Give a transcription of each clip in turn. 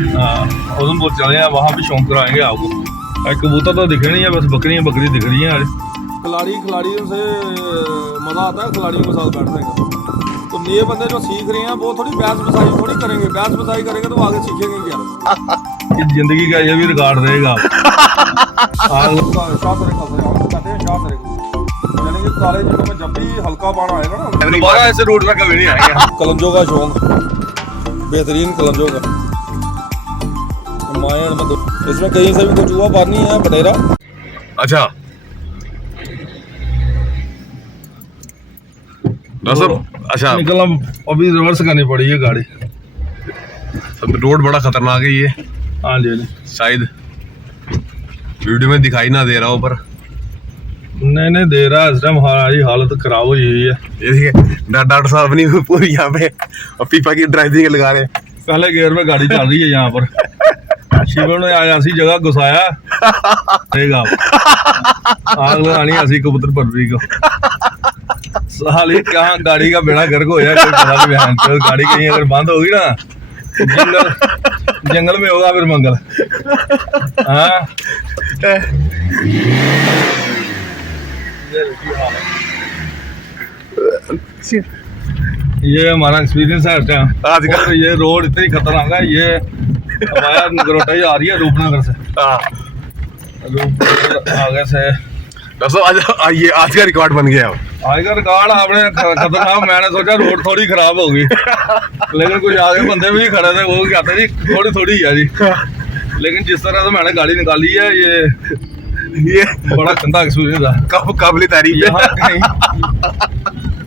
उधमपुर चले हैं, वहाँ भी शौक कराएंगे आपको। कबूतर तो दिख नहीं है, बस बकरियाँ बकरी दिख रही हैं। खिलाड़ियों से मज़ा आता है, खिलाड़ियों के साथ बैठने का। तो ये बंदे जो सीख रहे हैं वो थोड़ी बहस बसाई थोड़ी करेंगे, बहस बसाई करेंगे तो आगे सीखेंगे क्या। जिंदगी का ये भी रिकॉर्ड रहेगा। यानी कि सारे जिलों में जब भी हल्का बाढ़ आएगा ना, दोबारा ऐसे रूट में कभी नहीं आएंगे। कलंजों का शौक, बेहतरीन कलंजों का रामायण में इसमें कहीं से भी कुछ हुआ पानी है बटेरा। अच्छा अच्छा निकलना अभी रिवर्स करनी पड़ी है गाड़ी। रोड बड़ा खतरनाक है ये। हाँ जी शायद वीडियो में दिखाई ना दे रहा हो, पर नहीं दे रहा है। इस टाइम हमारी हालत खराब हुई हुई है। ये देखिए डॉक्टर साहब अपनी पूरी यहाँ पे पीपा की ड्राइविंग लगा रहे हैं। पहले गियर में गाड़ी चल रही है यहाँ पर। शिव ने आज ऐसी जगह घुसाया आग लगानी ऐसी कबूतर परवी को। साली कहाँ गाड़ी का बेड़ा गर्क हो जाए, गाड़ी कहीं अगर बंद होगी ना जंगल में होगा फिर मंगल। हाँ ये हमारा एक्सपीरियंस है इस टाइम। ये रोड इतनी खतरनाक है। ये हमारा नगरोटा आ रही है रूपनगर से। रूपनगर आगे से दोस्तों आज का रिकॉर्ड बन गया। आज का रिकॉर्ड आपने खतरनाक। मैंने सोचा रोड थोड़ी खराब होगी, लेकिन कुछ आगे बंदे भी खड़े थे, वो कहते जी थोड़ी थोड़ी है जी। लेकिन जिस तरह से मैंने गाड़ी निकाली है ये बड़ा गंदा एक्सपीरियंस था। काबिल तारीफ है।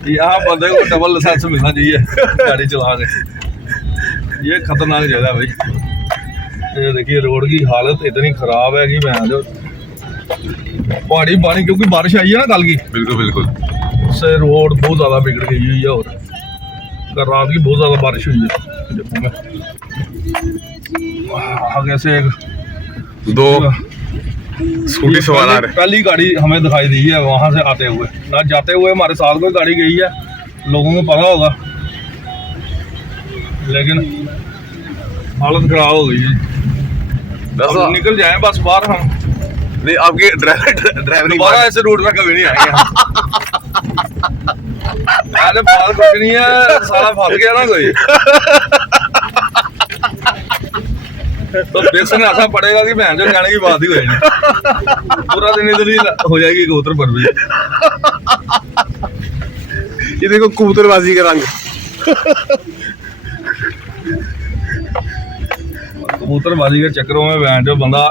यहाँ बंदे को डबल लाइसेंस मिलना चाहिए गाड़ी चला के। ये खतरनाक जगह है भाई। ये देखिए रोड की हालत इतनी खराब है कि मैं जो पहाड़ी पानी, क्योंकि बारिश आई है ना कल की। बिल्कुल बिल्कुल उससे रोड बहुत ज्यादा बिगड़ गई हुई है। और रात की बहुत ज्यादा बारिश हुई है जम्मू में। आगे से दो स्कूटी सवार आ रहे। पहली गाड़ी हमें दिखाई दी है वहां से आते हुए, ना जाते हुए हमारे साथ कोई गाड़ी गई है, लोगों को पता होगा, लेकिन हालत खराब हो गई है। निकल जाए बस बाहर हम। नहीं आपके ड्राइवर दोबारा ऐसे रूट में कभी नहीं आएंगे। अरे बाहर कुछ नहीं है, सारा फंस गया ना कोई तो देखने ऐसा पड़ेगा कि बहन जो जाने की बात ही हो जाएगी। पूरा दिन इधर ही हो जाएगी कबूतर पर भी। ये देखो कबूतरबाजी का रंग। कबूतरबाजी के चक्करों में बहन जो बंदा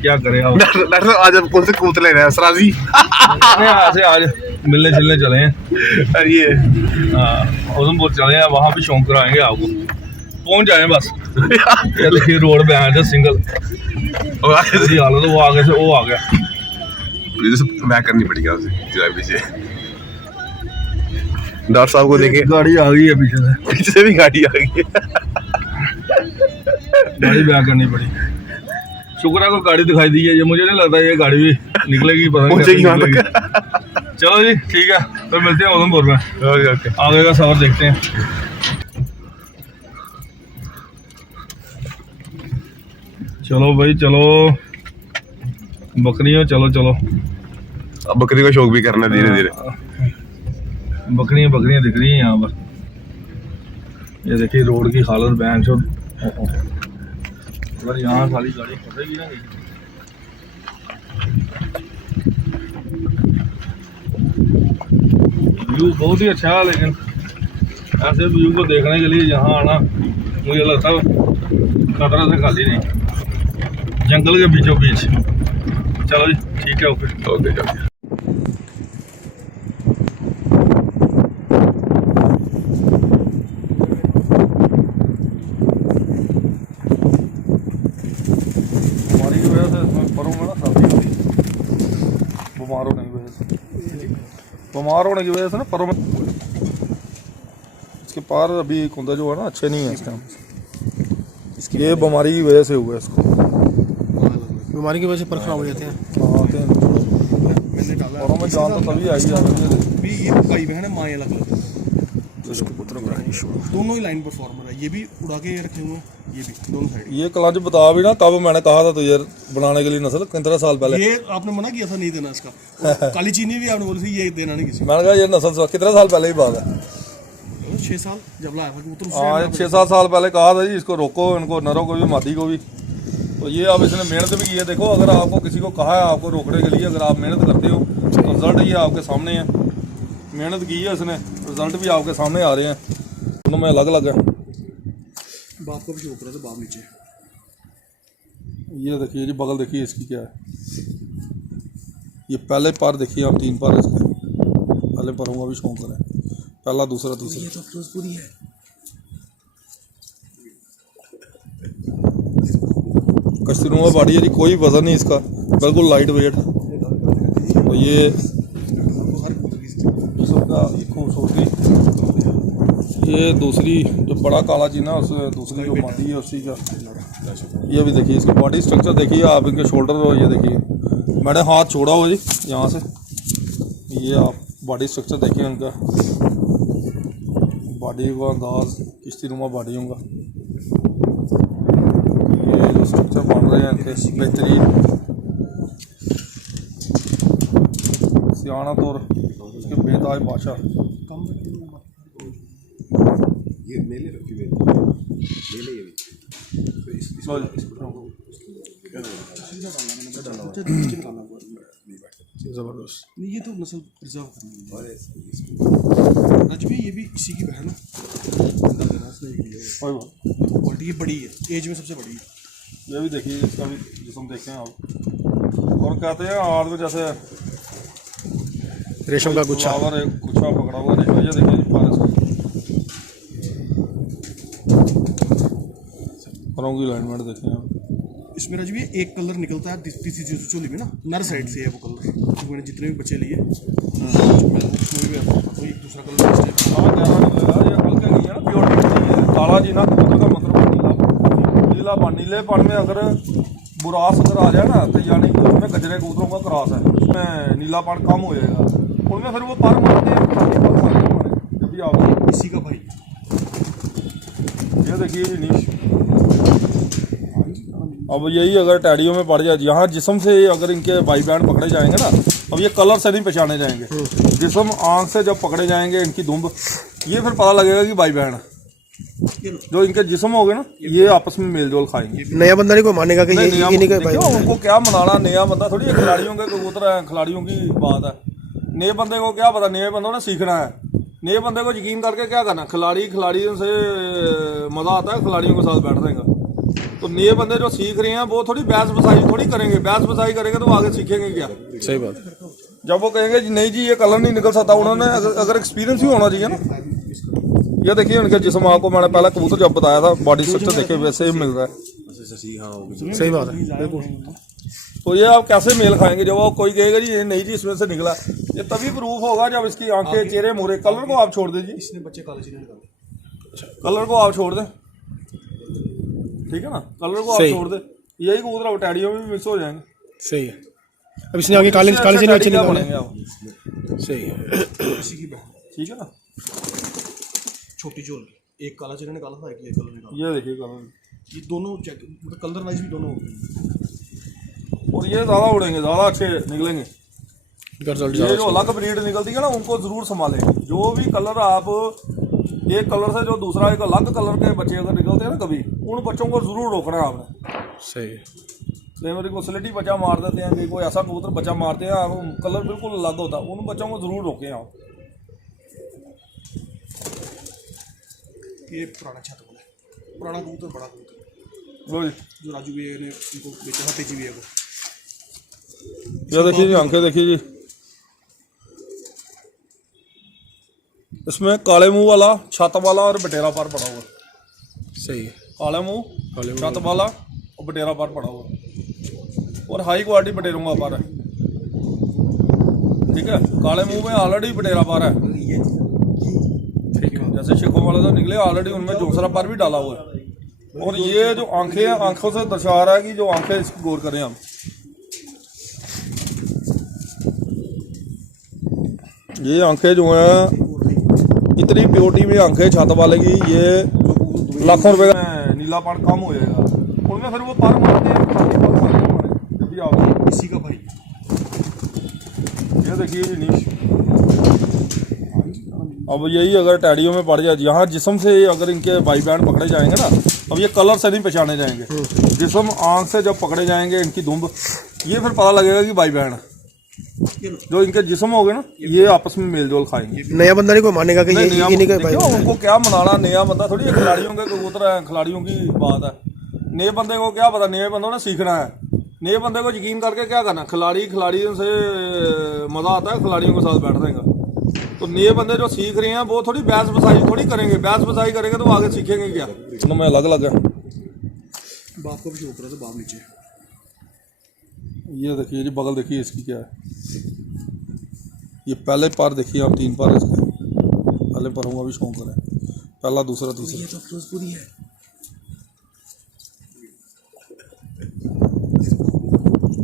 क्या करेगा। डॉक्टर आज अब कौन से कबूतर ले रहे हैं सराजी? ऐसे आज मिलने जुलने चले हैं। अरे ये उधमपुर चले हैं, वहाँ भी शौक कराएंगे आपको। पहुंच जाए बस। ये देखिए रोड पे आए थे सिंगल हालत। वो आगे से वो आ गया। बैक करनी पड़ेगी पीछे। डॉक्टर साहब को देखे गाड़ी आ गई है पीछे से भी गाड़ी आ गई है। गाड़ी बैक करनी पड़ी। शुक्र है को गाड़ी दिखाई दी है। ये मुझे नहीं लगता ये गाड़ी भी निकलेगी, पता नहीं। चलो जी ठीक है, फिर मिलते हैं उधमपुर में। ओके आगे का सफर देखते हैं। चलो भाई चलो, बकरियों चलो चलो। अब बकरी का शौक भी करना धीरे धीरे। बकरियां दिख रही हैं यहाँ पर। ये देखिए रोड की हालत बहन चो। अगर यहाँ सारी गाड़ी फंसेगी ना, व्यू बहुत ही अच्छा है, लेकिन ऐसे व्यू को देखने के लिए यहाँ आना मुझे लगता है खतरा से खाली नहीं। जंगल के बीचों बीच। चलो जी ठीक है, ओके ओके। हमारी की वजह से इसमें परों में ना सर्दी होती है। बीमार होने की वजह से ना परों में। इसके पार अभी कुंदा जो है ना अच्छे नहीं है इस टाइम। ये बीमारी की वजह से हुआ है इसको। बीमारी की वजह से पर खराब हो जाते हैं। परों में जान तो तभी आई है। ये कई बहन माएँ अलग कुछ कबूतरों का है शो। दोनों ही लाइन परफॉर्मर है, ये भी उड़ा के रखे हुए हैं, ये भी दोनों साइड। ये क्लच बता भी ना, कब मैंने कहा था तुझे बनाने के लिए नस्ल, कितने साल पहले। ये आपने मना किया था नहीं देना इसका। काली चीनी भी आपने बोली थी ये देना नहीं किसी मैंने कहा ये नस्ल कितने साल पहले ही बात है, को। 6 साल जब लाया था कबूतर हाँ 6-7 साल पहले कहा था जी इसको रोको, इनको नरों को भी मादी को भी। तो ये अब इसने मेहनत भी की है। देखो अगर आपको किसी को कहा है आपको रोकने के लिए, अगर आप मेहनत करते हो तो रिजल्ट ये आपके सामने है। मेहनत की है इसने, रिजल्ट भी आपके सामने आ रहे हैं, दोनों में अलग अलग है। बाप को भी शौक रहा था, बाप नीचे। ये देखिए जी बगल देखिए इसकी क्या है, ये पहले पर देखिए आप 3 पर इसके पहले परों का भी शौक करें, पहला दूसरा तीसरा। ये तो फिरोजपुरी है। कश्तूरबा बॉडी है जी, कोई वजन नहीं इसका, बिल्कुल लाइट वेट। तो ये सबका खूबसूरती। ये दूसरी जो बड़ा काला चीना उस दूसरी जो मादी है उसी का। ये भी देखिए इसका बॉडी स्ट्रक्चर देखिए आप, इनके शोल्डर और ये देखिए मैंने हाथ छोड़ा हो जी यहाँ से, ये आप बॉडी स्ट्रक्चर देखिए उनका, बॉडी का अंदाज किश्तीनुमा बॉडी होगा। ये जो स्ट्रक्चर बन रहे हैं इनके बेहतरीन, सियानत और उसके बेताज बादशाह। ये मेले रखी हुई मेले ये जबरदस्त। नहीं ये तो नस्ल प्रिजर्व करनी है। रजवी ये भी इसी की बहन है। क्वालिटी ये बड़ी है, एज में सबसे बड़ी है। ये भी देखिए इसका भी जिस्म देखें आप, और कहते हैं हाथ में जैसे रेशम का गुच्छा। फ्लावर एक गुच्छा पकड़ा हुआ देखो, ये देखिए फारस परों की अलाइनमेंट देखें आप। इसमें रजवी एक कलर निकलता है तीसरी चोली में ना, नर साइड से है वो कलर। तो मैंने जितने भी बच्चे लिए उसमें भी आता था, तो एक दूसरा कलर हाँ कैसा निकलेगा, ये हल्का नहीं है ना, प्योर नहीं है। काला जीना कबूतर का मतलब नीला नीलापन, नीलेपन में अगर बुरास अगर आ जाए ना तो यानी कि उसमें गजरे कबूतरों का क्रॉस है, उसमें नीलापन कम हो जाएगा, उनमें फिर वो पर मारते हैं खाली पर मारते हैं जब भी आप इसी का भाई। ये देखिए भी नहीं। अब यही अगर टैडियों में पड़ जाए, यहाँ जिस्म से अगर इनके बाई बैंड पकड़े जाएंगे ना, अब ये कलर से नहीं पहचाने जाएंगे, जिस्म आंख से जब पकड़े जाएंगे इनकी दुम्ब, ये फिर पता लगेगा कि बाई बैंड जो इनके जिस्म हो गए ना ये आपस में मेल जोल खाएंगे। नया बंदा नहीं को मानेगा कि ये इन्हीं का भाई। उनको क्या मनाना, नया बंदा थोड़ी, खिलाड़ियों के कबूतर है, खिलाड़ियों की बात है। नए बंदे को क्या पता, नए बंदों ने सीखना है, नए बंदे को यकीन करके क्या करना। खिलाड़ियों से मजा आता है, खिलाड़ियों के साथ बैठने का। तो नए बंदे जो सीख रहे हैं वो थोड़ी बहस बसाई थोड़ी करेंगे, बहस बसाई करेंगे तो आगे सीखेंगे क्या। सही बात। जब वो कहेंगे जी नहीं जी ये कलर नहीं निकल सकता, उन्होंने अगर एक्सपीरियंस भी होना चाहिए ना। ये देखिए उनके जिस्म, आपको मैंने पहला कबूतर जब बताया था बॉडी स्ट्रक्चर देखिए वैसे ही मिल रहा है। सही बात है बिल्कुल। तो ये आप कैसे मेल खाएंगे जब वो कोई कहेगा जी ये नहीं जी इसमें से निकला, ये तभी प्रूफ होगा जब इसकी आंखें चेहरे मोहरे। कलर को आप छोड़ दीजिए, इसने बच्चे काले चीनी निकाले। कलर को आप छोड़ दें, ठीक है ना, कलर को आप छोड़ दें, यही कबूतर टैडियों में भी मिक्स हो जाएंगे। सही है। अब इसने आगे काले चीनी बच्चे निकाले बनेंगे आप। सही है। इसी की बहन, ठीक है ना, छोटी चोल की एक काला चीनी निकाला था, एक ये कलर निकाला। ये देखिए कलर, ये दोनों मतलब कलर वाइज भी दोनों हो गए। और ये ज़्यादा उड़ेंगे, ज़्यादा अच्छे निकलेंगे। ये जो अलग ब्रीड निकलती है ना उनको ज़रूर संभालें। जो भी कलर आप एक कलर से जो दूसरा एक अलग कलर के बच्चे अगर निकलते हैं ना कभी, उन बच्चों को ज़रूर रोकना है आपने। सही है। कई बार को स्लेटी बच्चा मार देते हैं, कोई ऐसा कबूतर बच्चा मारते हैं आप, कलर बिल्कुल अलग होता है, उन बच्चों को ज़रूर रोकें आप। ये पुराना छत बोला है, पुराना कबूतर, बड़ा कबूतर लो जी, जो राजू भैया ने उनको बेचा था, तेजी भैया को। ये देखिए जी आंखें देखिए जी, इसमें काले मुंह वाला, छत वाला और बटेरा पर पड़ा हुआ। सही है। काले मुंह, छत वाला और बटेरा पर पड़ा हुआ, और हाई क्वालिटी बटेरों का पर है। ठीक है, काले मुंह में ऑलरेडी बटेरा पर है, जैसे शिकों वाले तो निकले ऑलरेडी उनमें दूसरा पर भी डाला हुआ है। और ये जो आंखें हैं, आंखों से दर्शा रहा है कि जो आंखें, इसकी गौर करें हम, ये आंखें जो हैं इतनी प्योरिटी में आंखें छत वाले की, ये लाखों रुपए का नीला पान कम हो जाएगा उनमें। फिर वो पर मारते हैं, खाली पर मारते हैं जब भी आओगे। इसी का भाई ये देखिए जी नीश, अब यही अगर टैडियों में पड़ जाए, यहाँ जिस्म से अगर इनके भाई बहन पकड़े जाएंगे ना, अब ये कलर से नहीं पहचाने जाएंगे, जिस्म आंख से जब पकड़े जाएंगे इनकी दुम्ब, ये फिर पता लगेगा कि भाई बहन जो इनके जिस्म हो गए ना, ये आपस में मेल जोल खाएंगे। नया बंदा नहीं कोई मानेगा कि ये नहीं का भाई। देखियो, उनको क्या मनाना, नया बंदा थोड़ी है, खिलाड़ियों के कबूतर है, खिलाड़ियों की बात है। नए बंदे को क्या पता, नए बंदों ने सीखना है, नए बंदे को यकीन करके क्या करना। खिलाड़ियों से मजा आता है, खिलाड़ियों के साथ बैठने का। तो नए बंदे जो सीख रहे हैं वो थोड़ी बहस बसाई थोड़ी करेंगे, बहस बसाई करेंगे तो आगे सीखेंगे क्या। तो मैं अलग अलग है, बाप को भी शौक रहा था, बाप नीचे। ये देखिए जी बगल देखिए इसकी क्या है, ये पहले पार देखिए आप, 3 पार इसके पहले पारों का भी शौक है, पहला दूसरा तीसरा। ये तो फिरोजपुरी है।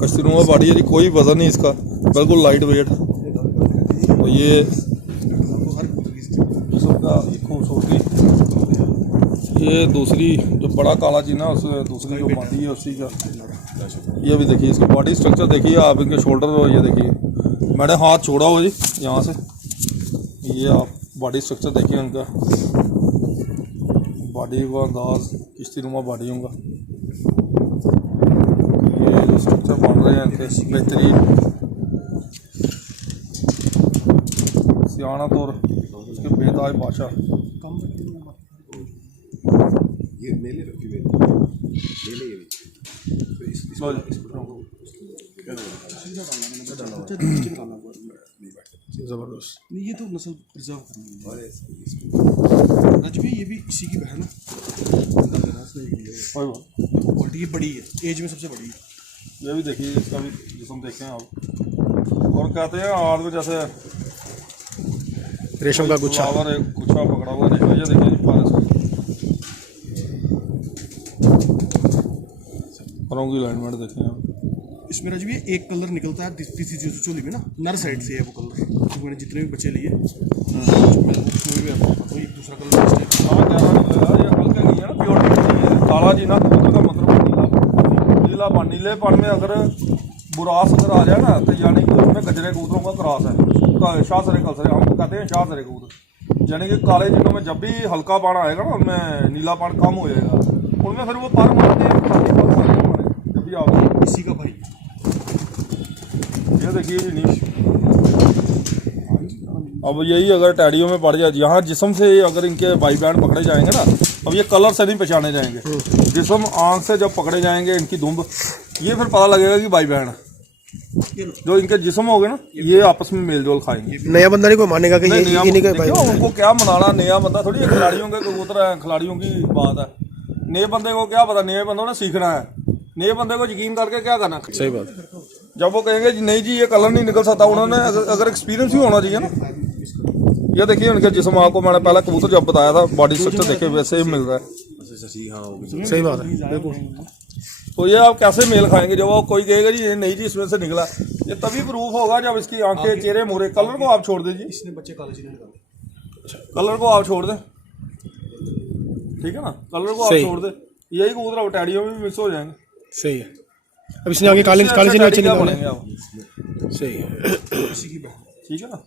कश्तीनुमा बॉडी है जी, कोई वजन नहीं इसका, बिल्कुल लाइट वेट। तो ये सबका खूबसूरती, ये दूसरी जो बड़ा काला चीना उस दूसरी जो मादी है उसी का। ये भी देखिए इसका बॉडी स्ट्रक्चर देखिए आप, इनके शोल्डर ये देखिए, मैंने हाथ छोड़ा हो जी यहाँ से, ये आप बॉडी स्ट्रक्चर देखिए उनका, बॉडी का अंदाज किश्तीनुमा बॉडी होगा। ये जो स्ट्रक्चर बन रहे हैं इनके बेहतरीन, सियाना तौर उसके बेताज बादशाह। ये मेले रखी हुई मेले ये जबरदस्त। ये तो नस्ल प्रिजर्व करनी है। रजवी ये भी इसी की बहन है, क्वालिटी ये बड़ी है, एज में सबसे बड़ी है। ये भी देखिए इसका भी जिस्म देखें आप, और कहते हैं आदमी जैसे रेशम का गुच्छा, फ्लावर एक गुच्छा पकड़ा हुआ रेशम। ये देखिए फारस फरों की अलाइनमेंट देखें आप। इसमें रजवी एक कलर निकलता है तीसरी चोली में ना, नर साइड से है वो कलर। तो मैंने जितने भी बच्चे लिए मैं उसमें भी आता था, तो एक दूसरा कलर ज़्यादा निकलेगा, ये हल्के नहीं है ना, प्योरिटी नहीं है। काला जीना कबूतर का मतलब है नीलापन। नीलेपन में अगर बुरास अगर आ जाए ना, तो यानी कि उसमें गजरे कबूतरों का क्रॉस है, शाह सरे कलसरे हम कहते हैं, शाह सरे कबूतर। यानी कि काले जिनों में जब भी हल्का पान आएगा ना, उनमें नीलापन कम हो जाएगा, उनमें फिर वो पर मारते हैं, खाली पर मारते हैं जब भी आओगे। इसी का भाई ये देखिए जी नीश, अब यही अगर टैडियों में पड़ जाए, यहाँ जिस्म से अगर इनके भाई बहन पकड़े जाएंगे ना, अब ये कलर से नहीं पहचाने जाएंगे, जिस्म आंख से जब पकड़े जाएंगे इनकी दुम्ब, ये फिर पता लगेगा कि भाई बहन जो इनके जिस्म हो गए ना, ये आपस में मेल जोल खाएंगे। नया बंदा नहीं कोई मानेगा कि ये नहीं का भाई। देखियो, उनको क्या मनाना, नया बंदा थोड़ी है, खिलाड़ियों के कबूतर है, खिलाड़ियों की बात है। नए बंदे को क्या पता, नए बंदों ने सीखना है, नए बंदे को यकीन करके क्या करना। सही बात। जब वो कहेंगे जी नहीं जी ये कलर नहीं निकल सकता, उन्होंने अगर एक्सपीरियंस ही होना चाहिए ना। ये देखिए उनके जिस्म, आपको मैंने पहला कबूतर जब बताया था, बॉडी स्ट्रक्चर देखे वैसे ही मिल रहा है। सही बात है बिल्कुल। तो ये आप कैसे मेल खाएंगे जब वो कोई कहेगा जी ये नहीं जी इसमें से निकला, ये तभी प्रूफ होगा जब इसकी आंखें, चेहरे, मुहरे। कलर को आप छोड़ दीजिए, इसने बच्चे काले चीने निकाले। कलर को आप छोड़ दें, ठीक है ना, कलर को आप छोड़ दें, यही कबूतर टैडियों में भी मिक्स हो जाएंगे। सही है। अब इसने आगे काले चीने बच्चे निकाले। सही है, इसी की बहन, ठीक है ना।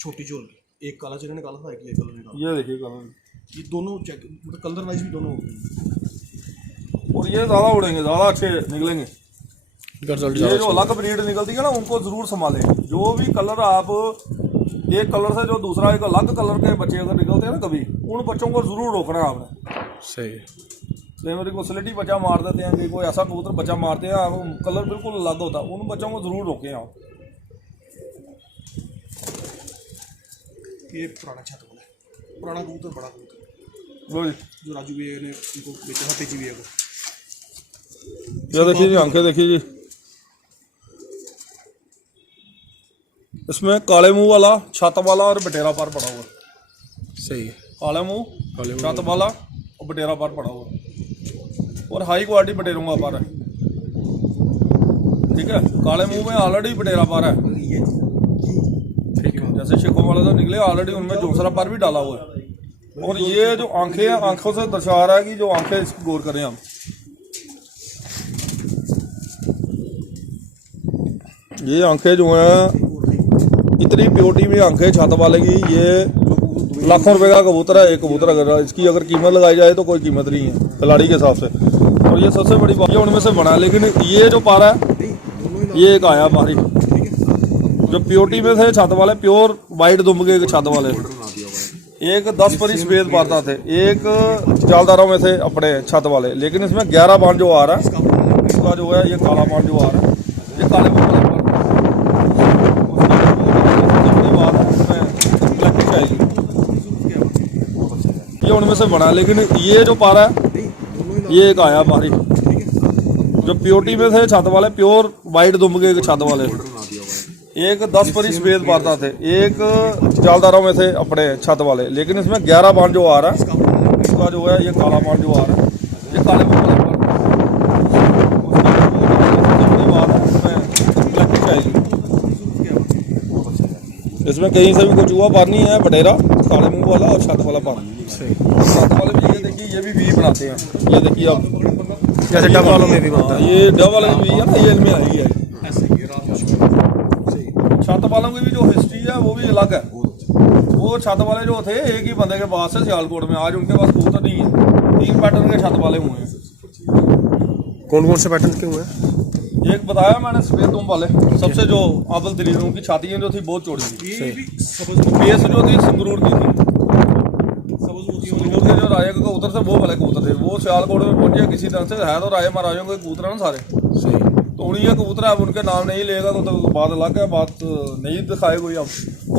छोटी चोल की एक काला चीना निकाला था, एक ये कलर निकाला। ये देखिए कलर, ये दोनों मतलब कलर वाइज भी दोनों हो गए, और ये ज़्यादा उड़ेंगे, ज़्यादा अच्छे निकलेंगे। रिजल्ट ये जो अलग ब्रीड निकलती है ना, उनको जरूर संभालें। जो भी कलर आप एक कलर से जो दूसरा एक अलग कलर के बच्चे अगर निकलते हैं ना कभी, उन बच्चों को जरूर रोकना है आपने। सही है। मेरे को स्लेटी बच्चा मार देते हैं, कि कोई ऐसा कबूतर बच्चा मारते हैं, आप कलर बिल्कुल अलग होता है, उन बच्चों को जरूर रोकें आप। ये पुराना छत वाला है, पुराना कबूतर, बड़ा कबूतर वही जो राजू भैया ने उनको बेचा था, तेजी भैया को। ये देखिए जी आंखें देखिए जी, इसमें काले मुंह वाला, छत वाला और बटेरा पर पड़ा हुआ। सही है। काले मुंह, छत वाला और बटेरा पर पड़ा हुआ, और हाई क्वालिटी बटेरों का पर है, ठीक है। काले मुंह में ऑलरेडी बटेरा पर है, ठीक है। जैसे शेखों वाले तो निकले ऑलरेडी, उनमें जोसरा पर भी डाला हुआ है। और ये जो आंखें हैं, आंखों से दर्शा रहा है कि जो आंखें, इसकी गौर करें हम। ये आंखें जो हैं इतनी प्योरिटी में आंखें छत वाले की, ये लाखों रुपए का कबूतर है। एक कबूतर अगर इसकी अगर कीमत लगाई जाए तो कोई कीमत नहीं है खिलाड़ी के हिसाब से। और ये सबसे बड़ी बात, ये उनमें से बना है। लेकिन ये जो पारा है, ये एक आया बाहरी जो प्योरिटी में थे छत वाले, प्योर वाइट दुम्बके के छत वाले। एक 10 परी सफेद पारता थे, एक जालदारों में थे अपने छत वाले। लेकिन इसमें 11 बांध जो आ रहा है, इसका जो है ये काला बांध जो आ रहा है, ये काले बांध ये उनमें से बना है। लेकिन ये जो पारा है, ये एक आया बाहरी जो प्योरिटी में थे छत वाले, प्योर वाइट दुम्बके के छत वाले। एक 10 परी सफेद पारता थे, एक जालदारों में थे अपने छत वाले। लेकिन इसमें 11 बांध जो आ रहा है, इसका जो है ये काला बांध जो आ रहा है, ये काले बांध इसमें कहीं से भी कुछ हुआ पार नहीं है। बटेरा, काले मुंह वाला और छत वाला पार। छत वाले भी ये देखिए, ये भी वी बनाते हैं। ये देखिए आप, जैसे डब वालों में भी बनता है। ये डब वाले भी है ना, ये इनमें आई है। छत वालों की भी जो हिस्ट्री है वो भी अलग है। वो छत वाले जो थे एक ही बंदे के पास है सियालकोट में, आज उनके पास कबूतर नहीं है। 3 पैटर्न के छत वाले हुए हैं। कौन कौन से पैटर्न के हुए हैं? एक बताया मैंने सफेद दुम वाले, सबसे जो अव्वल तरीन, उनकी छातियां जो थी बहुत चौड़ी थी। बेस जो थी संगरूर की थी, संगरूर के जो राजे के कबूतर थे वो वाले कबूतर थे। वो सियालकोट में पहुंचे किसी तरह से, है तो राजे महाराजों के कबूतर है ना सारे। तो उन्हीं के कबूतर अब उनके नाम नहीं लेगा तो बात अलग है, बात नहीं दिखाए कोई अब।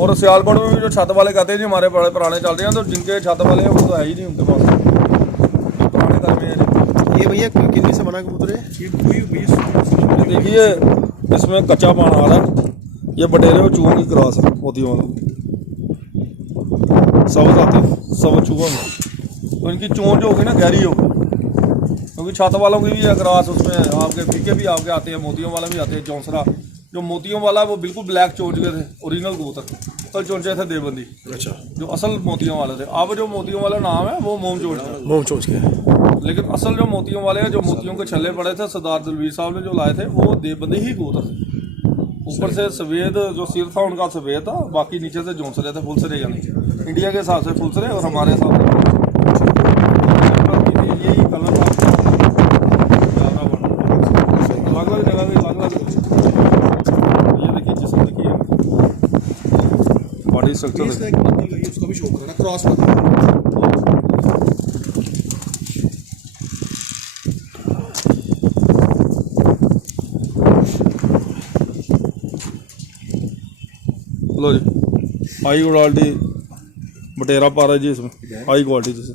और सियालकोट में भी जो छत वाले कहते हैं जी हमारे बड़े पुराने चल रहे हैं, तो जिनके छत वाले हैं वो तो है ही नहीं उनके पास, पुराने घर में है। ये भैया कितने से बना कबूतर है? देखिए इसमें कच्चा पान आ रहा है, ये बटेरे और चूहों की क्रॉस है, मोतियों वाला सब आते हैं, सब चूहों में। तो इनकी चोंच जो होगी ना गहरी होगी, क्योंकि छत वालों की भी है क्रॉस। उसमें आपके फीके भी आपके आते हैं, मोतियों वाले भी आते हैं। जौंसरा जो मोतियों वाला है वो बिल्कुल ब्लैक चोंच के थे, ओरिजिनल कबूतर। कल चोंचे थे देवबंदी, अच्छा, जो असल मोतियों वाले थे। अब जो मोतियों वाला नाम है वो मोम चोंच है, मोम चोंच के। लेकिन असल जो मोतियों वाले हैं, जो मोतियों के छल्ले पड़े थे, सरदार दलवीर साहब ने जो लाए थे, वो देवबंदी ही कबूतर थे। ऊपर से सफेद जो सिर था उनका सफेद था, बाकी नीचे से जौंसरे थे, फुलसरे यानी इंडिया के हिसाब से फुलसरे और हमारे हिसाब से यही कलर था। अलग अलग जगह पे अलग अलग। ये देखिए जिसको देखिए बॉडी स्ट्रक्चर उसका भी शो कर रहा है क्रॉस वाला। लो जी, हाई क्वालिटी बटेरा पा रहा है जी, इसमें हाई क्वालिटी जैसे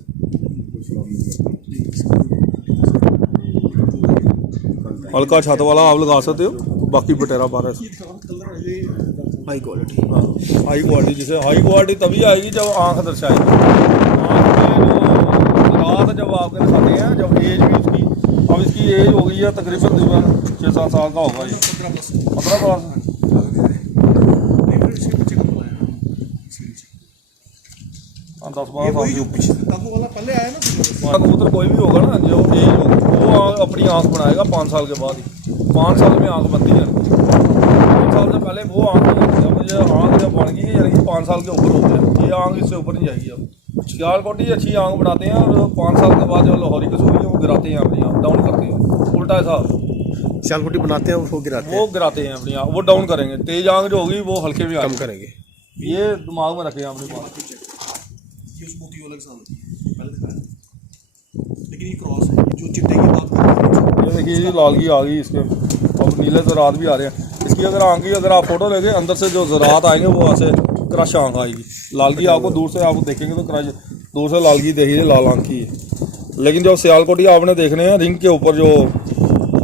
हल्का छत वाला आप लगा सकते हो, बाकी बटेरा पा रहा है हाई क्वालिटी। हाँ, हाई क्वालिटी जैसे हाई क्वालिटी तभी आएगी जब आँख दर्शाएगी। आँख में जो रात जब आपके दिखाते हैं, जब एज भी उसकी, अब इसकी एज हो गई है तकरीबन 6-7 साल का होगा ये, 15 प्लस। हाँ 10-12 साल की पहले आया ना कबूतर कोई भी होगा ना, जो एज होगी वो अपनी आँख बनाएगा 5 साल के बाद ही। 5 साल में आँख बनती है, 5 साल से पहले वो आँख नहीं बनती। अब ये आँख जब बन गई है यानी कि 5 साल के ऊपर हो गया, ये आँख इससे ऊपर नहीं जाएगी। अब सियालकोटी अच्छी आँख बनाते हैं, और 5 साल के बाद जो लाहौरी कसूरी है वो गिराते हैं अपनी आँख, डाउन करते हैं। उल्टा हिसाब सियालकोटी बनाते हैं वो गिराते हैं, वो गिराते हैं अपनी आँख, वो डाउन करेंगे। तेज आँख जो होगी वो हल्के में कम करेंगे। ये दिमाग में रखें अपने पास। उस मोती वाला के साथ पहले दिखाया, लेकिन ये क्रॉस है जो चिट्टे की बात कर रहे हैं। ये देखिए ये लालगी आ गई इसके, अब नीले ज़रात भी आ रहे हैं इसकी। अगर आँख की अगर आप फोटो लेंगे, अंदर से जो ज़रात आएंगे वो ऐसे क्रश आँख आएगी। लालगी आपको दूर से आप देखेंगे तो क्रश, दूर से लालगी देखिए लाल आँख की है। लेकिन जो सियालकोटी आपने देखने हैं, रिंग के ऊपर जो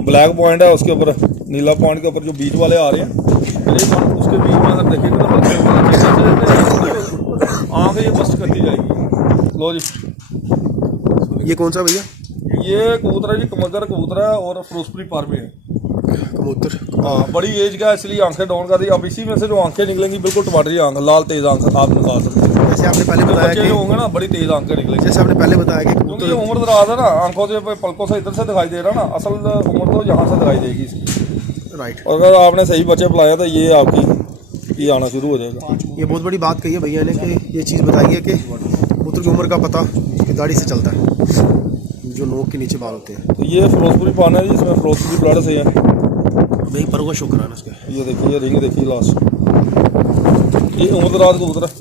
ब्लैक पॉइंट है, उसके ऊपर नीला पॉइंट के ऊपर जो बीच वाले आ रहे हैं, उसके बीच में अगर देखेंगे तो आँख ये बस्ट करती जाएगी। लो जी, ये कौन सा भैया? ये कबूतर है जी, कमगर कबूतर है और फिरोजपुरी पार में है। कबूतर हाँ, बड़ी एज का है, इसलिए आंखें डाउन कर दी। अब इसी में से जो आंखें निकलेंगी बिल्कुल टमाटरी आंख, लाल तेज आंख आप निकाल सकते हैं। जैसे आपने पहले बताया बच्चे कि जो होंगे ना बड़ी तेज आंखें निकलेंगी, जैसे आपने पहले बताया कि क्योंकि ये उम्र दराज है ना, आंखों से पलकों से इधर से दिखाई दे रहा ना, असल उम्र तो यहाँ से दिखाई देगी इसकी। राइट, और अगर आपने सही बच्चे पलाया तो ये आपकी ये आना शुरू हो जाएगा। ये बहुत बड़ी बात कही है भैया ने कि ये चीज़ बताई है कि कबूतर की उम्र का पता इसकी दाढ़ी से चलता है, जो नोक के नीचे बाल होते हैं। तो ये फिरोजपुरी पान है जी, इसमें फिरोजपुरी ब्लड से है। भाई पर हुआ शुक्राना इसका। ये देखिए रिंग देखिए लास्ट, ये उम्र दराज कबूतर है।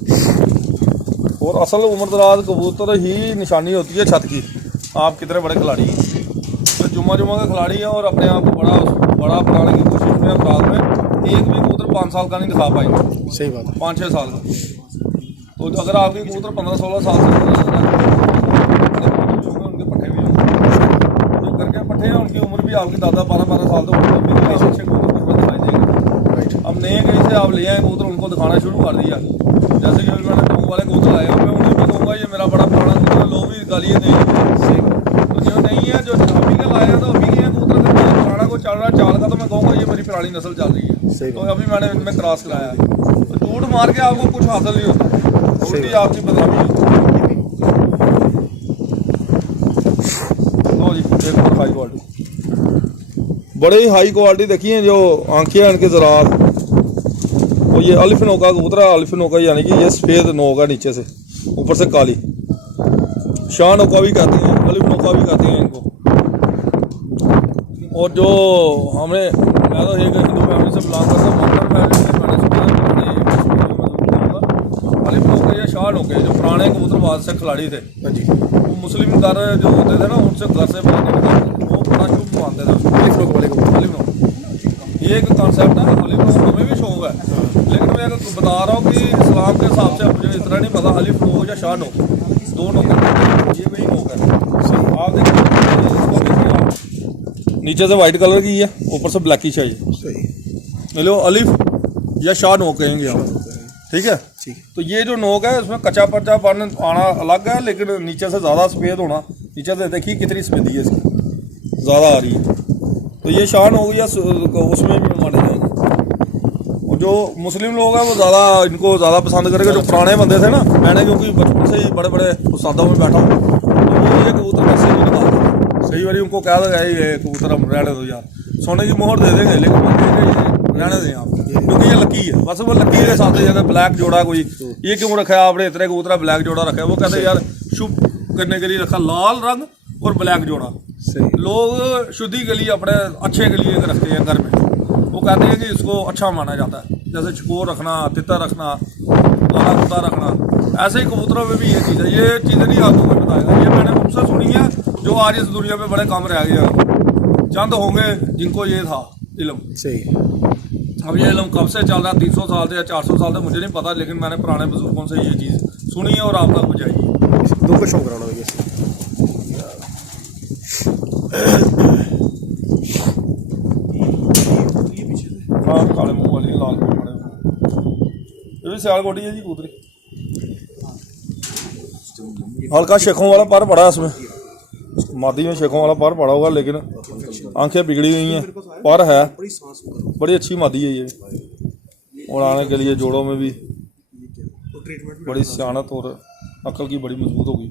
और असल उम्र दराज कबूतर ही निशानी होती है छत की। आप कितने बड़े खिलाड़ी हैं, तो जुम्मा का खिलाड़ी है और अपने आप को बड़ा बनाने की कोशिश में साल में एक भी कबूतर 5 साल का नहीं दिखा पाएंगे। सही बात है। 5-6 साल का। तो अगर आपके कबूतर 15-16 साल से उनके पट्टे भी होंगे, जो करके पट्टे हैं उनकी उम्र भी आपकी 12-12 साल तक अच्छे कबूतर दिखाई देंगे। राइट, अब नए कहीं से आप ले आए कबूतर, उनको दिखाना शुरू कर दिया। जैसे कि अभी मैंने टोंग वाले कबूतर लाए हैं, मैं उन्हें भी कहूँगा ये मेरा बड़ा पुराना कबूतर, लोग भी गालियाँ देंगे। तो जो नहीं है, जो अभी के लाए हैं तो अभी के हैं कबूतर, पुराना को चल रहा है चाल का, तो मैं कहूँगा ये मेरी पुरानी नस्ल चल रही है, तो अभी मैंने इनमें क्रॉस कराया है। तो झूठ मार के आपको कुछ हासिल नहीं होता, उल्टी आपकी बदनामी होती है। लो जी, एक और हाई क्वालिटी, बड़े ही हाई क्वालिटी देखिए जो आंखें हैं इनके ज़रात। और ये अलिफ नोका कबूतर है, अलिफ नोका यानी कि ये सफ़ेद नोक है नीचे से, ऊपर से काली। शाह नोका भी कहते हैं, अलिफ नोका भी कहते हैं इनको। और जो मैं तो एक हिंदू फैमिली से बिलोंग करता हूँ, मोहम्मद फैमिली से मैंने सुना अलिफ नोके या शाह नोके जो पुराने कबूतरबाज से खिलाड़ी थे। हाँ जी, वो मुस्लिम घर जो होते थे ना, उनसे घर से बाहर नहीं निकलते, वो बड़ा शुभ मानते थे अलिफ नोक वाले कबूतर। अलिफ नोक। ये एक कॉन्सेप्ट है, अलिफ नोक हमें भी शौक है, लेकिन मैं बता रहा हूँ कि इस्लाम के हिसाब से मुझे इतना नहीं पता अलिफ नोक या शाह नोक, दो नोक ये वही नोक है। आप देखिए नीचे से वाइट कलर की है, ऊपर से ब्लैकिश है ये। सही, लो अलिफ या शाह नोक कहेंगे आप, ठीक है। ठीक है। तो ये जो नोक है उसमें कच्चा पच्चा पान आना अलग है, लेकिन नीचे से ज़्यादा सफ़ेद होना, नीचे से देखिए कितनी सफ़ेदी है इसकी, ज़्यादा आ रही है। तो ये शान हो गया, उसमें भी माने जाएंगे। और जो मुस्लिम लोग हैं वो ज़्यादा इनको ज़्यादा पसंद करेंगे, जो पुराने बंदे थे ना, मैंने क्योंकि बचपन से ही बड़े बड़े उस्तादों में बैठा हूँ, तो वो ये कबूतर वैसे नहीं निकालते। सही बारी उनको कह देगा ये कबूतर हम रहने दो यार, सोने की मोहर दे देंगे, लेकिन वो कहेंगे रहने दें आप, क्योंकि ये लकी है, बस वो लकी के साथ जैसे ब्लैक जोड़ा कोई, ये क्यों रखा है आपने इतने कबूतर ब्लैक जोड़ा रखा है, वो कहते हैं यार शुभ करने के लिए रखा लाल रंग और ब्लैक जोड़ा। लोग शुद्धि के लिए अपने अच्छे के लिए रखते हैं घर में, वो कहते हैं कि इसको अच्छा माना जाता है, जैसे चकोर रखना, तितर रखना, काला कुत्ता रखना। ऐसे ही कबूतरों में भी ये चीज़ है, ये चीज़ें नहीं आपको कोई बताएगा, ये मैंने उनसे सुनी है जो आज इस दुनिया में बड़े कम रह गए हैं। चंद होंगे जिनको ये था इल्म। सही। अब ये इल्म कब से चल रहा है, 300 साल से या 400 साल से मुझे नहीं पता, लेकिन मैंने पुराने बुजुर्गों से ये चीज़ सुनी है और आप तक पहुँचाई है। दो का शौक कराना भैया। हाँ, काले मुँह वाली लाल मुँह वाले, ये भी सियालकोटी है जी कबूतरी। हल्का शेखों वाला पर पड़ा इसमें, मादी में शेखों वाला पर पड़ा होगा, लेकिन आंखें बिगड़ी हुई हैं, पर है बड़ी अच्छी मादी है ये, उड़ाने के लिए जोड़ों में भी बड़ी सियानत और अकल की बड़ी मजबूत होगी।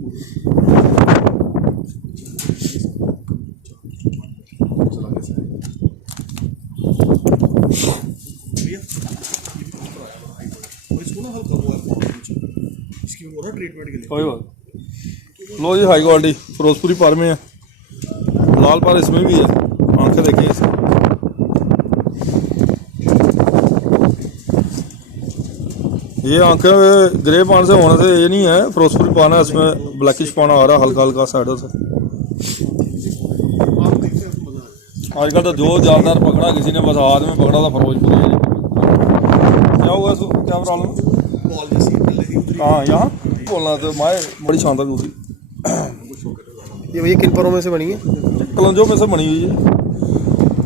कोई बात लो जी, हाई क्वालिटी फिरोजपुरी पर में है, लाल पर इसमें भी है, आंखें देखिए इसमें। ये आंखें ग्रे पान से होने से ये नहीं है, फिरोजपुरी पान है, इसमें ब्लैकिश पाना आ रहा है हल्का हल्का साइडों से। आजकल तो जो जानदार पकड़ा किसी ने बस हाथ में पकड़ा था फिरोजपुरी है। क्या हुआ इसको, क्या प्रॉब्लम? हाँ, यहाँ बोलना तो माए बड़ी शानदार कबूतरी। ये भैया किन परों में से बनी है? कलंजों में से बनी हुई है।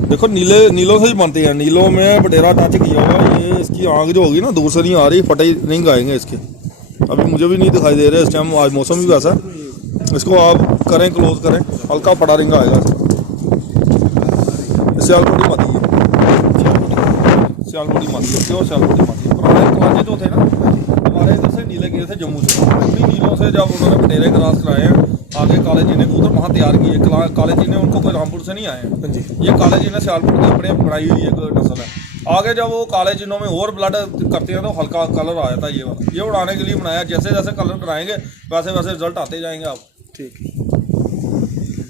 देखो नीलों से ही बनती है, नीलों में बटेरा टच किया हुआ है। ये इसकी आँख जो होगी ना दूर से नहीं आ रही, फटे नहीं गाएंगे इसके, अभी मुझे भी नहीं दिखाई दे रहे इस टाइम, आज मौसम भी वैसा है। इसको आप करें क्लोज करें, हल्का फटा रिंग आएगा इसका, इससे ऑलरेडी मादी है। सियालकोटी मादी है, प्योर सियालकोटी मादी है। पुराने कलाचे जो थे ना हमारे इधर से नीले गए थे जम्मू से, उन्हीं नीलों से जब उन्होंने बटेरे क्रॉस कराए हैं आगे काले जी ने कबूतर वहाँ तैयार किए। काले जी ने उनको कोई रामपुर से नहीं आए हैं, ये काले जी ने सियालकोट की अपने बनाई हुई एक नस्ल है। आगे जब वो काले जिनों में और ब्लड करते हैं तो हल्का कलर आ जाता है ये वाला, ये उड़ाने के लिए बनाया। जैसे जैसे कलर कराएंगे वैसे वैसे रिजल्ट आते जाएंगे आप। ठीक,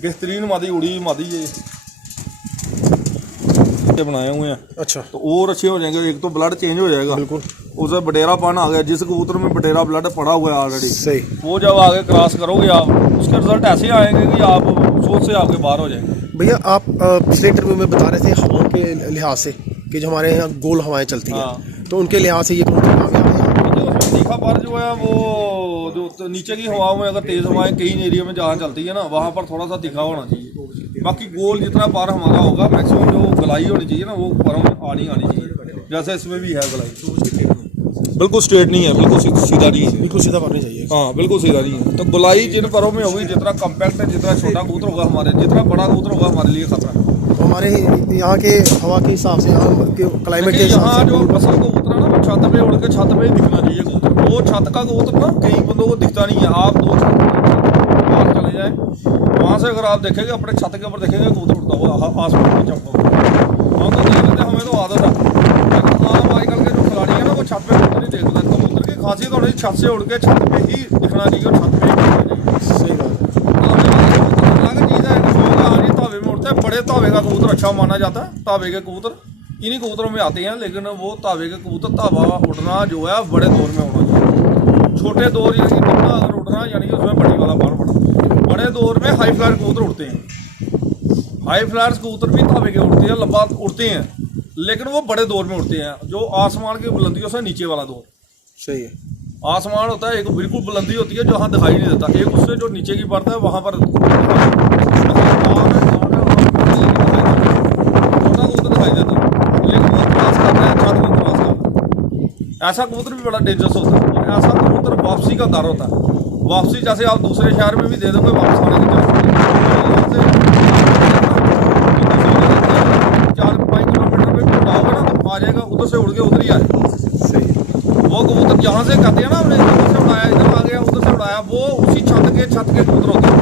बेहतरीन मादी उड़ी मादी ये बनाए हुए हैं। अच्छा, तो और अच्छे हो जाएंगे, एक तो ब्लड चेंज हो जाएगा बिल्कुल, उसे बटेरापन आ गया। जिस कबूतर में बटेरा ब्लड पड़ा हुआ है ऑलरेडी, सही, वो जब आगे क्रॉस करोगे आप उसके रिजल्ट ऐसे आएंगे कि आप सोच से आपके बाहर हो जाएंगे। भैया आप पिछले इंटरव्यू में बता रहे थे हवाओं के लिहाज से कि जो हमारे यहाँ गोल हवाएं चलती हैं, तो उनके लिहाज से ये कबूतर कामयाब है। देखिए उसमें तीखा पर जो है वो जो नीचे की हवाओं में अगर तेज़ हवाएं कई एरिया में जहाँ चलती है ना वहाँ पर थोड़ा सा तीखा होना चाहिए। बाकी गोल जितना पार हमारा होगा मैक्सिमम जो गलाई होनी चाहिए ना वो परों में आनी चाहिए, जैसे इसमें भी है गलाई। बिल्कुल स्ट्रेट नहीं है, बिल्कुल सीधा नहीं है, बिल्कुल सीधा पड़नी चाहिए। हाँ बिल्कुल सीधा नहीं है। तो गुलाई जिन परों में होगी, जितना कम्पैक्ट है, जितना छोटा कबूतर होगा हमारे, जितना बड़ा कबूतर होगा हमारे लिए खतरा है। तो हमारे यहाँ के हवा के हिसाब से, यहाँ के क्लाइमेट के हिसाब यहाँ से जो फसल कबूतर है ना वो छत पे उड़ के छत पे ही दिखना चाहिए कबूतर। वो छत का कबूतर ना कई बंदों को दिखता नहीं है। आप 2 छत बाहर चले जाएं, वहाँ से अगर आप देखेंगे अपने छत के ऊपर देखेंगे कबूतर उड़ता हुआ आसमान में चमका। हम तो देख लेते, हमें तो आदत है। लेकिन आम आजकल के जो खिलाड़ी है ना वो छत पे कबूतर नहीं देखते। कबूतर की खासियत होनी छत से उड़ के छत पे ही दिखना चाहिए और छत पे ही दिखना चाहिए। सही बात है। चीज़ है, धावे में उड़ते हैं। बड़े धावे का कबूतर अच्छा माना जाता है। धावे के कबूतर इन्हीं कबूतरों में आते हैं, लेकिन वो धावे के कबूतर धावा उड़ना जो है बड़े दौर में होना चाहिए। छोटे दौर यानी कि कितना अगर उड़ना यानी कि उसमें बड़ी वाला बार पड़ा। बड़े दौर में हाई फ्लायर कबूतर उड़ते हैं। हाई फ्लायर्स कबूतर भी धावे के उड़ते हैं, लंबा उड़ते हैं, लेकिन वो बड़े दौर में उड़ते हैं जो आसमान की बुलंदियों से नीचे वाला दौर। सही है। आसमान होता है एक बिल्कुल बुलंदी होती है जहाँ दिखाई नहीं देता, एक उससे जो नीचे की परत है वहाँ पर छोटा कबूतर दिखाई देता है, लेकिन वो क्रॉस कर रहा है, छत को क्रॉस कर रहा है। ऐसा कबूतर भी बड़ा डेंजरस होता है। और ऐसा कबूतर वापसी का डर होता है। वापसी जैसे आप दूसरे शहर में भी दे दोगे वापस आने की चांस 4-5 किलोमीटर पे उड़ाओगे ना तो आ जाएगा, उधर से उड़ के उधर ही आएगा। वो कबूतर जहाँ से कहते हैं ना हमने इधर से उड़ाया, इधर आ गया, उधर से उड़ाया, वो उसी छत के कबूतर होते हैं।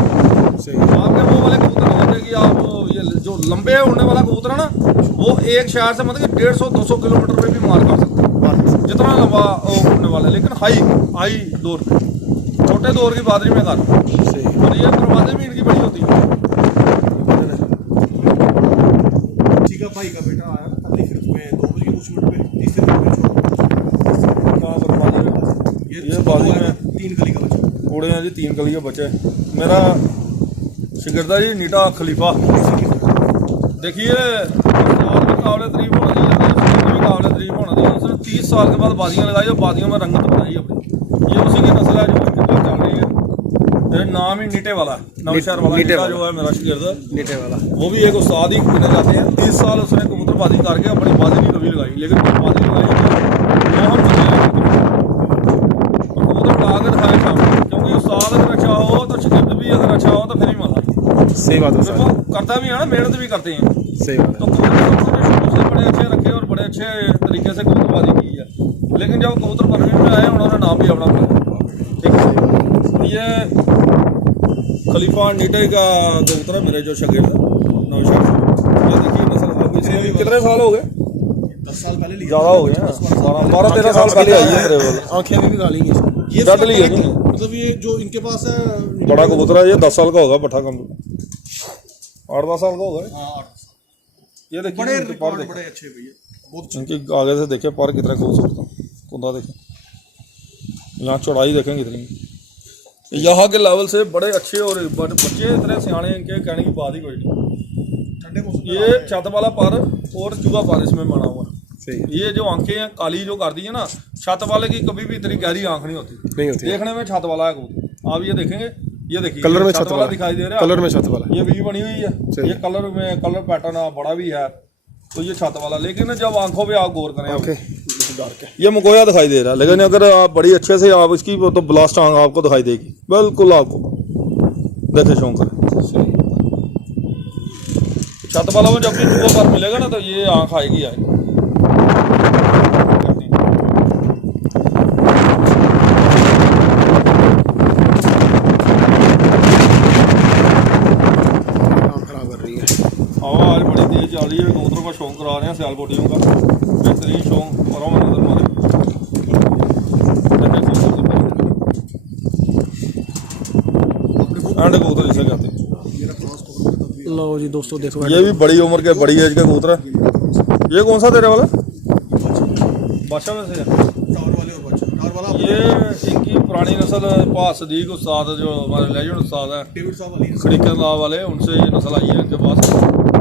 सही। आपके वो वाले कबूतर नहीं होते कि आप ये जो लंबे उड़ने वाला कबूतर है ना वो एक शहर से मतलब कि 150-200 किलोमीटर पे भी मार कर सकते हैं, जितना लंबा उड़ने वाला है। लेकिन हाई दौर पे, छोटे दौर की बात नहीं मैं कर रहा। सही। और ये परवाजें भी इनकी बड़ी होती है। ठीक है, भाई का बेटा आया ना कल फिर उसमें 2 बजे कुछ मिनट पे तीसरे दिन में ये बाजी में 3 गली का बच्चा उड़े हैं जी, 3 गली के बच्चे। मेरा शिगिर्दा जी नीटा खलीफा, देखिए भी काबिल तरीफ होना चाहिए, भी काबिल तरीफ होना चाहिए। उसने 30 साल के बाद बाजियाँ लगाई और बाजियों में रंगत बनाई अपनी। ये उसी की नस्ल है जो उनके पास चल रही है। मेरा नाम ही नीटे वाला, नवशहर वाला नीटा जो है मेरा शिगिर्दा नीटे वाला, वो भी एक उस्ताद ही गिने जाते हैं। 30 साल उसने कबूतरबाजी करके अपनी बाजी नहीं कभी लगाई, लेकिन बाजी लगाई वो हम कबूतर उड़ा के दिखाया शाम, क्योंकि उस्ताद अगर अच्छा हो तो शिगिर्द भी अगर अच्छा हो तो फिर ही मजा। सही बात है फिर वो करता भी है ना, मेहनत भी करते हैं। सही बात तो कबूतर शुरू से बड़े अच्छे रखे और बड़े अच्छे तरीके से कबूतरबाजी की है। लेकिन जब कबूतर परवीन में आए उन्होंने नाम भी अपना बनाया। ठीक है, ये खलीफा नीटे का कबूतर है मेरे जो शागिर्द नौशहर से। ये देखिए नस्ल आपकी कितने साल हो गए? 10 साल पहले लिया, ज़्यादा हो गए हैं, 12-13 साल पहले आई है मेरे वाले। आंखें भी निकाली हैं ये डट ली है नहीं, मतलब ये जो इनके पास है बड़ा कबूतर है। ये 10 साल का होगा, पट्ठा कम 8-10 साल का होगा। हाँ, ये देखिए बड़े इनके पर बड़े अच्छे भैया, बहुत अच्छे। इनके आगे से देखिए पर कितना खूबसूरत है, कुंदा देखें, यहाँ चौड़ाई देखें कितनी। यहाँ के लेवल से बड़े अच्छे और बच्चे इतने सियाने, इनके कहने की बात ही कोई नहीं। ठंडे मौसम ये छत वाला पर और चूहा पर इसमें बना हुआ। सही। ये जो आंखें हैं काली जो कर दी है ना, छत वाले की कभी भी इतनी गहरी आंख नहीं होती देखने में। छत वाला है कबूतर, आप ये देखेंगे, ये देखिए कलर में छत वाला दिखाई दे रहा है, कलर में छत वाला, ये भी बनी हुई है, ये कलर में कलर पैटर्न बड़ा भी है, तो ये छत वाला। लेकिन जब आंखों पे आप गौर करें, ये मकोया दिखाई दे रहा है, लेकिन अगर आप बड़ी अच्छे से आप इसकी तो ब्लास्ट आंख आपको दिखाई देगी बिल्कुल। आपको देखे शौक करें, छत वाला में जब भी चूहा पर मिलेगा ना तो ये आंख आएगी। तैयारी चल रही है, कबूतरों का शौक करा रहे हैं सियालकोटियों का, बेहतरीन शौक। मारो मैं नजर मारे, एंड कबूतर जिसे कहते हैं। लो जी दोस्तों देखो, ये भी बड़ी उम्र के, बड़ी एज के कबूतर है। ये कौन सा तेरे वाला? बादशाह में से है टावर वाले और बच्चा टावर वाला ये। इनकी पुरानी नस्ल पास सदीक उस्ताद जो हमारे लेजेंड उस्ताद है डेविड साहब वाली खड़ीकर वाले, उनसे ये नस्ल आई है इनके पास।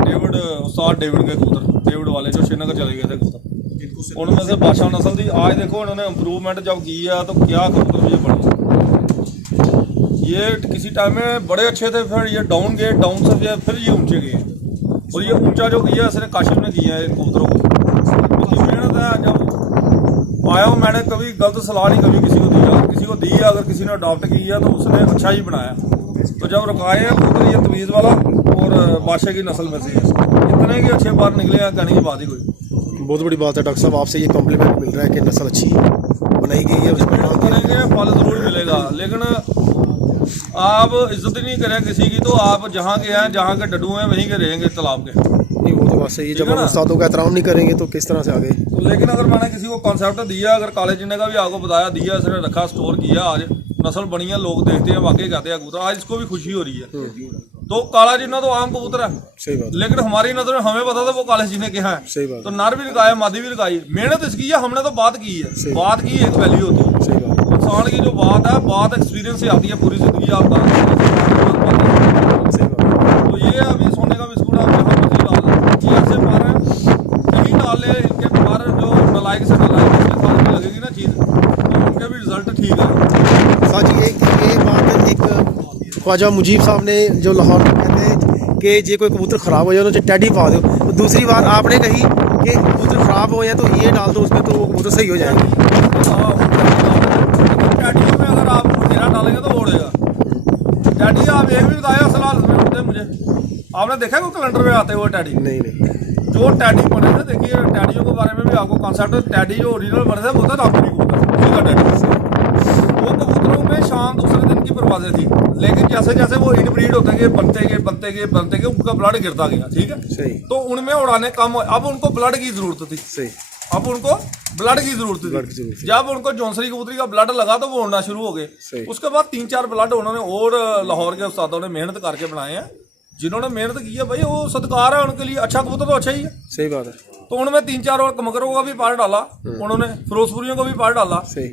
डेविड उस्ताद डेविड के कबूतर, डेविड वाले जो श्रीनगर चले गए थे कबूतर, उनमें से बादशाह नस्ल थी। आज देखो इन्होंने इम्प्रूवमेंट जब की है तो क्या कबूतर ये बने। ये किसी टाइम में बड़े अच्छे थे, फिर ये डाउन गए, डाउन से फिर ये ऊंचे गए। और ये ऊंचा जो किया सिर्फ काशिफ ने किया है इन कबूतरों को। उसकी मेहनत है। जब आया हूँ मैंने कभी गलत सलाह नहीं कभी किसी को दी, अगर किसी को दी है, अगर किसी ने अडॉप्ट की है तो उसने अच्छा ही बनाया। तो जब रुकाए हैं कबूतर ये तमीज़ वाला और बादशाह की नस्ल में से इतने के अच्छे बार निकले हैं, कहने की बात ही कोई। बहुत बड़ी बात है डॉक्टर साहब, आपसे ये कॉम्प्लीमेंट मिल रहा है कि नस्ल अच्छी बनाई गई है, उसमें मेहनत करेंगे फल ज़रूर मिलेगा। लेकिन आप इज्जत ही नहीं करें किसी की तो आप जहाँ के हैं, जहाँ के डड्डू हैं वहीं के रहेंगे तालाब के। नहीं वो तो बात सही है, जब हम उस्तादों का एहतराम नहीं करेंगे तो किस तरह से आगे। तो लेकिन अगर मैंने किसी को कॉन्सेप्ट दिया, अगर कॉलेज ने का भी आपको बताया, दिया, इसने रखा, स्टोर किया, आज नस्ल बनी है, लोग देखते हैं, वाकई कहते हैं कबूतर, आज इसको भी खुशी हो रही है। तो काला जिन्ना तो आम कबूतर है, सही बात, लेकिन हमारी नजर में हमें पता था वो काले जी ने क्या है। सही बात, तो नर भी लगाया, मादी भी लगाई, मेहनत इसकी है, हमने तो बात की है। बात की एक वैल्यू होती है, सही बात, इंसान की जो बात है, बात एक्सपीरियंस से आती है, पूरी जिंदगी आप सही बात। तो ये अभी सोने का बिस्कुट आप जहाँ मर्जी डाल, ये ऐसे मारे कहीं डाल ले, इनके पर जो नलायक से नलायक इसके साथ में लगेगी ना चीज़, तो उनके भी रिजल्ट ठीक है। साथ ही ये बात एक ख्वाजा मुजीब साहब ने जो लाहौर में कहते हैं कि जे कोई कबूतर ख़राब हो जाए तो टैडी पा दो, तो दूसरी बात आपने कही कि कबूतर ख़राब हो जाए तो ये डाल दो उसमें, तो वो कबूतर सही हो जाएंगे। टैडियों में अगर आप घेरा डालेंगे तो उड़ेगा। टैडी आप एक भी बताया असल हालत में उड़ते मुझे, आपने देखा कोई कैलेंडर में आते हुए टैडी? नहीं नहीं, जो टैडी बने थे, देखिए टैडियों के बारे में भी आपको कॉन्सेप्ट, टैडी जो ओरिजिनल बने थे वो था रामपुरी कबूतर, ठीक है टैडी। वो कबूतरों में शाम दूसरे दिन की परवाजें थी, लेकिन जैसे जैसे वो इनब्रीड होते गए, बनते गए उनका ब्लड गिरता गया, ठीक है, सही, तो उनमें उड़ाने कम, अब उनको ब्लड की जरूरत थी, सही, अब उनको ब्लड की जरूरत थी। जब उनको जौनसरी कबूतरी का ब्लड लगा तो वो उड़ना शुरू हो गए। उसके बाद 3-4 ब्लड उन्होंने और लाहौर के उस्तादों ने मेहनत करके बनाए हैं, जिन्होंने मेहनत की है भाई वो सत्कार है उनके लिए। अच्छा कबूतर तो अच्छा ही है, सही बात है। तो उनमें 3-4 और कमकरों का भी पार्ट डाला उन्होंने, फिरोजपुरियों का भी पार्ट डाला। सही,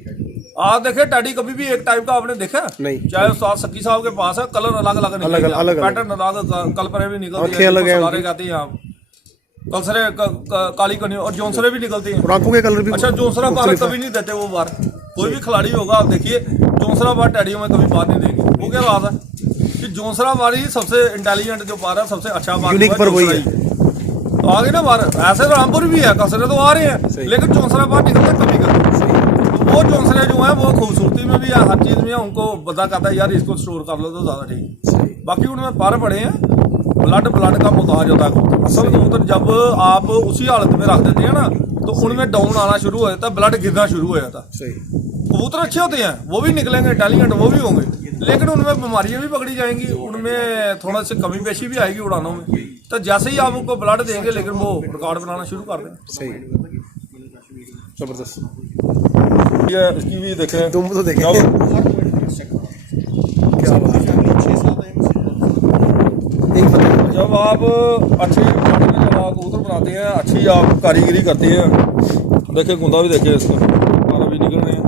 आप देखे टैडी कभी भी एक टाइप का आपने देखा नहीं, चाहे उस्ताद सक्की साहब के पास है, कलर अलग अलग पैटर्न अलग, कलपरे भी निकलती है, कहती हैं आप, कलसरे काली कनी और जोंसरे भी निकलती हैं, आंखों के कलर भी। अच्छा जोंसरा कलर कभी नहीं देते वो बार, कोई भी खिलाड़ी होगा आप देखिए जोंसरा बार टैडियों में कभी बात नहीं देगी। वो क्या बात है कि जोंसरा बार ही सबसे इंटेलिजेंट जो बार है, सबसे अच्छा बार है, तो आगे ना बार। ऐसे तो रामपुर भी है, कसरे तो आ रहे हैं, लेकिन जोंसरा बार निकलता कभी कभी। तो वो जोंसरे जो है वो खूबसूरती में भी है, हर चीज में है, उनको पता कहता है यार इसको स्टोर कर लो तो ज्यादा ठीक। बाकी उनमें पर पड़े हैं, ब्लड का मुताज होता है असल कबूतर। जब आप उसी हालत में रख देते हैं ना तो उनमें डाउन आना शुरू हो जाता है, ब्लड गिरना शुरू हो जाता है। कबूतर अच्छे होते हैं, वो भी निकलेंगे, इंटेलिजेंट वो भी होंगे, लेकिन उनमें बीमारियां भी पकड़ी जाएंगी, उनमें थोड़ा सी कमी पेशी भी आएगी उड़ानों में। तो जैसे ही आप उनको ब्लड देंगे लेकिन वो रिकॉर्ड बनाना शुरू कर देंगे। सही, जबरदस्त। ये इसकी भी देखें, तुम तो देखें जब आप अच्छे पानी में जब आप कबूतर बनाते हैं, अच्छी आप कारीगरी करते हैं, देखिए गुंदा भी देखिए, इसका पारा भी निकल रहे हैं,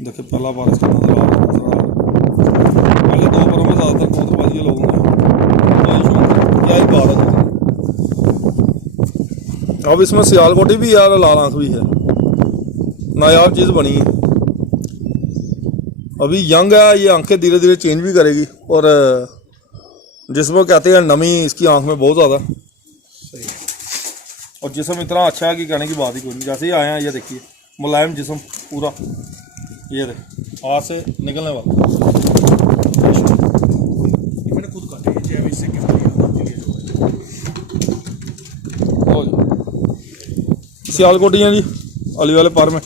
देखिए पहला बार इसका नजर आ रहा है। पहले 2 बारों में ज़्यादातर कबूतरबाजी के लोगों को क्या ही बात है। अब इसमें सियालकोटी भी यार, लाल आंख भी है, नायाब चीज़ बनी है, अभी यंग है, ये आंखें धीरे धीरे चेंज भी करेगी, और जिसमें कहते हैं नमी इसकी आंख में बहुत ज़्यादा, और जिस्म इतना अच्छा है कि कहने की बात ही कोई नहीं। जैसे ही आए हैं ये देखिए मुलायम जिस्म पूरा, ये देख हाथ से निकलने वाला, मैंने खुद काटे हैं, इससे सियालकोटियाँ जी अली वाले पार में।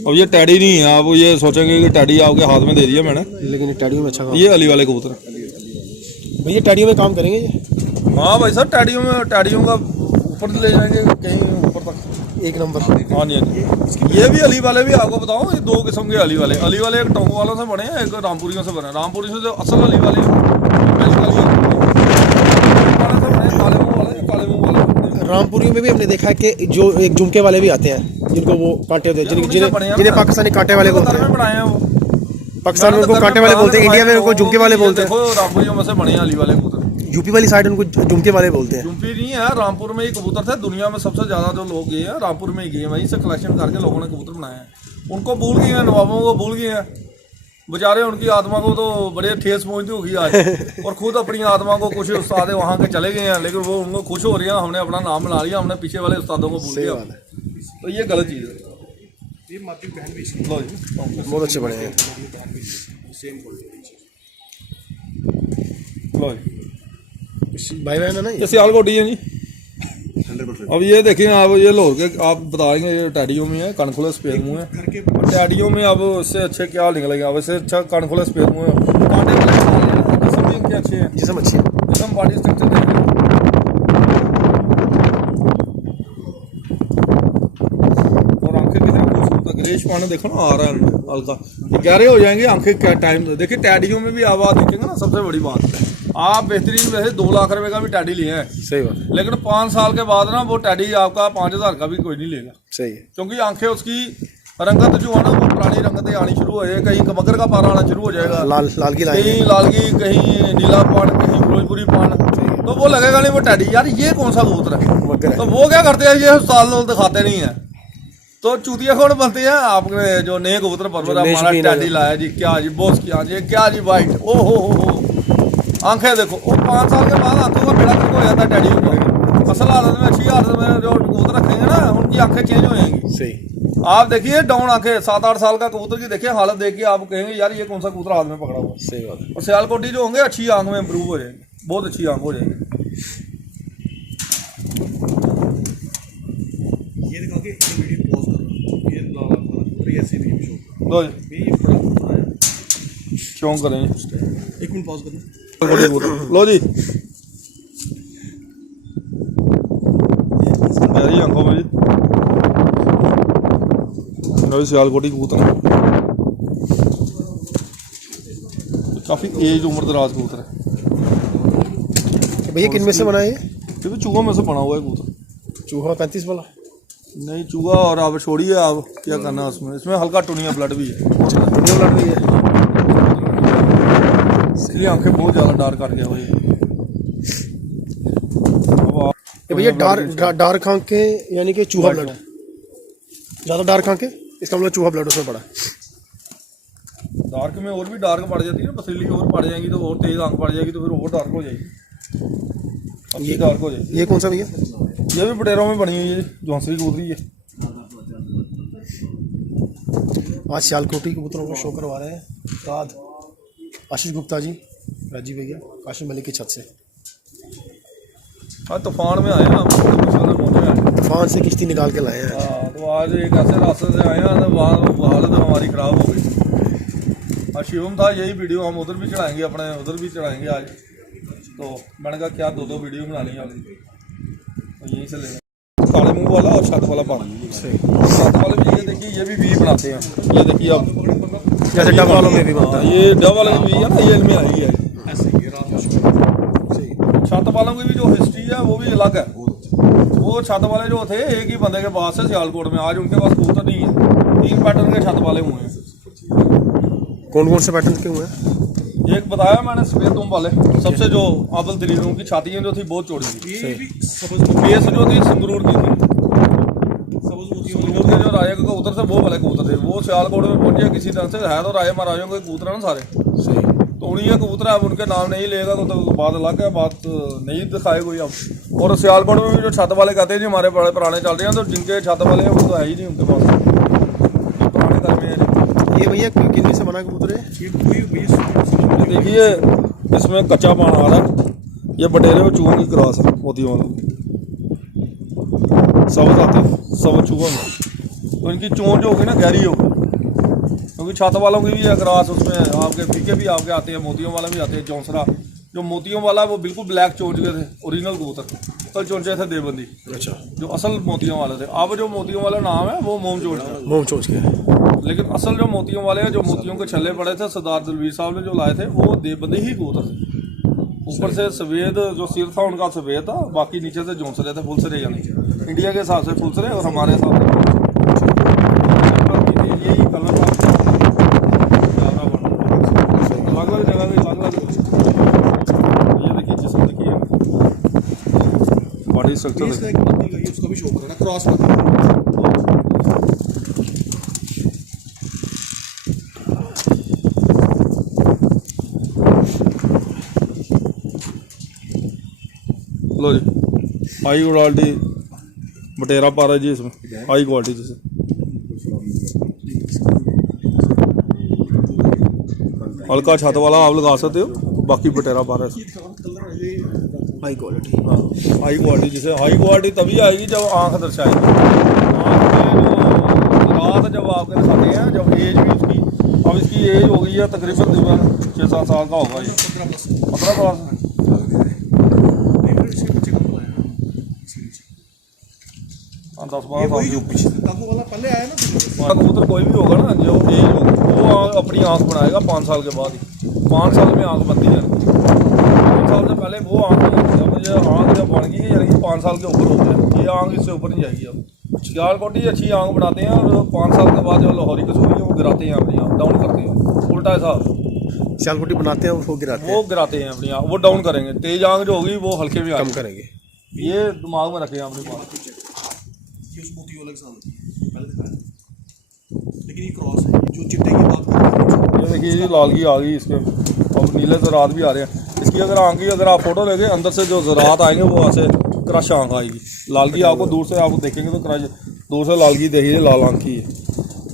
अब ये टैडी नहीं है, आप ये सोचेंगे कि टैडी आपके हाथ में दे दिया मैंने, लेकिन टैडी में अच्छा ये अली वाले कबूतर भैया टैडियों में काम करेंगे ये? हाँ भाई साहब, टैडियों का ऊपर ले जाएंगे कहीं ऊपर तक। एक नंबर। हाँ जी, ये भी अली वाले भी आपको बताओ, ये दो किस्म के अली वाले एक टोंग वालों से बने हैं, एक रामपुरियों से बने। रामपुरी से जो असल अली वाले काले मुंह वाले। रामपुरी में भी हमने देखा है कि जो एक झुमके वाले भी आते हैं, जिनको वो कांटे होते हैं, जिन्हें पाकिस्तानी कांटे वाले बोलते हैं। बनाए हैं वो, पाकिस्तान में उनको कांटे वाले बोलते हैं, इंडिया में उनको झुमके वाले बोलते हैं। देखो रामपुरियों में से बने हैं अली वाले कबूतर। यूपी वाली साइड उनको झुमके वाले बोलते हैं। यूपी नहीं है, रामपुर में ही कबूतर थे। दुनिया में सबसे ज्यादा जो लोग गए हैं रामपुर में ही गए हैं, वहीं से कलेक्शन करके लोगों ने कबूतर बनाए हैं। उनको भूल गए हैं, नवाबों को भूल गए हैं बेचारे। उनकी आत्मा को तो बड़े ठेस पहुंचती होगी आज, और खुद अपनी आत्मा को कुछ उस्ताद वहाँ के चले गए हैं, लेकिन वो उनको खुश हो रही है, हमने अपना नाम बना लिया, हमने पीछे वाले उस्तादों को भूल गया। तो ये गलत चीज़ है। बहुत अच्छे बने हैं। भाई बहन है ना ये सियालकोटी है जी। अब ये देखिए आप, ये लोग के आप बताएंगे, ये टैडियों में है, कनखुले सफेद मुँह है। टैडियों में अब इससे अच्छे क्या निकलेंगे? अब इससे अच्छा कनखुले सफेद मुँह है, कांटे वाले किस्म भी इनके अच्छे हैं, जिसम अच्छी है, एकदम बॉडी स्ट्रक्चर देखेंगे। और आंखें कितनी खूबसूरत है, ग्रेश पानी देखो ना आ रहा है इनमें हल्का, गहरे हो जाएंगे आंखें क्या टाइम। देखिए टैडियों में भी आप देखेंगे ना, सबसे बड़ी बात आप बेहतरीन वैसे 2 लाख रुपए का भी टैडी लिए हैं, सही बात है, लेकिन 5 साल के बाद ना वो टैडी आपका 5,000 का भी कोई नहीं लेगा। सही है। क्योंकि आंखें उसकी रंगत जो है ना वो पुरानी रंगतें आनी शुरू हो जाएगी, कहीं मगर का पारा आना शुरू हो जाएगा, लाल की लाइन, कहीं लालगी, कहीं नीला पान, कहीं फिरोजपुरी पान, तो वो लगेगा नहीं वो टैडी यार ये कौन सा कबूतर है। तो वो क्या करते हैं, ये साल दिखाते नहीं है, तो चूतिया खोड़ बनते हैं। आपने जो नए कबूतर परवर हमारा टैडी लाया जी, क्या जी बॉस किया जी, क्या जी वाइट, ओ हो आंखें देखो। वो 5 साल के बाद आंखों का बेड़ा करके हो जाता है टैडी को। असल हालत में, अच्छी हालत में जो कबूतर रखेंगे ना, उनकी आंखें चेंज हो जाएंगी। सही। आप देखिए डाउन आंखें 7-8 साल का कबूतर की देखिए हालत देख के आप कहेंगे यार ये कौन सा कबूतर हाथ में पकड़ा हुआ। सही बात है। और सियालकोटी जो होंगे अच्छी आंख में इंप्रूव हो जाएंगे, बहुत अच्छी आंख हो जाएगी। ये दिखा के वीडियो पॉज कर, ये लाल वाला ये ऐसे भी शो लो जी, ये बड़ा है, क्यों करें 1 मिनट पॉज करना। लो जी, मेरी आंखों में जी सियालकोटी कबूतर है, काफी एज उम्र दराज कबूतर है। भैया किन में से बना है ये? क्योंकि चूहों में से बना हुआ है कबूतर। चूहा 35 वाला नहीं, चूहा और आप छोड़िए, आप क्या करना उसमें, इसमें हल्का टूनिया ब्लड भी है, दुनिया लड़ रही है, इसलिए आंखें बहुत ज़्यादा डार्क कर गया हुई। भैया डार्क आंखें यानी कि चूहा ब्लड, ज़्यादा डार्क आंखें, इसका मतलब चूहा ब्लड उसमें पड़ा है। डार्क में और भी डार्क पड़ जाती है ना, पथरीली और पड़ जाएगी तो और तेज आंख पड़ जाएगी, तो फिर और डार्क हो जाएगी, अच्छी डार्क हो जाएगी। ये कौन सा भैया? ये भी पटेरों में बनी हुई है, जौनसरी कबूतरी है। आज सियालकोटी कबूतरों को शो करवा रहे हैं उस्ताद आशीष गुप्ता जी, राजीव भैया, काशिम मलिक की छत से। हाँ, तूफान में आए हैं हम, पहुँचे हैं, तूफान से किश्ती निकाल के लाए हैं। हाँ, तो आज एक ऐसे रास्ते से आए हैं तो हालत हमारी ख़राब हो गई। और शिवम था, यही वीडियो हम उधर भी चढ़ाएंगे, अपने उधर भी चढ़ाएंगे आज। तो मैंने कहा क्या 2-2 वीडियो बना ली आपने, तो यहीं से लेना। काले मुंह वाला और छत वाला पानी, छत वाले भी ये देखिए, ये भी वी बनाते हैं, ये देखिए आप, जैसे डब वालों में भी बनता है। ये डब वाले वी है ना, ये इनमें आई है। ऐसे ये रात में छत वालों की भी जो हिस्ट्री है वो भी अलग है। वो छत वाले जो थे एक ही बंदे के पास है सियालकोट में, आज उनके पास कबूतर नहीं है, 3 पैटर्न के छत वाले हुए हैं। कौन कौन से पैटर्न के हुए हैं? एक बताया मैंने सफेद तुम वाले, सबसे जो अव्वल तरीन, उनकी छातियाँ जो थी बहुत चौड़ी थी, ये भी बेस जो थी संगरूर की थी, संगरूर के जो राजे के कबूतर थे वो वाले कबूतर थे। वो सियालकोट में पहुंचे किसी तरह से, है तो राजे महाराजों के कबूतर है ना सारे, सही। तो उन्हीं कबूतर अब उनके नाम नहीं लेगा तो बात अलग है, बात नहीं दिखाए कोई अब। और सियालकोट में भी जो छत वाले कहते हैं जी हमारे बड़े पुराने चल रहे हैं, तो जिनके छत वाले हैं वो तो है ही नहीं उनके पास, पुराने घर में है। ये भैया किन से बना कबूतर है? ये कोई भी देखिए इसमें कच्चा पान आ रहा है, ये बटेरे और चूहों की क्रॉस है, मोतियों वाला सबज आते हैं, सब चूहों में, तो इनकी चोंच जो होगी ना गहरी होगी, क्योंकि छत वालों की भी है क्रॉस, उसमें आपके फीके भी आपके आते हैं, मोतियों वाले भी आते हैं, चौंसरा जो मोतियों वाला वो बिल्कुल ब्लैक चोंच के थे, ओरिजिनल कबूतर। असल चोंचे थे देवबंदी, अच्छा, जो असल मोतियों वाले थे। अब जो मोतियों वाला नाम है वो मोम चोंच है, मोम चोंच के। लेकिन असल जो मोतियों वाले हैं, जो मोतियों के छल्ले पड़े थे, सरदार दलवीर साहब ने जो लाए थे, वो देवबंदी ही कबूतर थे। ऊपर से सफ़ेद जो सिर था उनका सफ़ेद था, बाकी नीचे से जोंसरे थे, फुलसरे यानी इंडिया के हिसाब से फुलसरे और हमारे हिसाब से यही कलर अलग अलग जगह पे अलग अलग। ये देखिए जिसमें देखिए बॉडी स्ट्रक्चर इसका एक पत्नी का ये उसका भी शौक करना क्रॉस पत्नी। लो जी, हाई क्वालिटी बटेरा पा रहा है जी, इसमें हाई क्वालिटी जैसे हल्का छत वाला आप लगा सकते हो, बाकी बटेरा पा रहा है। High quality. हाँ, हाई क्वालिटी जैसे हाई क्वालिटी तभी आएगी जब आँख दर्शाएगी। आँख में जो रात जब आपके दिखाते हैं, जब एज भी इसकी, अब इसकी एज हो गई है तकरीबन 6-7 साल का होगा ये, 15 साल। हाँ, 10-12 साल। जो पीछे से दादू वाला पहले आया ना, कबूतर कोई भी होगा ना, जो एज होगी वो अपनी आँख बनाएगा 5 साल के बाद ही। 5 साल में आँख बनती है, 5 साल से पहले वो आँख नहीं बनती। अब ये आँख जब बन गई यानी कि 5 साल के ऊपर हो गया, ये आँख इससे ऊपर नहीं जाएगी। अब सियालकोटी अच्छी आँख बनाते हैं, और 5 साल के बाद जो लाहौरी कसूरी है वो गिराते हैं अपनी आँख, डाउन करते हैं। उल्टा हिसाब सियालकोटी बनाते हैं, वो गिराते हैं, वो गिराते हैं अपनी आँख, वो डाउन करेंगे। तेज आँख जो होगी वो हल्के में कम करेंगे। ये दिमाग में रखें अपने पास। ये उस मोती अलग साल होती है पहले दिखाया, लेकिन ये क्रॉस है जो चिट्टे की बात कर रहे हैं। ये देखिए जी लालगी आ गई इसके, अब नीले ज़रात भी आ रहे हैं इसकी। अगर आँख की अगर आप फोटो लेंगे, अंदर से जो ज़रात आएंगे वो ऐसे क्रश आँख आएगी। लालगी आपको दूर से आप देखेंगे तो क्रश, दूर से लालगी देखिए लाल आँख की है।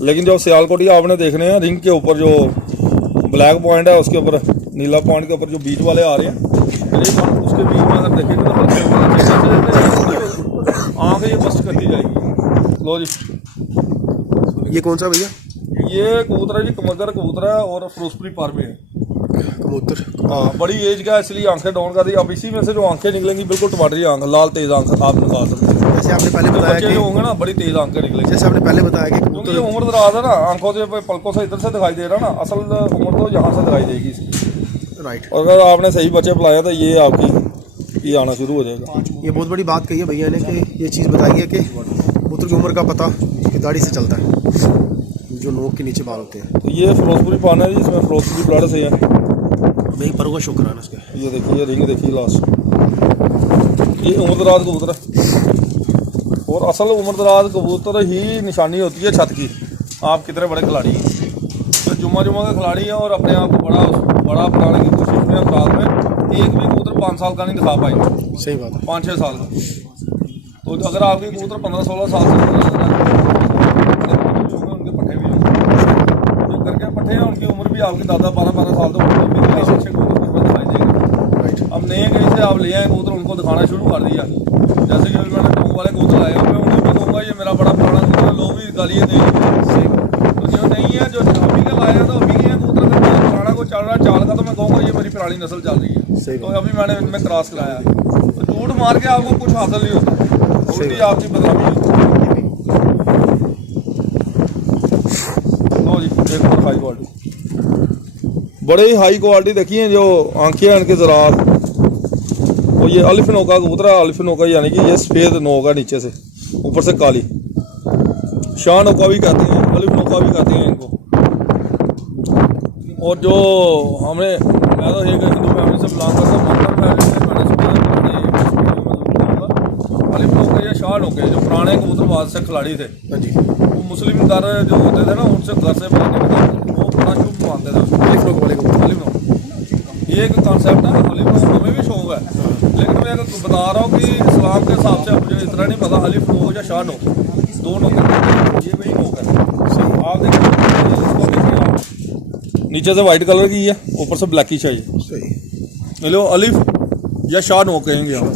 लेकिन जो सियालकोटी आपने देखने हैं, रिंग के ऊपर जो ब्लैक पॉइंट है, उसके ऊपर नीला पॉइंट के ऊपर जो बीच वाले आ रहे हैं, उसके बीच में अगर देखेंगे तो हल्के आँख ये बस्ट करती जाएगी। लो जी, ये कौन सा भैया? ये कबूतर है जी, कमगर कबूतर है और फिरोजपुरी पार में है कबूतर। हाँ, बड़ी एज का इसलिए आंखें डाउन कर दी। अब इसी में से जो आंखें निकलेंगी बिल्कुल टमाटरी आंख, लाल तेज आंख आप निकाल सकते हैं। जैसे आपने पहले बताया बच्चे कि जो होंगे ना बड़ी तेज आंखें निकलेंगी, जैसे आपने पहले बताया कि क्योंकि ये उम्र दराज है ना, आंखों से पलकों से इधर से दिखाई दे रहा ना, असल उम्र तो यहाँ से दिखाई देगी इसकी। राइट। और अगर आपने सही बच्चे पलाया तो ये आपकी ये आना शुरू हो जाएगा। ये बहुत बड़ी बात कही है भैया ने कि ये चीज़ बताई है कि कबूतर की उम्र का पता कि दाढ़ी से चलता है, जो नोक के नीचे बाल होते हैं। तो ये फिरोजपुरी पान है जी, इसमें फिरोजपुरी ब्लड से है। मैं पर का शुक्र है इसका। ये देखिए रिंग देखिए लास्ट, ये उम्रदराज कबूतर है। और असल उम्रदराज कबूतर ही निशानी होती है छत की, आप कितने बड़े खिलाड़ी हैं। तो जुम्मा का खिलाड़ी है और अपने आप को बड़ा बनाने की कोशिश में अंदाज में एक भी कबूतर 5 साल का नहीं दिखा पाएंगे। सही बात है। 5-6 साल का। तो अगर आपके कबूतर 15-16 साल से उनके पट्टे भी होंगे, जो करके पट्टे हैं उनकी उम्र भी आपकी 10-12 साल तो अच्छे कबूतर दिखाई देगी। राइट। अब नए कहीं से आप ले आए कबूतर, उनको दिखाना शुरू कर दिया। जैसे कि मैंने टोंक वाले कबूतर लाए, मैं उन्हें भी कहूँगा ये मेरा बड़ा पुराना कबूतर, लोग भी गालियाँ देंगे। तो जो नहीं है, जो अभी के लाए हैं तो अभी के हैं कबूतर, पुराना को चल रहा है चाल का, तो मैं कहूँगा ये मेरी पुरानी नस्ल चल रही है। तो अभी मैंने इनमें क्रॉस कराया। तो झूठ मार के आपको कुछ हासिल नहीं होता, उल्टी आपकी बदनामी होती। लो जी, देखो हाई क्वालिटी, बड़े ही हाई क्वालिटी देखिए। जो आंखें हैं इनके ज़रात, और ये अलिफ नोका कबूतर है। अलिफ नोका यानी कि ये सफ़ेद नोक है नीचे से, ऊपर से काली। शाह नोका भी कहते हैं, अलिफ नोका भी कहते हैं इनको। और जो मैं तो एक हिंदू फैमिली से बिलोंग करता हूँ, मंगल फैमिली से मैंने सुना है, अलिफ नोके या शाह नोके जो पुराने कबूतरबाज से खिलाड़ी थे, हाँ जी। वो मुस्लिम घर जो होते थे ना, उनसे घर से बाहर नहीं निकालते, वो बड़ा शुभ मानते थे उसको। अलिफ नोक वाले कबूतर। अलिफ नोक ये एक कॉन्सेप्ट है, अलिफ नोक हमें भी शौक है, लेकिन मैं अगर बता रहा हूँ कि इस्लाम के हिसाब से मुझे इतना नहीं पता अलिफ नोक या शाह नोक, 2 नोक है, ये वही नोक है। आप देखिए नीचे से वाइट कलर की है, ऊपर से ब्लैकिश है। ये सही। मिलो अलिफ या शाह नोक कहेंगे हम,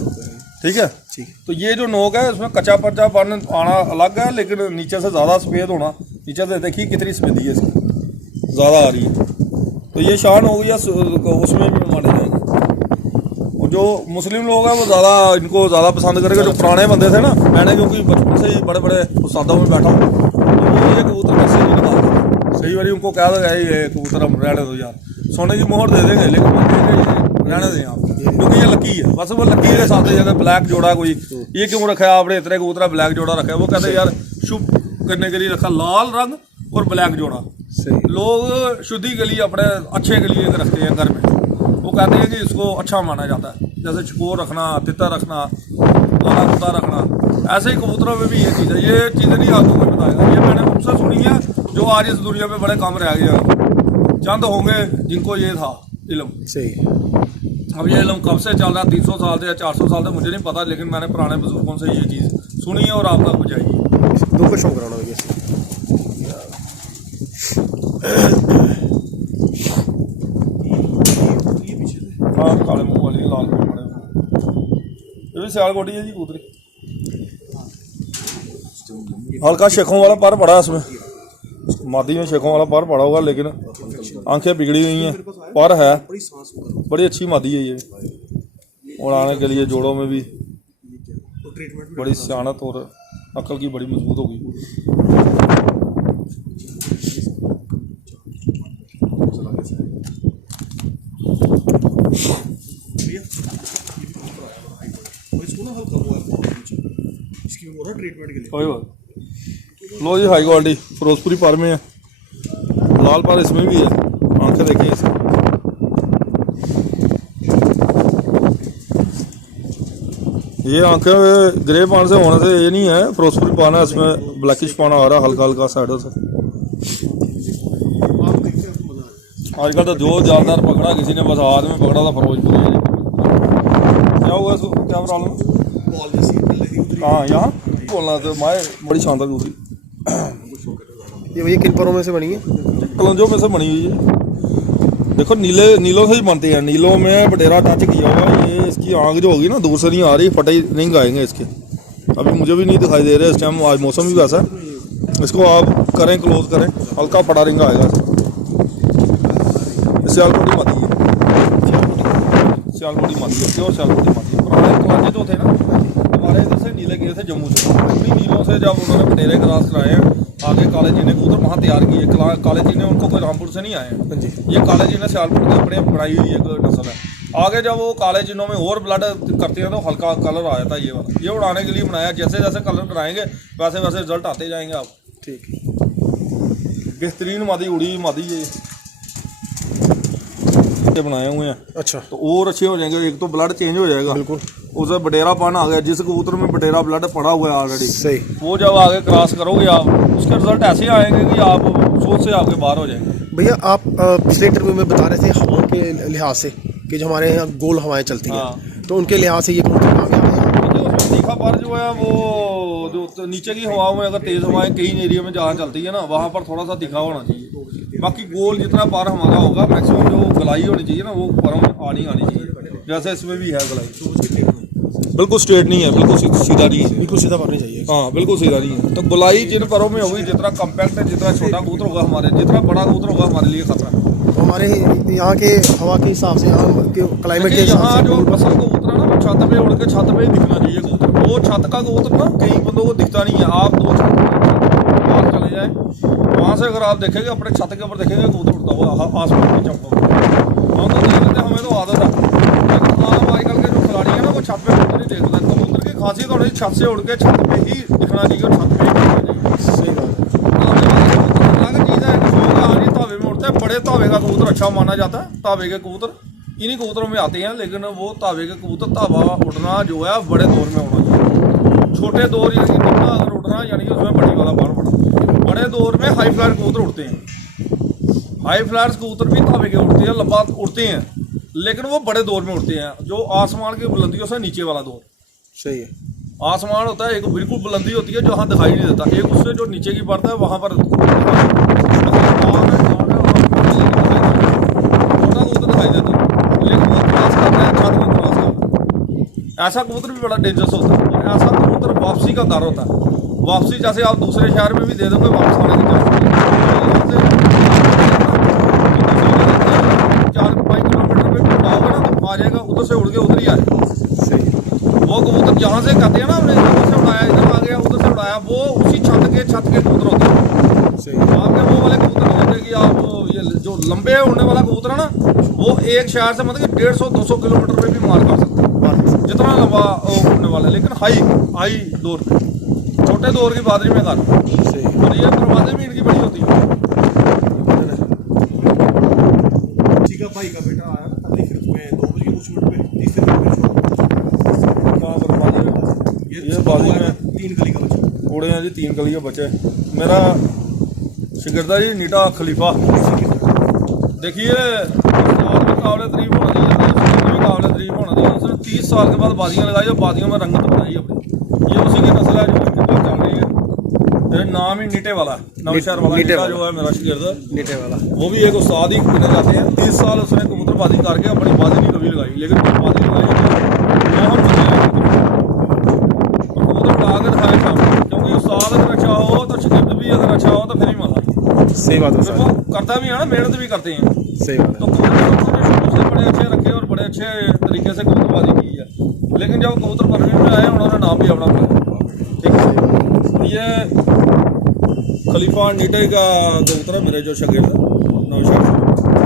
ठीक है। ठीक है। तो ये जो नोक है उसमें कच्चा पर्चा बन आना अलग है, लेकिन नीचे से ज़्यादा सफ़ेद होना, नीचे से देखिए कितनी सफ़ेदी है इसकी, ज़्यादा आ रही है। तो ये शाह नोक या उसमें भी माने जाएंगे। जो मुस्लिम लोग हैं वो ज़्यादा इनको ज़्यादा पसंद करेंगे। जो पुराने बंदे थे ना, मैंने क्योंकि बचपन से ही बड़े बड़े उस्तादों में बैठा हूँ, तो वो ये कबूतर वैसे नहीं निकालते। सही बारी उनको कह देगा ये कबूतर हम रहने दो यार, सोने की मोहर दे देंगे, लेकिन वो कहेंगे रहने दें आप, क्योंकि ये लकी है। बस वो लकी के साथ जगह ब्लैक जोड़ा कोई ये क्यों रखा है आपने, इतने कबूतर ब्लैक जोड़ा रखा है, वो कहते हैं यार शुभ करने के लिए रखा लाल रंग और ब्लैक जोड़ा। लोग शुद्धि के लिए अपने अच्छे के लिए रखते हैं घर में, वो कहते हैं कि इसको अच्छा माना जाता है। जैसे चकोर रखना, तितर रखना, काला कुत्ता रखना, ऐसे ही कबूतरों में भी ये चीज़ है। ये चीज़ें नहीं आपको कोई बताएगा, ये मैंने उनसे सुनी है जो आज इस दुनिया में बड़े कम रह गए हैं। चंद होंगे जिनको ये था इल्म। सही। अब ये इल्म कब से चल रहा है, 300 साल से या 400 साल से मुझे नहीं पता, लेकिन मैंने पुराने बुजुर्गों से ये चीज़ सुनी है और आप तक पहुँचाई। दो को शौक कराना भैया। हाँ काले मुँह वाली लाल मुँह वाले, ये भी सियालकोटी है जी कबूतरी। हल्का शेखों वाला पर पड़ा है इसमें, मादी में शेखों वाला पर पड़ा होगा, लेकिन आंखें बिगड़ी हुई हैं। पर है बड़ी अच्छी मादी है ये, उड़ाने के लिए जोड़ों में भी बड़ी सियानत और अकल की बड़ी मजबूत होगी। ट्रीटमेंट के लिए कोई बात लो जी, हाई क्वालिटी फिरोजपुरी पर में है, लाल पर इसमें भी है, आंखें देखिए इसमें। ये आंखें ग्रे पान से होने से ये नहीं है, फिरोजपुरी पान है, इसमें ब्लैकिश पाना आ रहा है हल्का हल्का साइडों से। आजकल तो जो जानदार पकड़ा किसी ने, बस हाथ में पकड़ा था फिरोजपुरी। क्या हुआ इसको, क्या प्रॉब्लम? बॉल जैसी लगी। हाँ यहाँ बोलना तो माए बड़ी शानदार कबूतरी। ये भैया किन परों में से बनी है? कलंजों में से बनी हुई है। देखो नीलों से ही बनते हैं, नीलों में बटेरा टच किया हुआ। ये इसकी आंख जो होगी ना दूर से नहीं आ रही, फटे रिंग आएंगे इसके। अभी मुझे भी नहीं दिखाई दे रहे इस टाइम, आज मौसम भी वैसा है। इसको आप करें क्लोज करें, हल्का फटा रिंग आएगा। सियालकोटी मादी है, सियालकोटी मादी है, प्योर सियालकोटी मादी है। पुराने कलांजे जो थे ना हमारे इधर से नीले गए थे जम्मू से, उन्हीं नीलों से जब उन्होंने बटेरे क्रॉस कराए हैं, आगे काले जी ने कबूतर वहाँ तैयार किए। काले जी ने उनको कोई रामपुर से नहीं आए हैं, ये काले जी ने सियालपुर के अपने बनाई हुई एक नस्ल है। आगे जब वो काले जिनों में और ब्लड करते हैं तो हल्का कलर आ जाता है ये वाला। ये उड़ाने के लिए बनाया, जैसे जैसे कलर कराएंगे वैसे वैसे रिजल्ट आते जाएंगे आप। ठीक, बेहतरीन मादी उड़ी मादी ये बनाए हुए हैं। अच्छा, तो और अच्छे हो जाएंगे, एक तो ब्लड चेंज हो जाएगा, बिल्कुल उसे बटेरा पान आ गया। जिस कबूतर में बटेरा ब्लड पड़ा हुआ है ऑलरेडी, सही। वो जब आगे क्रॉस करोगे आप, उसके रिजल्ट ऐसे आएंगे कि आप सोच से आपके बाहर हो जाएंगे। भैया आप पिछले इंटरव्यू में बता रहे थे हवा के लिहाज से कि जो हमारे यहाँ गोल हवाएं चलती हैं, तो उनके लिहाज से ये कबूतर कामयाब है। देखिए उसमें तीखा पर जो है वो जो नीचे की हवाओं में अगर तेज हवाएं कई एरिया में जहाँ चलती है ना, वहाँ पर थोड़ा सा तीखा होना चाहिए। बाकी गोल जितना पार हमारा होगा मैक्सिमम जो गलाई होनी चाहिए ना, वो परों में आनी चाहिए। जैसे इसमें भी है गलाई, बिल्कुल स्ट्रेट नहीं है, बिल्कुल सीधा नहीं है, बिल्कुल सीधा पड़नी चाहिए। हाँ बिल्कुल सीधा नहीं है। तो गोलाई जिन परों में होगी, जितना कम्पैक्ट है, जितना छोटा कबूतर होगा हमारे, जितना बड़ा कबूतर होगा हमारे लिए खतरा है। तो हमारे यहाँ के हवा के हिसाब से, यहाँ के क्लाइमेट के हिसाब यहाँ से जो असल कबूतर है ना, वो छत पे उड़ के छत पे ही दिखना चाहिए कबूतर। वो छत का कबूतर ना कई बंदों को दिखता नहीं है। आप दो छत बाहर चले जाएं, वहाँ से अगर आप देखेंगे अपने छत के ऊपर देखेंगे कबूतर उड़ता हुआ आसमान में चमका। हम तो देख लेते, हमें तो आदत है, लेकिन आम आजकल के जो खिलाड़ी है ना वो छत पे कबूतर नहीं देख लेते। कबूतर की खासियत होनी छत से उड़ के छत पे ही दिखना चाहिए और छत पे ही दिखना चाहिए। सही बात अलग चीज़ है, लोग तावे में उड़ते हैं। बड़े तावे का कबूतर अच्छा माना जाता है। तावे के कबूतर इन्हीं कबूतरों में आते हैं, लेकिन वो तावे के कबूतर तावा उड़ना जो है बड़े दौर में होना चाहिए। छोटे दौर यानी कि अगर उड़ना यानी कि उसमें बड़ी वाला बार पड़ा। बड़े दौर में हाई फ्लायर कबूतर उड़ते हैं। हाई फ्लायर्स कबूतर भी तावे के उड़ते हैं, लंबा उड़ते हैं, लेकिन वो बड़े दौर में उड़ते हैं, जो आसमान की बुलंदियों से नीचे वाला दौर। सही है। आसमान होता है एक बिल्कुल बुलंदी होती है जहाँ दिखाई नहीं देता, एक उससे जो नीचे की परत है वहाँ पर दिखाई देता है, लेकिन वो क्रॉस करता है छत को क्रॉस करता है। ऐसा कबूतर भी बड़ा डेंजरस होता है। और ऐसा कबूतर वापसी का डर होता है। वापसी जैसे आप दूसरे शहर में भी दे दोगे, वापस आने की चांस 4-5 किलोमीटर में भी उड़ाओगे ना, तो आ जाएगा, उधर से उड़ के उधर ही आ जाएगा। सही वो कबूतर जहाँ से कहते हैं ना हमने इधर से उड़ाया, इधर आ गया, उधर से उड़ाया, वो उसी छत के कबूतर होते हैं। सही आपके वो वाले कबूतर नहीं होते कि आप ये जो लंबे उड़ने वाला कबूतर है ना, वो एक शहर से मतलब कि 150-200 किलोमीटर पे भी मार कर सकता है, जितना लंबा उड़ने वाला है। लेकिन हाई दौर पे, छोटे दौर की बात नहीं मैं कर रहा हूँ। सही और ये परवाजें भी इनकी बड़ी होती है। ठीक है, भाई का बेटा आया ना कल, फिर उसमें 2 बजे कुछ मिनट पे तीसरे दिन में कहाँ पर बाजी में? ये बाजी में 3 कली का बच्चा उड़े हैं जी, 3 कली के बच्चे। मेरा शिगिर्द है जी नीटा खलीफा। देखिए उस्ताद भी काबिल तारीफ होना चाहिए, उस्ताद भी काबिल तारीफ होना चाहिए। उसने 30 साल के बाद बाजियाँ लगाई और बाजियों में रंगत बनाई अपनी। ये उसी की नस्ल है जो उसके पास चल रही है। मेरा नाम ही नीटे वाला है, नवशहर वाला नीटा जो है मेरा शिगिर्द, नीटे वाला वो भी एक उस्ताद ही गिने जाते हैं। 30 साल उसने कबूतरबाजी करके अपनी बाजी नहीं कभी लगाई, लेकिन जो बाजी लगाई वो हम कबूतर उड़ा के दिखाया सामने। क्योंकि उस्ताद अगर अच्छा हो तो शिगिर्द भी अगर अच्छा हो तो फिर ही मजा। सही बात है फिर वो करता भी है ना, मेहनत भी करते हैं। सही बात तो कबूतर ने शुरू से बड़े अच्छे रखे और बड़े अच्छे तरीके से कबूतरबाजी की है। लेकिन जब कबूतर परवीन में आए उन्होंने नाम भी अपना बनाया। ठीक है, ये खलीफा नीटे का कबूतर है मेरे जो शागिर्द नौशहर।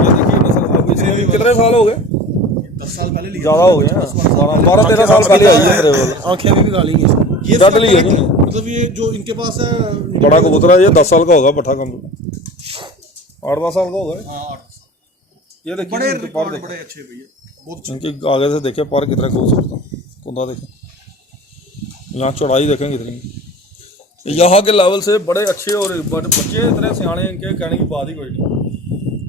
ये देखिए नस्ल अब इसे कितने साल हो गए? 10 साल पहले लिया, ज़्यादा हो गए हैं, 12-13 साल पहले आई है मेरे वाला। आंखें भी गाली हैं ये डट ली है जी। मतलब ये जो इनके पास है बड़ा कबूतर है ये 10 साल का होगा, पट्ठा कम 8-10 साल का होगा। हाँ, 8 ये देखिए बड़े इनके पर रिकॉर्ड देखिए, बड़े अच्छे भैया, बहुत अच्छे। इनके आगे से देखिए पर कितना खूबसूरत है, कुंदा देखिए, यहाँ चौड़ाई देखेंगे इतनी, यहाँ के लेवल से बड़े अच्छे। और बच्चे इतने सियाने, इनके कहने की बात ही कोई नहीं।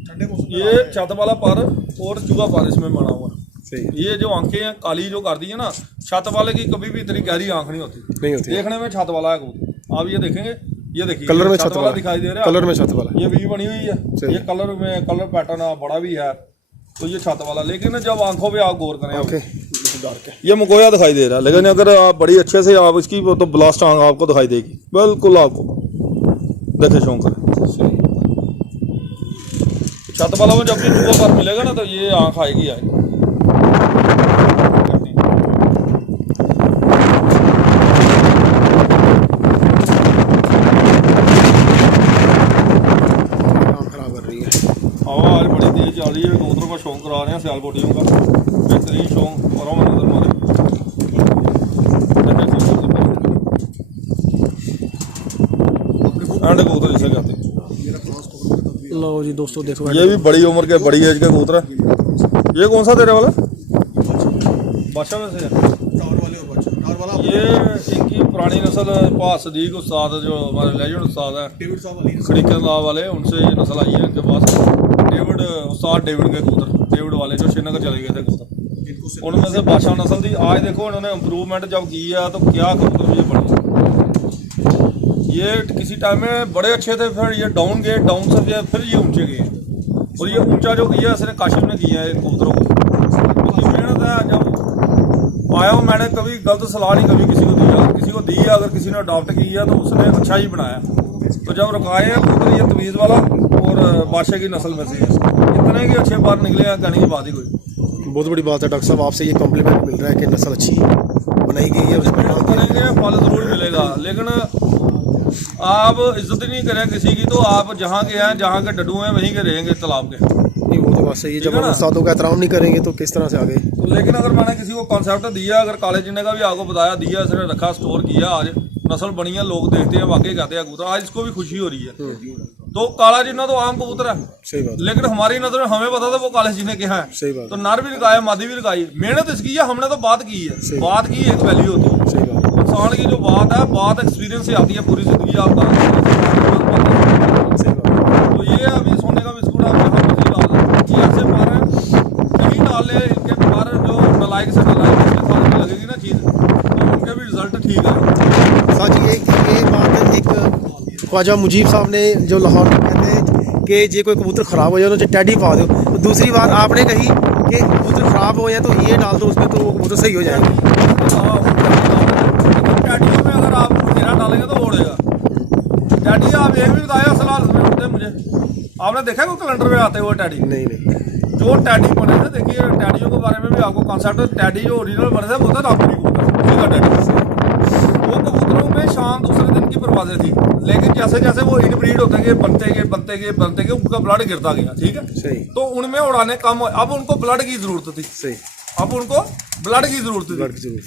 ठंडे मौसम में ये छत वाला पर और चूहा पर इसमें बना हुआ है। सही ये जो आंखें हैं काली जो कर दी है ना, छत वाले की कभी भी इतनी गहरी आंख नहीं होती, नहीं होती है। देखने में छत वाला है कबूतर। आप ये देखेंगे, ये देखिए कलर में छत छत वाला दिखाई दे रहा है, कलर में छत वाला ये वी बनी हुई है, सही। ये कलर में कलर पैटर्न बड़ा भी है, तो ये छत वाला। लेकिन जब आंखों पे आप गौर करें, ओके ये मकोया दिखाई दे रहा है, लेकिन अगर आप बड़ी अच्छे से आप इसकी तो ब्लास्ट आंख आपको दिखाई देगी बिल्कुल, आपको देखे शौक करें। छत वाला में जब भी चूहा पर मिलेगा ना, तो ये आंख आएगी आएगी। काम खराब कर रही है। हवा आज बड़ी तेज चल रही है, कबूतरों का शौक करा रहे हैं सियालकोटियों का, बेहतरीन शौक। और नजर मारे एंड कबूतर जिसे कहते हैं। लो जी दोस्तों देखो, ये भी बड़ी उम्र के, बड़ी एज के कबूतर है। ये कौन सा तेरे वाला? बादशाह में से है। टावर वाले और बच्चा टावर वाला ये इनकी पुरानी नस्ल पास सदीक उस्ताद जो हमारे लेजेंड उस्ताद है डेविड साहब वाली खड़ीकन ला वाले, उनसे ये नस्ल आई है इनके पास। डेविड उस्ताद डेविड के कबूतर, डेविड वाले जो श्रीनगर चले गए थे कबूतर, इनको से उनमें से बादशाह नस्ल थी। आज देखो इन्होंने इम्प्रूवमेंट जब की है तो क्या कबूतर ये बने। ये किसी टाइम में बड़े अच्छे थे, फिर ये डाउन गए, डाउन से फिर ये ऊंचे गए। और ये ऊंचा जो किया है सिर्फ काशिफ ने किया है इन कबूतरों को। उनकी मेहनत है। जब आया हूँ मैंने कभी गलत सलाह नहीं कभी किसी को दी, अगर किसी को दी है, अगर किसी ने अडॉप्ट किया तो उसने अच्छा ही बनाया। तो जब रुकाए हैं कबूतर ये तवीज़ वाला और बादशाह की नस्ल में से इतने के अच्छे बार निकले हैं, कहने की बात ही कोई। बहुत बड़ी बात है डॉक्टर साहब, आपसे ये कॉम्प्लीमेंट मिल रहा है कि नस्ल अच्छी बनाई गई है, उसमें मेहनत करेंगे फल ज़रूर मिलेगा। लेकिन आप इज्जत ही नहीं करें किसी की, तो आप जहाँ के हैं, जहाँ के डड्डू हैं, वहीं के रहेंगे तालाब के। नहीं, वो तो बात सही है। जब ठीक है हम ना? उस्तादों का एहतराम नहीं करेंगे तो किस तरह से आगे। तो लेकिन अगर मैंने किसी को कॉन्सेप्ट दिया, अगर काले जिन्ने का भी आपको बताया, दिया, इसने रखा, स्टोर किया, आज नस्ल बनी है, लोग देखते हैं, वाकई कहते हैं कबूतर, आज इसको भी खुशी हो रही है। तो काला जिन्ना तो आम कबूतर है, सही बात, लेकिन हमारी नजर में हमें पता था वो काले जिन्ने के हैं। सही बात, तो नर भी लगाया, मादी भी लगाई, मेहनत इसकी है, हमने तो बात की है। सही बात की एक वैल्यू होती है, सही बात, इंसान की जो बात है, बात एक्सपीरियंस से आती है, पूरी जिंदगी आप बात करते हैं। सही बात। तो ये अभी सोने का बिस्कुट आप जहाँ मर्जी डाल दें, ये ऐसे पर कहीं डाल ले, इनके पर जो नलायक से नलायक इसके खाने में लगेगी ना चीज़, तो उनके भी रिजल्ट ठीक है। साथ ही ये बात है, एक ख्वाजा मुजीब साहब ने जो लाहौर में कहते हैं कि जे कोई कबूतर ख़राब हो जाए तो टैडी पा दो, तो दूसरी बात आपने कही कि कबूतर ख़राब हो जाए तो ये डाल दो उसमें, तो वो कबूतर सही हो जाएगा। टैडियों में अगर आप घेरा डालेंगे तो उड़ेगा। टैडी आप एक भी बताया सलाह में उड़ते मुझे, आपने देखा कोई कैलेंडर में आते हुए टैडी? नहीं नहीं, जो टैडी बने थे, देखिए टैडियों के बारे में भी आपको कॉन्सेप्ट, टैडी जो ओरिजिनल बने थे वो था रामपुरी कबूतर, उसी का टैडी। वो कबूतरों में शाम दूसरे दिन की परवाजें थी, लेकिन जैसे जैसे वो इनब्रीड होते गए, बनते गए उनका ब्लड गिरता गया, ठीक है। सही। तो उनमें उड़ाने कम हुए, अब उनको ब्लड की जरूरत थी। सही। अब उनको ब्लड की जरूरत थी।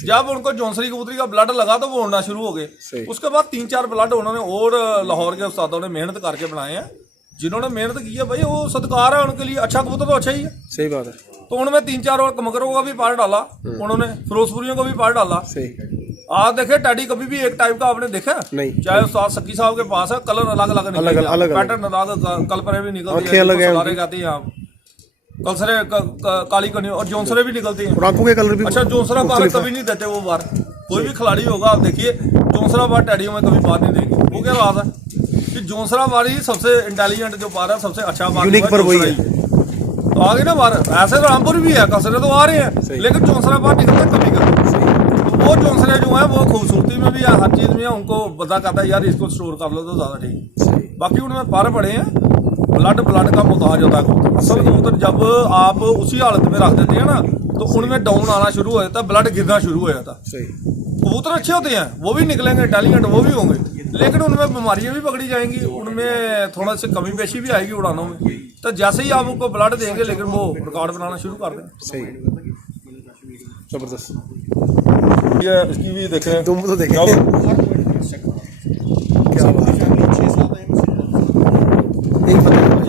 जब उनको जौनसरी कबूतरी का ब्लड लगा तो वो उड़ना शुरू हो गए। उसके बाद 3-4 ब्लड उन्होंने और लाहौर के उस्तादों ने मेहनत करके बनाए हैं, जिन्होंने मेहनत की है भाई, वो सत्कार है उनके लिए। अच्छा कबूतर तो अच्छा ही है। सही बात है। तो उनमें 3-4 और कमकरों का भी पार डाला उन्होंने, फिरोजपुरियों को भी पार डाला। सही। आप देखे टैडी कभी भी एक टाइप का आपने देखा नहीं, चाहे उस्ताद सक्की साहब के पास है, कलर अलग अलग पैटर्न अलग, कलपरे भी निकलती है, गाती हैं आप, कलसरे काली कनी और जोंसरे भी निकलती हैं, आंखों के कलर भी। अच्छा जोंसरा बार कभी नहीं देते वो बार, कोई भी खिलाड़ी होगा आप देखिए जोंसरा बार टैडियों में कभी बात नहीं देगी। वो क्या बात है कि जोंसरा बार ही सबसे इंटेलिजेंट जो बार है, सबसे अच्छा बार यूनिक पर वही है। तो आगे ना बार ऐसे तो रामपुर भी है, कसरे तो आ रहे हैं, लेकिन जोंसरा बार निकलता कभी कभी। तो वो जोंसरे जो है वो खूबसूरती में भी है, हर चीज में है, उनको पता करता है यार इसको स्टोर कर लो तो ज्यादा ठीक। बाकी उनमें पार पड़े हैं, ब्लड का मुताज होता है कबूतर। असल कबूतर जब आप उसी हालत में रख देते हैं ना, तो उनमें डाउन आना शुरू हो जाता है, ब्लड गिरना शुरू हो जाता है। कबूतर अच्छे होते हैं, वो भी निकलेंगे इंटेलिजेंट, वो भी होंगे, लेकिन उनमें बीमारियां भी पकड़ी जाएंगी, उनमें थोड़ा सी कमी पेशी भी आएगी उड़ानों में। तो जैसे ही आप उनको ब्लड देंगे, लेकिन वो रिकॉर्ड बनाना शुरू कर देंगे। सही, जबरदस्त। ये इसकी भी देखें, तुम तो देखें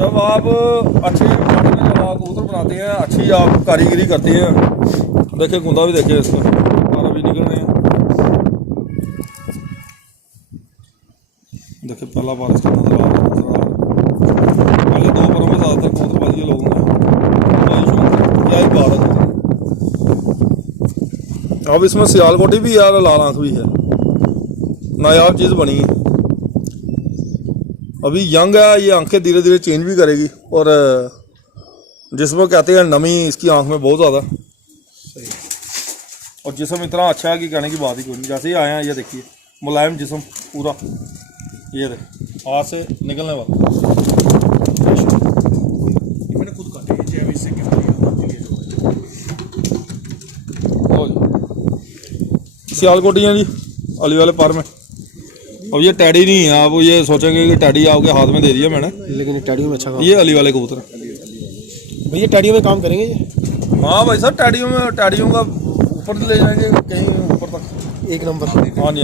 जब आप अच्छी जब आप कबूतर बनाते हैं, अच्छी आप कारीगरी करते हैं, देखिए गुंदा भी देखिए इसका, पारा भी निकल रहे हैं, देखिए पहला पारा इसका नजर आ रहा है। पहले 2 परों में ज़्यादातर कबूतरबाजी के लोगों ने क्या ही बात है। अब इसमें सियालकोटी भी यार, लाल आंख भी है, नायाब चीज़ बनी है, अभी यंग है, ये आंखें धीरे धीरे चेंज भी करेगी, और जिसमें कहते हैं नमी इसकी आंख में बहुत ज़्यादा, और जिस्म इतना अच्छा है कि कहने की बात ही कोई नहीं। जैसे ही आए हैं ये देखिए मुलायम जिस्म पूरा, ये देख हाथ से निकलने वाला। मैंने खुद काटे हैं, इससे क्या सियालकोटियाँ जी अली वाले पार में। अब ये टैडी नहीं है, आप ये सोचेंगे कि टैडी आपके हाथ में दे दिया मैंने, लेकिन ये टैडियों में अच्छा काम, ये अली वाले कबूतर भैया टैडियों में काम करेंगे ये। हाँ भाई साहब, टैडियों का ऊपर ले जाएंगे कहीं ऊपर तक, 1 नंबर। हाँ जी, हाँ जी।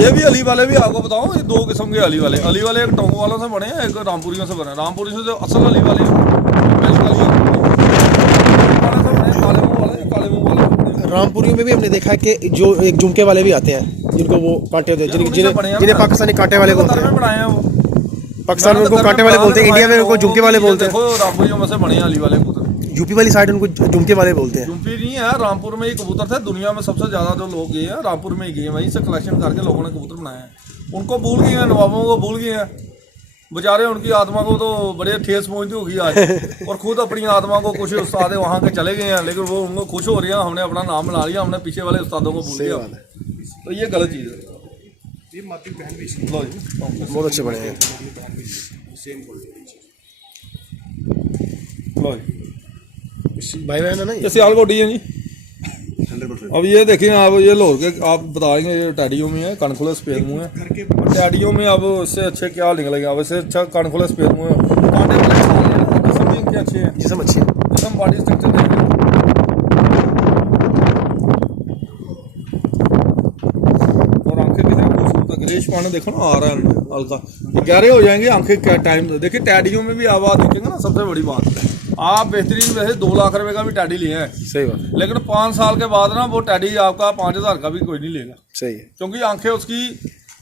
ये भी अली वाले भी आपको बताओ, ये 2 किस्म के अली वाले एक टोंगो वालों से बने हैं, एक रामपुरियों से बने हैं। रामपुरी से जो असल अली वाले काले मुंह वाले। रामपुरियों में भी हमने देखा है कि जो एक झुमके वाले भी आते हैं, जिनको वो कांटे होते हैं, जिन्हें पाकिस्तानी कांटे वाले बोलते हैं। बनाए हैं वो, पाकिस्तान में उनको कांटे वाले बोलते हैं, इंडिया में उनको झुमके वाले बोलते हैं। देखो रामपुरियों में से बने हैं अली वाले कबूतर। यूपी वाली साइड उनको झुमके वाले बोलते हैं। यूपी नहीं है, रामपुर में ही कबूतर थे। दुनिया में सबसे ज्यादा जो लोग गए हैं रामपुर में ही गए हैं, वहीं से कलेक्शन करके लोगों ने कबूतर बनाए हैं। उनको भूल गए हैं, नवाबों को भूल गए हैं बेचारे, उनकी आत्मा को तो बड़े ठेस पहुंचती होगी आज, और खुद अपनी आत्मा को कुछ उस्ताद वहाँ के चले गए हैं, लेकिन वो उनको खुश हो रही है, हमने अपना नाम बना लिया, हमने पीछे वाले उस्तादों को भूल गया। तो ये गलत चीज़ है। ये माती बहन भी लो जी, बहुत अच्छे बने हैं। सेम लो जी, भाई बहन है ना ये सियालकोटी है जी। अब ये देखिए आप, ये लाहौर के आप बताएंगे, ये टैडियों में है, कनखुले सफेद मुँह है। टैडियों में अब इससे अच्छे क्या निकलेगा, अब इससे अच्छा कनखुले सफेद मुँह है, कांटे वाले जिस्म भी इनके अच्छे हैं, जिस्म अच्छे हैं, जिस्म बॉडी स्ट्रक्चर देखिए, और आंखें कितनी खूबसूरत है, ग्रेश पानी देखो ना आ रहा है हल्का, गहरे हो जाएंगे आंखें क्या टाइम। देखिए टैडियों में भी आवाज़ देखेंगे ना, सबसे बड़ी बात आप बेहतरीन वैसे 2 लाख रुपए का भी टैडी लिए हैं, सही बात, लेकिन 5 साल के बाद ना वो टैडी आपका 5000 का भी कोई नहीं लेगा। सही है, क्योंकि आंखें उसकी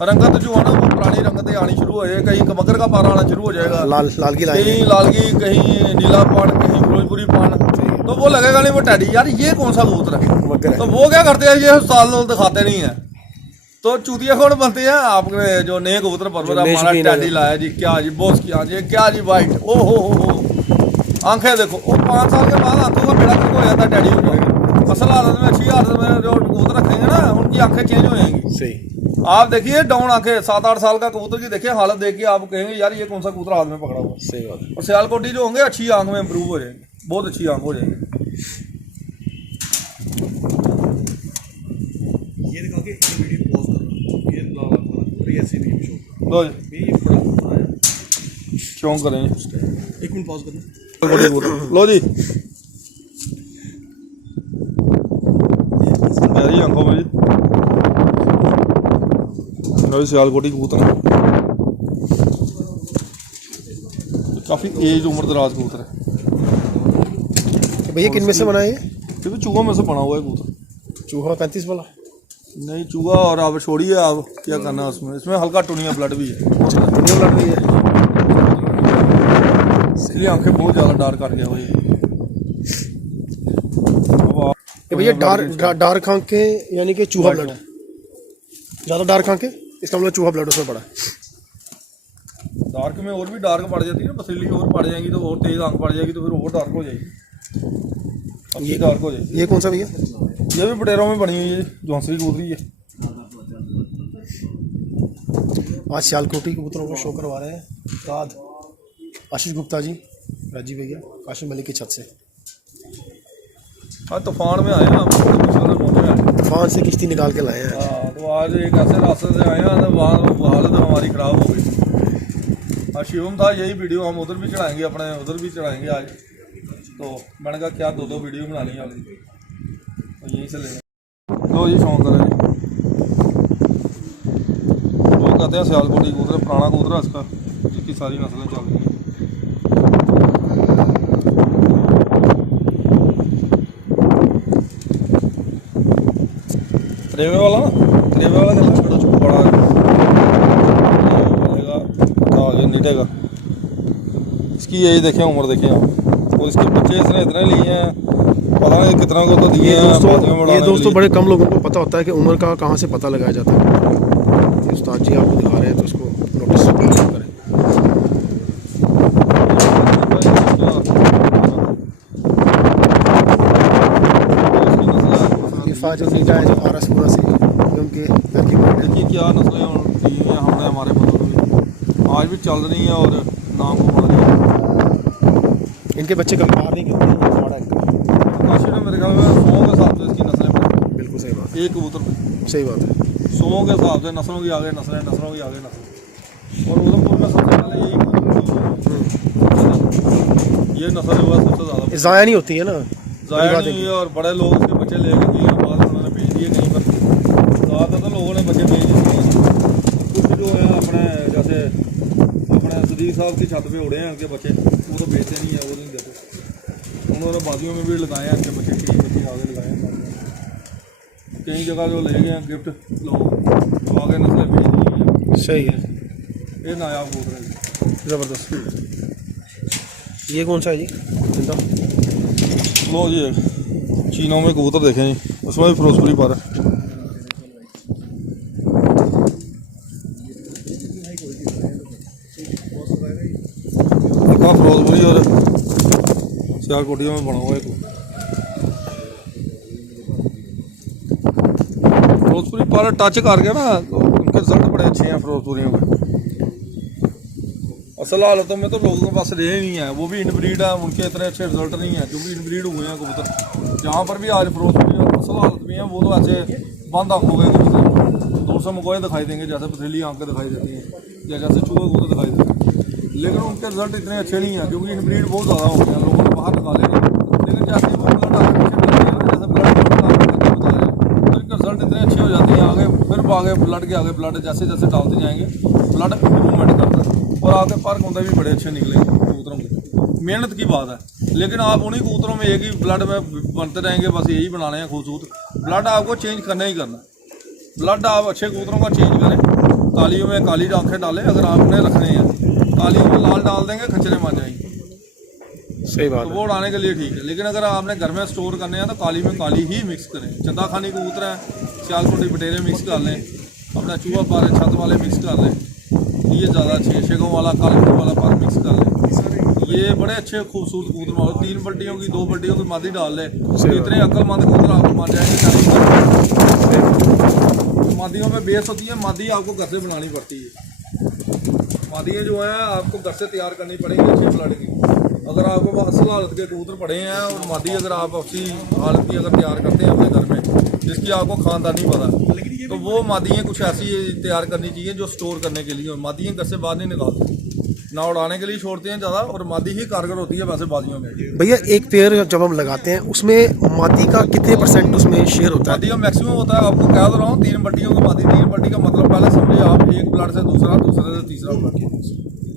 रंगत जो है ना वो पुरानी रंगतें आनी शुरू हो जाएगी, कहीं कमकर का पारा आना शुरू हो जाएगा, लाल की कहीं लालगी, कहीं नीला पान, कहीं फिरोजपुरी पान, तो वो लगेगा नहीं वो टैडी यार ये कौन सा कबूतर है। तो वो क्या करते हैं, ये साल लोग दिखाते नहीं है, तो चूतिया कौन बनते हैं आपने जो नए कबूतर परवर हमारा टैडी लाया जी, क्या जी बॉस की आंखें, क्या जी वाइट, ओ हो आंखें देखो, वो 5 साल के बाद आंखों का बेड़ा गर्क हो जाता है टैडी में। असल हालत में, अच्छी हालत में जो कबूतर रखेंगे ना, उनकी आंखें चेंज हो जाएंगी। सही, आप देखिए डाउन आंखें 7-8 साल का कबूतर की देखिए हालत देख के आप कहेंगे यार ये कौन सा कबूतर हाथ में पकड़ा हुआ। सही बात है। और सियालकोटी जो होंगे अच्छी आंख में इंप्रूव हो जाएंगे। बहुत अच्छी आंख हो जाएगी। ये दिखा के ये वीडियो पॉज करना, ये लाल वाला ये ऐसे भी शो लो जी ये बड़ा बड़ा है। क्यों करें। 1 मिनट पॉज करना। लो जी मेरी आंखों में जी मेरी सियालकोटी कबूतर है, काफ़ी एज उम्र दराज कबूतर है। तो भैया किन में से बनाए ये? क्योंकि चूहा में से बना हुआ है कबूतर। चूहा 35 वाला? नहीं चूहा और आप छोड़िए, आप क्या करना है उसमें, इसमें हल्का टुनिया ब्लड भी है, दुनिया लड़ रही है, इसलिए आंखें बहुत ज़्यादा डार्क कर गया भाई। अब आप ये भैया डार्क आंखें यानी कि चूहा ब्लड है, ज़्यादा डार्क आंखें, इसका मतलब चूहा ब्लड उसमें पड़ा है। डार्क में और भी डार्क पड़ जाती है ना, पथरीली और पड़ जाएंगी तो और तेज आंख पड़ जाएगी तो फिर और डार्क हो जाएगी, ये डार्क हो जाएगी। ये कौन सा भैया? ये भी पटेरों में बनी हुई है, जौंसरी कबूतरी है। आज सियालकोटी कबूतरों को शो करवा रहे हैं उस्ताद आशीष गुप्ता जी, राजी भैया काशिम मलिक की छत से। आज तूफान में आए हैं, हम बड़े मुश्किल से पहुंचे हैं। तूफान से किश्ती निकाल के लाए हैं। हाँ तो आज एक ऐसे रास्ते से आए हैं तो वहाँ हालत हमारी ख़राब हो गई। आज शिवम था, यही वीडियो हम उधर भी चढ़ाएंगे, अपने उधर भी चढ़ाएंगे आज, तो मैंने कहा क्या 2-2 वीडियो बना ली आज, तो यहीं से ले लो जी। शौक करें जी, वो कहते हैं सियालकोटी कबूतर, पुराना कबूतर है इसका, जिसकी सारी नस्लें चल रही हैं। त्रेवे वाला ना, त्रेवे वाला कितना बड़ा आगे नीटेगा। इसकी एज देखें, उम्र देखें आप, और इसके बच्चे इसने इतने लिए हैं, पता नहीं कितना को तो दिए हैं। ये दोस्तों बड़े कम लोगों को पता होता है कि उम्र का कहाँ से पता लगाया जाता है। उस्ताद जी आपको दिखा रहे हैं तो उसको नोटिस करें। जो नीटा है जो आरस पूरा से उनके तरकीब देखिए क्या नस्लें दी हैं हमने, हमारे बुजुर्ग भी आज भी चल रही हैं और नाम को बढ़ रही हैं। इनके बच्चे कभी बाहर नहीं गिरते, बड़ा इनका काशी में मेरे ख्याल में 100 के हिसाब से इसकी नस्लें बढ़ी। बिल्कुल सही बात, एक कबूतर पे सही बात है। 100 के हिसाब से नस्लों की आगे नस्लें, नस्लों की आगे नस्लें। और उधमपुर में सबसे पहले यही ये नस्ल हुआ सबसे ज़्यादा ज़ाया नहीं होती है ना, ज़ाया नहीं है, और बड़े लोग उसके बच्चे ले गए कहीं, बाद उन्होंने भेज दिए कहीं पर। ज़्यादातर तो लोगों ने बच्चे भेज दिए। कुछ जो है अपने जैसे अपने सदीक साहब की छत पे उड़े हैं उनके बच्चे, वो तो बेचते नहीं है, वो नहीं देते। उन्होंने बाजियों में भी लगाए हैं उनके बच्चे, कई बच्चे आगे लगाए हैं, कई जगह जो ले गए हैं गिफ्ट लोग, तो आगे नस्लें भेज दी हैं। सही है, ये नायाब कबूतर है। ज़बरदस्त। ये कौन सा है जी जिंदा? लो जी चीनों में कबूतर देखें जी, उसमें भी फिरोजपुरी पर है। फिरोजपुरी और सियालकोटियों में बना हुआ है फिरोजपुरी पर टच कर गया ना, उनके रिजल्ट बड़े अच्छे हैं फिरोजपुरियों के। असल हालतों में तो लोगों के पास रहे नहीं है, वो भी इनब्रीड है, उनके इतने अच्छे रिजल्ट नहीं है क्योंकि इनब्रीड हुए हैं कबूतर। जहाँ पर भी आज फिरोजपुरी और असल हालत में है वो तो ऐसे बंद आँख हो गए कबूतर, दूर से मकोए दिखाई देंगे, जैसे पथरीली आंखें दिखाई देती हैं या जैसे चूहे कबूतर दिखाई देते हैं, लेकिन उनके रिजल्ट इतने अच्छे नहीं हैं क्योंकि इनब्रीड बहुत ज़्यादा हो गए हैं, लोगों ने बाहर निकाले नहीं। लेकिन जैसे वो ब्लड आगे पीछे मिलते हैं ना, जैसे ब्लड उनके रिजल्ट इतने अच्छे हो जाते हैं, आगे फिर आगे ब्लड के आगे ब्लड जैसे जैसे डालते जाएंगे ब्लड इम्प्रूवमेंट करता है, और आगे पर कौंदे भी बड़े अच्छे निकले कबूतरों के। मेहनत की बात है, लेकिन आप उन्हीं कबूतरों में एक ही ब्लड में बनते रहेंगे, बस यही बनाने हैं खूबसूरत। ब्लड आपको चेंज करना ही करना है, ब्लड आप अच्छे कबूतरों का चेंज करें। कालियों में काली आँखें डालें, अगर आपने रखने हैं कालियों में लाल डाल देंगे खच्चरे मान जाएंगे, सही बात तो वो उड़ाने के लिए ठीक है। लेकिन अगर आपने घर में स्टोर करने हैं तो काली में काली ही मिक्स करें। चंदा खानी कबूतर है, सियालकोटी बटेरे मिक्स कर लें, अपना चूहा पार छत वाले मिक्स कर लें, ये ज़्यादा अच्छे, शेखों वाला कालपुर वाला पार मिक्स कर लें, ये बड़े अच्छे खूबसूरत कबूतर मारो। 3 बल्टियों की 2 बल्टियों की मादी डाल लें, इतने अक्लमंद कबूतर आपको मान जाएंगे। मादियों में बेस होती है, मादी आपको घर से बनानी पड़ती है। मादियाँ जो है आपको घर से तैयार करनी पड़ेगी अच्छे ब्लड की। अगर आपको असल हालत के कबूतर पड़े हैं और मादी अगर आप उसी हालत की अगर तैयार करते हैं अपने घर में, जिसकी आपको खानदानी पता है, तो वो मादियाँ कुछ ऐसी तैयार करनी चाहिए जो स्टोर करने के लिए हो। मादियाँ घर से बाहर नहीं निकालती, ना उड़ाने के लिए छोड़ते हैं ज़्यादा, और मादी ही कारगर होती है वैसे बादियों में। भैया एक पेयर जब हम लगाते हैं उसमें मादी का कितने % उसमें शेयर होता है? मादी का मैक्सिमम होता है, आपको कह दे रहा हूँ 3 बट्टियों की मादी। 3 बट्टी का मतलब पहले समझिए आप एक ब्लड से दूसरा, दूसरे से तीसरा ब्लड,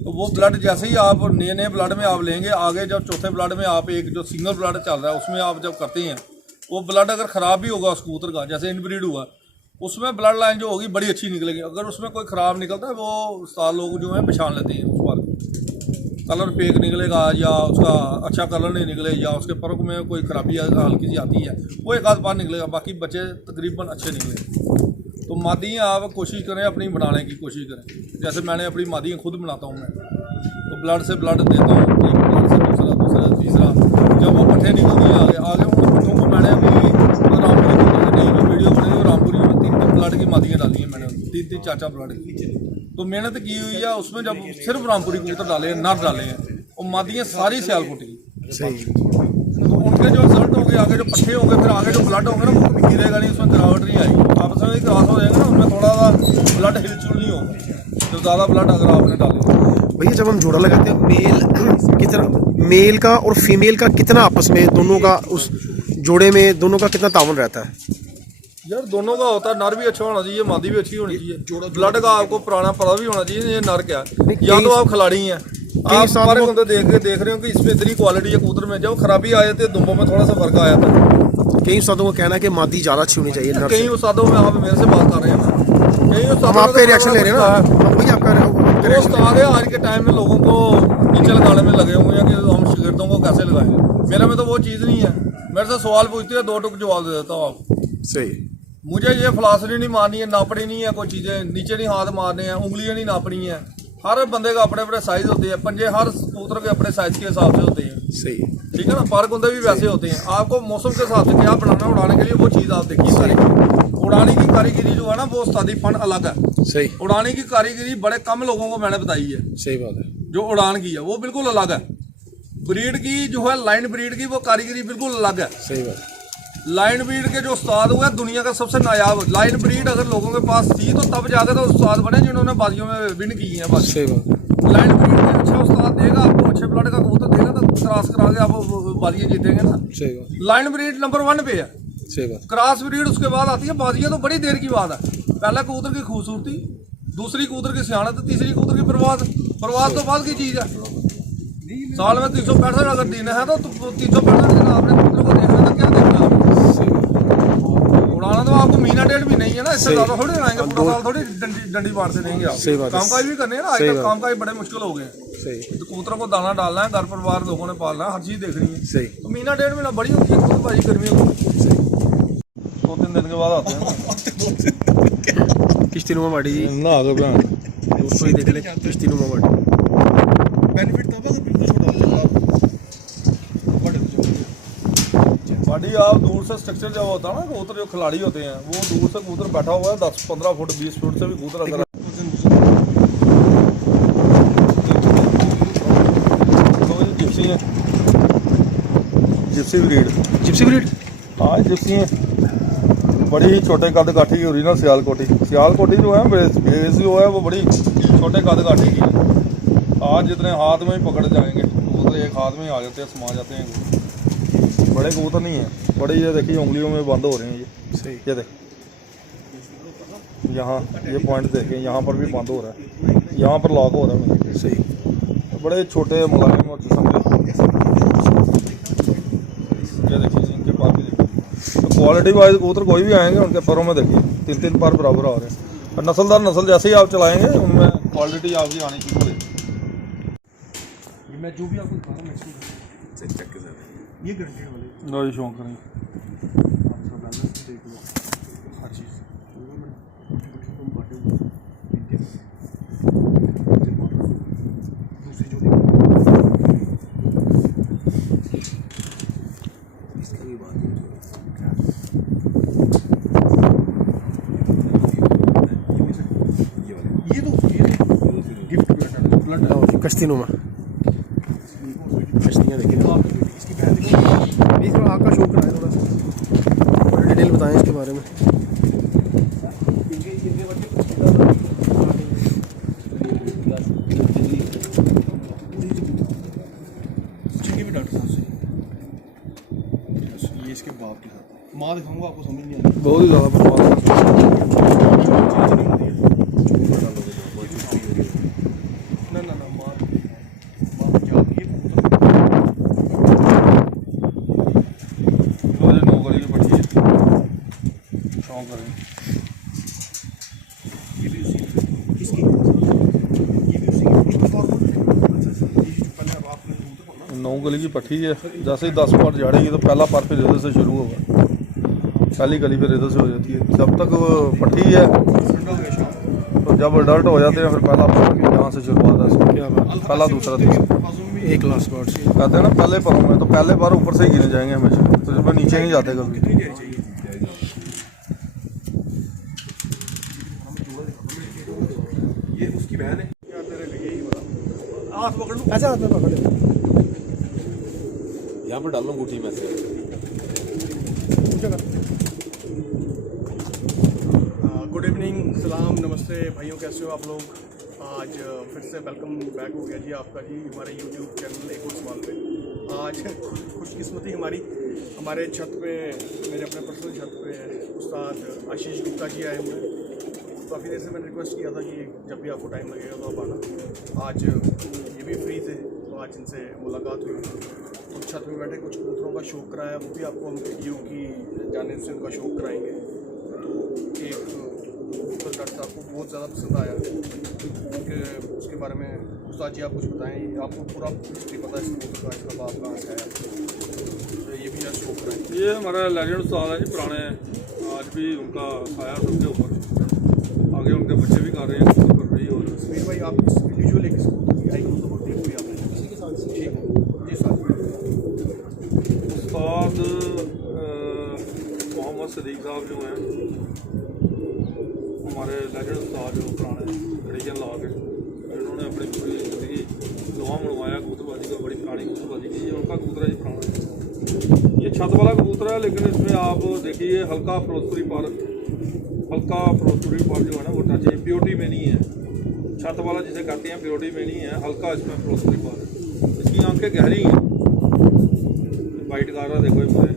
तो वो ब्लड जैसे ही आप नए नए ब्लड में आप लेंगे, आगे जब चौथे ब्लड में आप एक जो सिंगल ब्लड चल रहा है उसमें आप जब करते हैं, वो ब्लड अगर ख़राब भी होगा उस कबूतर का, जैसे इनब्रीड हुआ, उसमें ब्लड लाइन जो होगी बड़ी अच्छी निकलेगी। अगर उसमें कोई ख़राब निकलता है वो उस्ताद लोग जो हैं पहचान लेते हैं उस पर, कलर फेक निकलेगा या उसका अच्छा कलर नहीं निकले या उसके परख में कोई खराबी हल्की सी आती है, वो एक आध बार निकलेगा, बाकी बच्चे तकरीबन अच्छे निकले। तो मादियाँ आप कोशिश करें अपनी बनाने की कोशिश करें। जैसे मैंने अपनी मादियाँ खुद बनाता हूँ मैं, तो ब्लड से ब्लड देता हूँ, एक ब्लड से दूसरा, दूसरा से तीसरा, जब वो पट्ठे निकलती हैं आगे आगे उन पट्ठों को मैंने अभी रामपुरी नहीं जो वीडियो बनी वो रामपुरी में 3 ब्लड की मादियाँ डाली हैं मैंने, 3 4 ब्लड की। तो मेहनत की हुई है उसमें, जब सिर्फ रामपुरी कबूतर डाले हैं, नर डाले हैं, और मादियाँ सारी सियालकोट की। सही। तो उनके जो रिजल्ट होंगे, आगे जो पट्टे होंगे, फिर आगे जो ब्लड होंगे ना, वो गिरेगा नहीं, उसमें गिरावट नहीं आएगी। आपस में क्रॉस हो जाएगा ना, उनमें थोड़ा सा ब्लड हिलचुल नहीं होगा तो ज़्यादा ब्लड अगर आपने डाले। भैया जब हम जोड़ा लगाते हैं मेल कितना, मेल का और फीमेल का कितना आपस में दोनों का, उस जोड़े में दोनों का कितना तावन रहता है? यार दोनों का होता है, नर भी अच्छा होना चाहिए, मादी भी अच्छी होनी चाहिए, ब्लड का आपको पुराना पता भी होना चाहिए ये नर क्या है। या तो आप खिलाड़ी हैं, आप सारे बंदे देख रहे हो कि इसमें इतनी क्वालिटी है कबूतर में, जब खराबी आ जाती है दुम्बों में थोड़ा सा फर्क आ जाता है। कई उस्तादों का कहना है कि मादी ज़्यादा अच्छी होनी चाहिए नर से। कई उस्तादों में आप मेरे से बात कर रहे हैं ना, कई हम उस्तादों आप पे रिएक्शन ले रहे हैं ना, वही आपका वो उस्ताद है आज के टाइम में लोगों को नीचे लगाने में लगे हुए हैं कि हम शागिर्दों को कैसे लगाएंगे। मेरे में तो वो चीज़ नहीं है, मेरे से सवाल पूछते हैं 2 टुक जवाब दे देता हूँ आपको। सही। मुझे ये फिलासफी नहीं मारनी है, नापनी नहीं है, कोई चीज़ें नीचे नहीं हाथ मारने हैं, उंगलियां नहीं नापनी है। हर बंदे का अपने अपने साइज होते हैं, पंजे हर कबूतर के अपने साइज के हिसाब से होते हैं। सही। ठीक है ना, पर कुंदे भी वैसे होते हैं। आपको मौसम के हिसाब से क्या बनाना उड़ाने के लिए, वो चीज़ आप देखिए। कारीगरी, उड़ाने की कारीगरी जो है ना, वो उस्तादी फन अलग है। सही। उड़ाने की कारीगरी बड़े कम लोगों को मैंने बताई है। सही बात है। जो उड़ान की है वो बिल्कुल अलग है। ब्रीड की जो है, लाइन ब्रीड की, वो कारीगरी बिल्कुल अलग है। सही बात। लाइन ब्रीड के जो उस्ताद हुए दुनिया का सबसे नायाब, लाइन ब्रीड अगर लोगों के पास थी तो तब जाकर तो उस्ताद बने जिन्होंने बाजियों में विन की है। बस सही बात। लाइन ब्रीड में अच्छा उस्ताद देगा आपको, अच्छे ब्लड का कबूतर देगा तो क्रॉस करा के आप बाजियाँ जीतेंगे ना। सही बात। लाइन ब्रीड नंबर 1 पे है। सही बात। क्रॉस ब्रीड उसके बाद आती है, बाजियाँ तो बड़ी देर की बात है। पहला कबूतर की खूबसूरती, दूसरी कबूतर की सियाणत, तीसरी कबूतर की परवाज तो बाद की चीज़ है। साल में 365 अगर दिन है तो 365 दिन आपने कबूतर को देखना था, क्या देखना आपने? उड़ाना तो आपको महीना 1.5 महीना ही है ना, इससे ज़्यादा थोड़ी उड़ाएंगे, पूरा साल थोड़ी डंडी मारते रहेंगे आप। सही बात है। कामकाज भी करने हैं ना, आजकल कामकाज बड़े मुश्किल हो गए हैं। सही। तो कबूतरों को दाना डालना है, घर परिवार लोगों ने पालना है, हर चीज़ देखनी है। सही। तो महीना 1.5 महीना बड़ी होती है कबूतर भाई, गर्मियों में 2-3 दिन के बाद आते हैं ना। किश्ती नुमा माड़ी जी, ना आगे बयान दोस्तों ही देख ले, किश्ती नुमा माड़ी। बेनिफिट तब है अगर बिल्कुल छोटा हो जाए। बाडी आप दूर से स्ट्रक्चर जब होता है ना, कबूतर जो खिलाड़ी होते हैं वो दूर से कबूतर बैठा हुआ है 10-15 फुट 20 फुट से भी कबूतर अगर जिप्सी है, जिप्सी ब्रीड। Gypsy breed. हाँ जिप्सी है, बड़ी ही छोटे कद काठी की ओरिजिनल सियालकोटी जो है बेस जो है वो बड़ी छोटे कद काठी की है। आज जितने हाथ में ही पकड़ जाएंगे कबूतर, एक हाथ में ही आ जाते हैं, समा जाते हैं। बड़े कबूतर नहीं है, बड़े ये देखिए उंगलियों में बंद हो रहे हैं ये। सही। ये देख, यहाँ ये पॉइंट देखें, यहाँ पर भी बंद हो रहा है, यहाँ पर लॉक हो रहा है मेरे। सही। बड़े छोटे मुलायम और समझे, ये देखिए इनके पास भी देखिए। तो क्वालिटी वाइज कबूतर कोई भी आएंगे उनके पैरों में देखिए 3-3 पर बराबर आ रहे हैं। और नस्लदार नस्ल जैसे ही आप चलाएंगे उनमें क्वालिटी आपकी आनी शुरू हो जाएगी। मैं जो भी आपको दिखा रहा हूँ मैक्सिमम चेक के साथ ये गारंटी वाले नो शौक नहीं। आपका बैलेंस देख लो, हर चीज़ दूसरी जो इसकी बात ये तो गिफ्ट कश्ती नुमा। कश्ती बताएं इसके बारे में। चेकिंग भी डॉक्टर साहब से ये इसके बाप के साथ माँ दिखाऊंगा आपको समझ नहीं आएगी। बहुत ही ज़्यादा बकवास है। ना ना ना माँ पंजाब की मुझे नौकरी की पड़ी है, शौक करें। ये भी उसी किसकी ये भी उसी की फॉर्मल है। अच्छा अच्छा ये जो पहले अब आपने तो पढ़ना 9 गली की पट्टी है, जैसे ही 10 पर झाड़ेगी तो पहला पर फिर इधर से शुरू होगा, पहली गली फिर इधर से हो जाती है। जब तक वो पट्टी है ठंडा हो गया शाम तो जब अडल्ट हो जाते हैं फिर पहला पर यहाँ से शुरुआत है इसकी। क्या बात, पहला दूसरा तीसरा एक क्लास बर्ड से कहते हैं ना पहले परों में, तो पहले बार ऊपर से ही गिने जाएंगे हमेशा, तो इसमें नीचे नहीं जाते कभी। कितनी देर चाहिए ये उसकी बहन है यार तेरे लगे ही बड़ा हाथ पकड़ लूं ऐसे हाथ में पकड़ ले। यहाँ पर डाल लो अंगूठी में से। गुड इवनिंग, सलाम, नमस्ते भाइयों, कैसे हो आप लोग। आज फिर से वेलकम बैक हो गया जी आपका जी हमारे यूट्यूब चैनल एक और सवाल पे। आज खुशकिस्मती हमारे छत पे, मेरे अपने पर्सनल छत पे उस्ताद आशीष गुप्ता जी आए हुए हैं। काफ़ी देर से मैंने रिक्वेस्ट किया था कि जब भी आपको टाइम लगेगा तो आप आना। आज ये भी फ्री थे तो आज इनसे मुलाकात हुई। तो छत पे बैठे कुछ कबूतरों का शौक कराया, वो भी आपको हम वीडियो की जानिब से उनका शौक कराएंगे। तो एक कबूतर डॉक्टर साहब को बहुत ज़्यादा पसंद आया, क्योंकि उसके बारे में उस्ताद जी आप कुछ बताएं। आपको पूरा हिस्ट्री पता है इस कबूतर का, इसका बाप कहाँ से आया, तो ये भी यार शौक कराएं। ये हमारा लेजेंड उस्ताद है जी, पुराने, आज भी उनका साया सबके ऊपर, आगे उनके बच्चे भी कर रहे हैं कबूतर पर रही। और समीर भाई आप इस विजुअल एक कबूतर की आई तो बहुत देख हुई आपने किसी के साथ ठीक है जी साथ उस्ताद मोहम्मद सदीक साहब जो हैं, हमारे लेजेंड उस्ताद जो पुराने मेडिकल ला के, इन्होंने अपनी पूरी ज़िंदगी लोहा मनवाया कबूतरबाजी का, बड़ी पुरानी कबूतरबाजी की। ये उनका कबूतर है जी पुराना। ये छत वाला कबूतर है, लेकिन इसमें आप देखिए हल्का फिरोजपुरी पर, हल्का फिरोजपुरी पर जो है ना वो टच है, प्योरिटी में नहीं है। छत वाला जिसे कहते हैं प्योरिटी में नहीं है, हल्का इसमें फिरोजपुरी पर है। इसकी आंखें गहरी हैं, वाइट गारा देखो ये पूरे,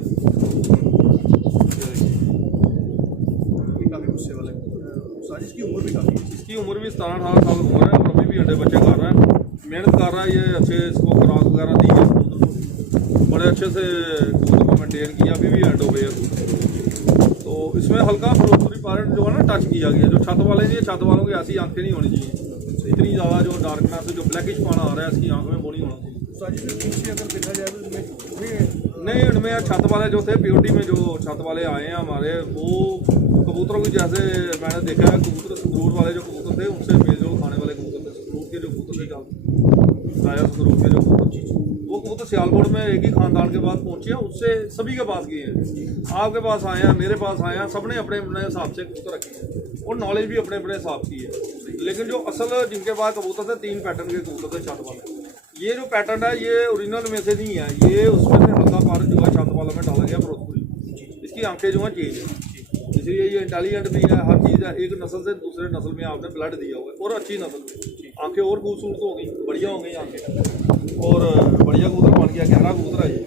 ये काफ़ी गुस्से वाले उस्ताद, इसकी उम्र भी काफ़ी है। इसकी उम्र भी 17-18 साल उम्र है और अभी भी अंडे बच्चे कर रहा है, मेहनत कर रहा है। ये अच्छे इसको खुराक वगैरह दी है कबूतर को, बड़े अच्छे से कबूतर को मेनटेन किया, अभी भी अंडों पे है कबूतर। तो इसमें हल्का फिरोजपुरी पैरेट जो है ना टच किया गया, जो छत वाले नहीं, छत वालों की ऐसी आंखें नहीं होनी चाहिए। इतनी ज़्यादा जो डार्कनेस जो ब्लैकिश पाना आ रहा है इसकी आंख में वो नहीं होना चाहिए। उस्ताद जी फिर पीछे अगर देखा जाए तो इसमें नहीं, उनमें छत वाले जो थे प्योरिटी में, जो छत वाले आए हैं हमारे, वो कबूतरों की जैसे मैंने देखा है, कबूतर संगरूर वाले जो कबूतर थे उनसे मेलजोल खाने वाले कबूतर थे। संगरूर के जो कबूतर थे, राजा संगरूर के जो कबूतर, वो कबूतर सियालकोट में एक ही खानदान के पास पहुंचे हैं, उससे सभी के पास गए हैं। आपके पास आए हैं, मेरे पास आए हैं, सबने अपने अपने हिसाब से कबूतर रखे हैं और नॉलेज भी अपने अपने हिसाब की है। लेकिन जो असल जिनके पास कबूतर थे, 3 पैटर्न के कबूतर थे छत वाले। ये जो पैटर्न है ये ओरिजिनल में से नहीं है, ये उसमें से हल्का पार जो है छत वाला में डाला गया फिरोजपुरी। इसकी आंखें जो है चेंज है, इसलिए ये इंटेलिजेंट भी है, हर चीज़ है। एक नस्ल से दूसरे नस्ल में आपने ब्लड दिया हुआ है और अच्छी नस्ल में आंखें और खूबसूरत हो गई, बढ़िया हो गई आंखें, और बढ़िया कबूतर बन गया, गहरा कबूतर है ये।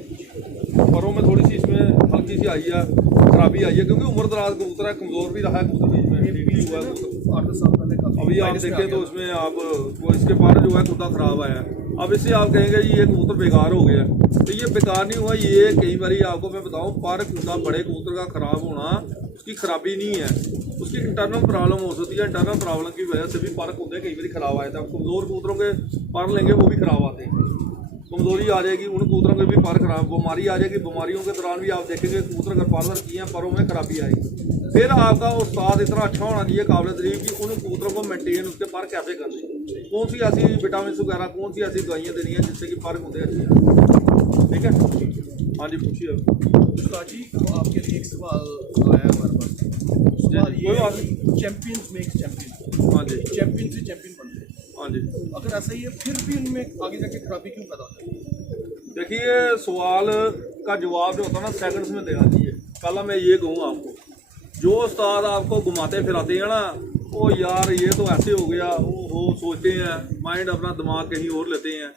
परों में थोड़ी सी इसमें हल्की सी आई है, खराबी आई है, क्योंकि उम्र दराज कबूतर है, कमज़ोर भी रहा है कबूतर, बीच में ठीक भी हुआ है कबूतर। 8-10 साल पहले अभी आप देखें तो इसमें आप वो इसके पर जो है खुदा ख़राब आया है। अब इससे आप कहेंगे जी ये कबूतर बेकार हो गया, तो ये बेकार नहीं हुआ। ये कई बार आपको मैं बताऊं, पर खुदा बड़े कबूतर का ख़राब होना उसकी खराबी नहीं है, उसकी इंटरनल प्रॉब्लम हो सकती है। इंटरनल प्रॉब्लम की वजह से भी पर खुदे कई बार ख़राब आए थे। अब कमज़ोर कबूतरों के पर लेंगे वो भी ख़राब आते हैं, कमज़ोरी आ जाएगी, उन कबूतरों के भी पर खराब, बीमारी आ जाएगी। बीमारियों के दौरान भी आप देखेंगे कबूतर अगर पार्लर किए हैं, परों में खराबी आएगी। फिर आपका उस्ताद इतना अच्छा होना चाहिए, काबिल तारीफ, कि उन कबूतरों को मेंटेन उसके पर कैसे करने, कौन सी ऐसी विटामिन वगैरह, कौन सी ऐसी दवाइयाँ देनी है जिससे कि पर होते अच्छे हैं। ठीक है, हाँ जी पूछिए। उस्ताद जी तो आपके लिए एक सवाल आया हमारे पास। सवाल ये है कि चैंपियंस मेक चैंपियन, हाँ जी, चैंपियन से चैंपियन बनते हैं। हाँ जी। अगर ऐसा ही है फिर भी उनमें आगे जाके खराबी क्यों पैदा होती है? देखिए, सवाल का जवाब जो होता है ना सेकंड्स में देना चाहिए। पहला मैं ये कहूँ आपको, जो उस्ताद आपको घुमाते फिराते हैं ना, वो यार ये तो ऐसे हो गया, वो सोचते हैं, माइंड अपना दिमाग कहीं और लेते हैं।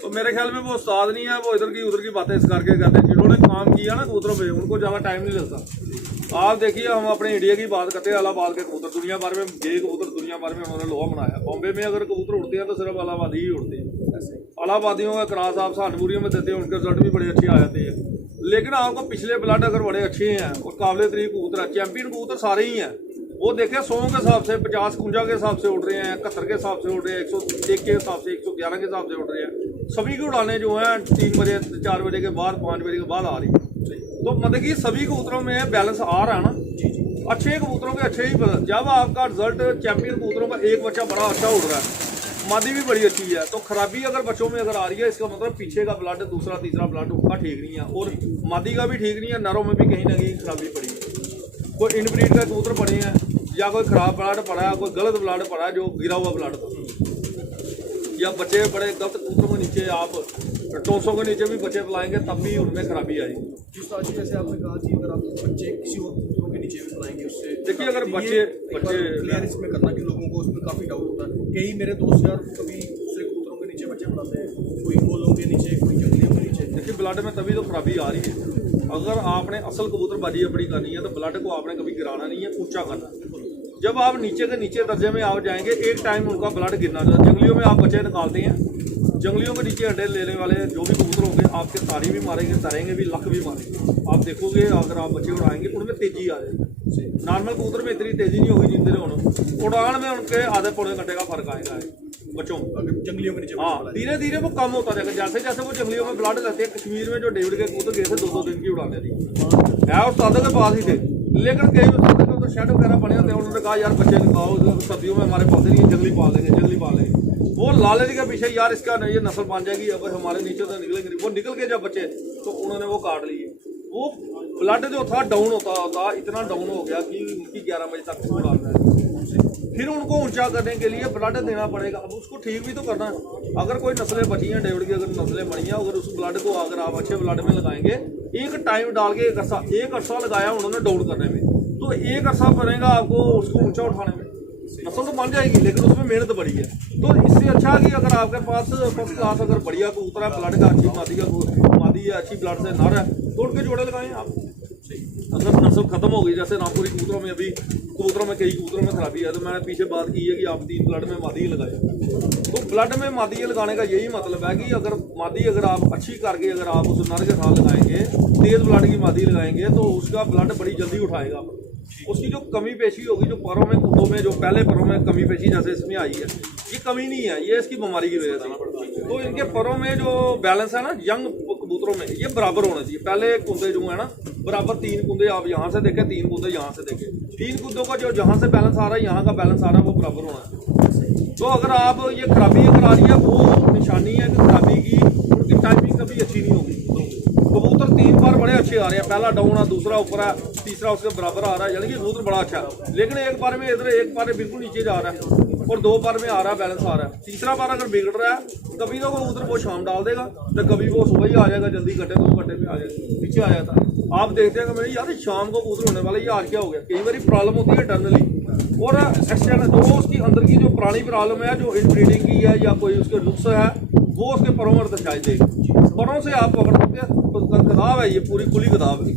तो मेरे ख्याल में वो उस्ताद नहीं है, वो इधर की उधर की बातें इस करके करते हैं। जिन्होंने काम किया ना कबूतरों पे, उनको ज़्यादा टाइम नहीं लगता। आप देखिए, हम अपने इंडिया की बात करते हैं, इलाहाबाद के कबूतर दुनिया भर में, ये कबूतर दुनिया भर में उन्होंने लोहा बनाया। बॉम्बे में अगर कबूतर उड़ते हैं तो सिर्फ इलाहाबादी ही उड़ते हैं। इलाहाबादियों का क्रॉस आप सानपुरियों में देते हैं, उनके रिजल्ट भी बड़े अच्छे आ जाते हैं। लेकिन आपको पिछले ब्लड अगर बड़े अच्छे हैं और काबिल तरीक कबूतर है, चैंपियन कबूतर सारे ही हैं। वो देखें 100 के हिसाब से, 50-51 के हिसाब से उड़ रहे हैं, 71 के हिसाब से उड़ रहे हैं, 101 के हिसाब से, 111 के हिसाब से उड़ रहे हैं। सभी की उड़ाने जो हैं 3 बजे 4 बजे के बाद 5 बजे के बाद आ रही है। तो मतलब कि सभी कबूतरों में बैलेंस आ रहा है ना। अच्छे कबूतरों के अच्छे ही, जब आपका रिजल्ट चैंपियन कबूतरों का एक बच्चा बड़ा अच्छा उड़ रहा है, मादी भी बड़ी अच्छी है, तो खराबी अगर बच्चों में अगर आ रही है, इसका मतलब पीछे का ब्लड, दूसरा तीसरा ब्लड उनका ठीक नहीं है, और मादी का भी ठीक नहीं है, नरों में भी कहीं ना कहीं खराबी पड़ी है। कोई इनब्रीड का कबूतर पड़े हैं, या कोई खराब ब्लड पड़ा है, कोई गलत ब्लड पड़ा है जो गिरा हुआ ब्लड था, या बच्चे बड़े गलत कबूतरों के नीचे आप टोसों के नीचे भी बच्चे बुलाएंगे तब भी उनमें खराबी आएगी। जिस तरह जैसे आपने कहा कि अगर आप बच्चे किसी और कबूतरों के नीचे भी बुलाएंगे, उससे देखिए अगर बच्चे क्लियर इसमें करना कि लोगों को उसमें काफ़ी डाउट होता है। कई मेरे दोस्त यार कभी दूसरे कबूतरों के नीचे बच्चे बुलाते हैं, कोई गोलों के नीचे, कोई जंगलियों के नीचे। देखिए ब्लड में तभी तो खराबी आ रही है। अगर आपने असल कबूतरबाजी अपनी करनी है तो ब्लड को आपने कभी गिराना नहीं है, ऊंचा करना है। जब आप नीचे के नीचे दर्जे में आप जाएंगे, एक टाइम उनका ब्लड गिरना चाहिए। जंगलियों में आप बच्चे निकालते हैं, जंगलियों के नीचे अंडे लेने वाले जो भी कबूतर होंगे, आपके तारी भी मारेंगे, तरेंगे भी, लख भी मारेंगे। आप देखोगे अगर आप बच्चे उड़ाएंगे उनमें तेजी आ जाएगी। नॉर्मल कबूतर में इतनी तेजी नहीं होगी जितने होने, उड़ान में उनके आधे पौने घंटे का फर्क आएगा बच्चों जंगलियों के नीचे। हाँ, धीरे धीरे वो कम होता जाएगा जैसे जैसे वो जंगलियों में ब्लड लेते हैं। कश्मीर में जो डेविड के कबूतर गए थे 2-2 दिन की उड़ाने थी, है उस्तादों के पास ही थे, लेकिन कई उस्तादों के तो शेड वगैरह बने होते हैं। उन्होंने कहा यार बच्चे निकालो, सर्दियों में हमारे पास नहीं, जंगली पाल लेंगे, जंगली पाल लेंगे। वो लालच के पीछे यार इसका ये नस्ल बन जाएगी, अब हमारे नीचे से निकलेंगे नहीं। वो निकल के जब बच्चे तो उन्होंने वो काट लिए। वो ब्लड जो था डाउन होता इतना डाउन हो गया कि उनकी 11 बजे तक उड़ान है। फिर उनको ऊंचा करने के लिए ब्लड देना पड़ेगा। अब उसको ठीक भी तो करना है। अगर कोई नस्लें बची हैं डेविड की, अगर नस्लें बनी हैं, अगर उस ब्लड को अगर आप अच्छे ब्लड में लगाएंगे, एक टाइम डाल के एक अरसा लगाया उन्होंने डाउन करने में, तो एक अरसा बनेगा आपको उसको ऊंचा उठाने में। नस्ल तो बन जाएगी लेकिन उसमें मेहनत बड़ी है। तो इससे अच्छा कि अगर आपके पास फर्स्ट क्लास अगर बढ़िया कबूतर है, ब्लड का अच्छी मादी है, अच्छी ब्लड से नर है, तो उनके जोड़े लगाएं आप। अगर नस्ल खत्म हो गई, जैसे रामपुरी कबूतरों में अभी कबूतरों में कई कबूतरों में खराबी है, तो मैंने पीछे बात की है कि आप 3 ब्लड में मादी लगाए। तो ब्लड में मादी लगाने का यही मतलब है कि अगर मादी अगर आप अच्छी करके अगर आप उस नर के साथ लगाएंगे, तेज ब्लड की मादी लगाएंगे, तो उसका ब्लड बड़ी जल्दी उठाएगा। उसकी जो कमी पेशी होगी, जो परों में कूदों में जो पहले परों में कमी पेशी जैसे इसमें आई है, ये कमी नहीं है, ये इसकी बीमारी की वजह से। तो इनके परों में जो बैलेंस है ना, यंग कबूतरों में ये बराबर होना चाहिए। पहले कुंदे जो है ना बराबर, 3 कुंदे आप यहाँ से देखें, 3 कुंदे यहाँ से देखें, 3 कुंदों का जो जहाँ से बैलेंस आ रहा है, यहाँ का बैलेंस आ रहा है, वो बराबर होना है। तो अगर आप ये खराबी अगर आ रही है, वो निशानी है कि खराबी की, उनकी टाइमिंग कभी अच्छी नहीं होगी। कबूतर 3 बार बड़े अच्छे आ रहे हैं, पहला डाउन है, दूसरा ऊपर है, तीसरा उसके बराबर आ रहा है, यानी कि कबूतर बड़ा अच्छा है। लेकिन एक बार में इधर एक बार बिल्कुल नीचे जा रहा है और 2 बार में आ रहा है, बैलेंस आ रहा है। तीसरा बार अगर बिगड़ रहा है, कभी तो कबूतर वो शाम डाल देगा, तो कभी वो सुबह ही आ जाएगा, जल्दी घंटे 2 घंटे में आ जाएगा, पीछे आ जाता है। आप देखते हैं कि मेरे यार शाम को कबूतर होने वाला, ये आज क्या हो गया। कई बार प्रॉब्लम होती है इंटरनली, और एक्सटर्नल जो उसकी अंदर की जो पुरानी प्रॉब्लम है, जो इनब्रीडिंग की है या कोई उसके नुक्स है, वो उसके परों में दर्शाई देगी। परों से आप पकड़ सकते हैं, किताब है ये, पूरी खुली किताब है।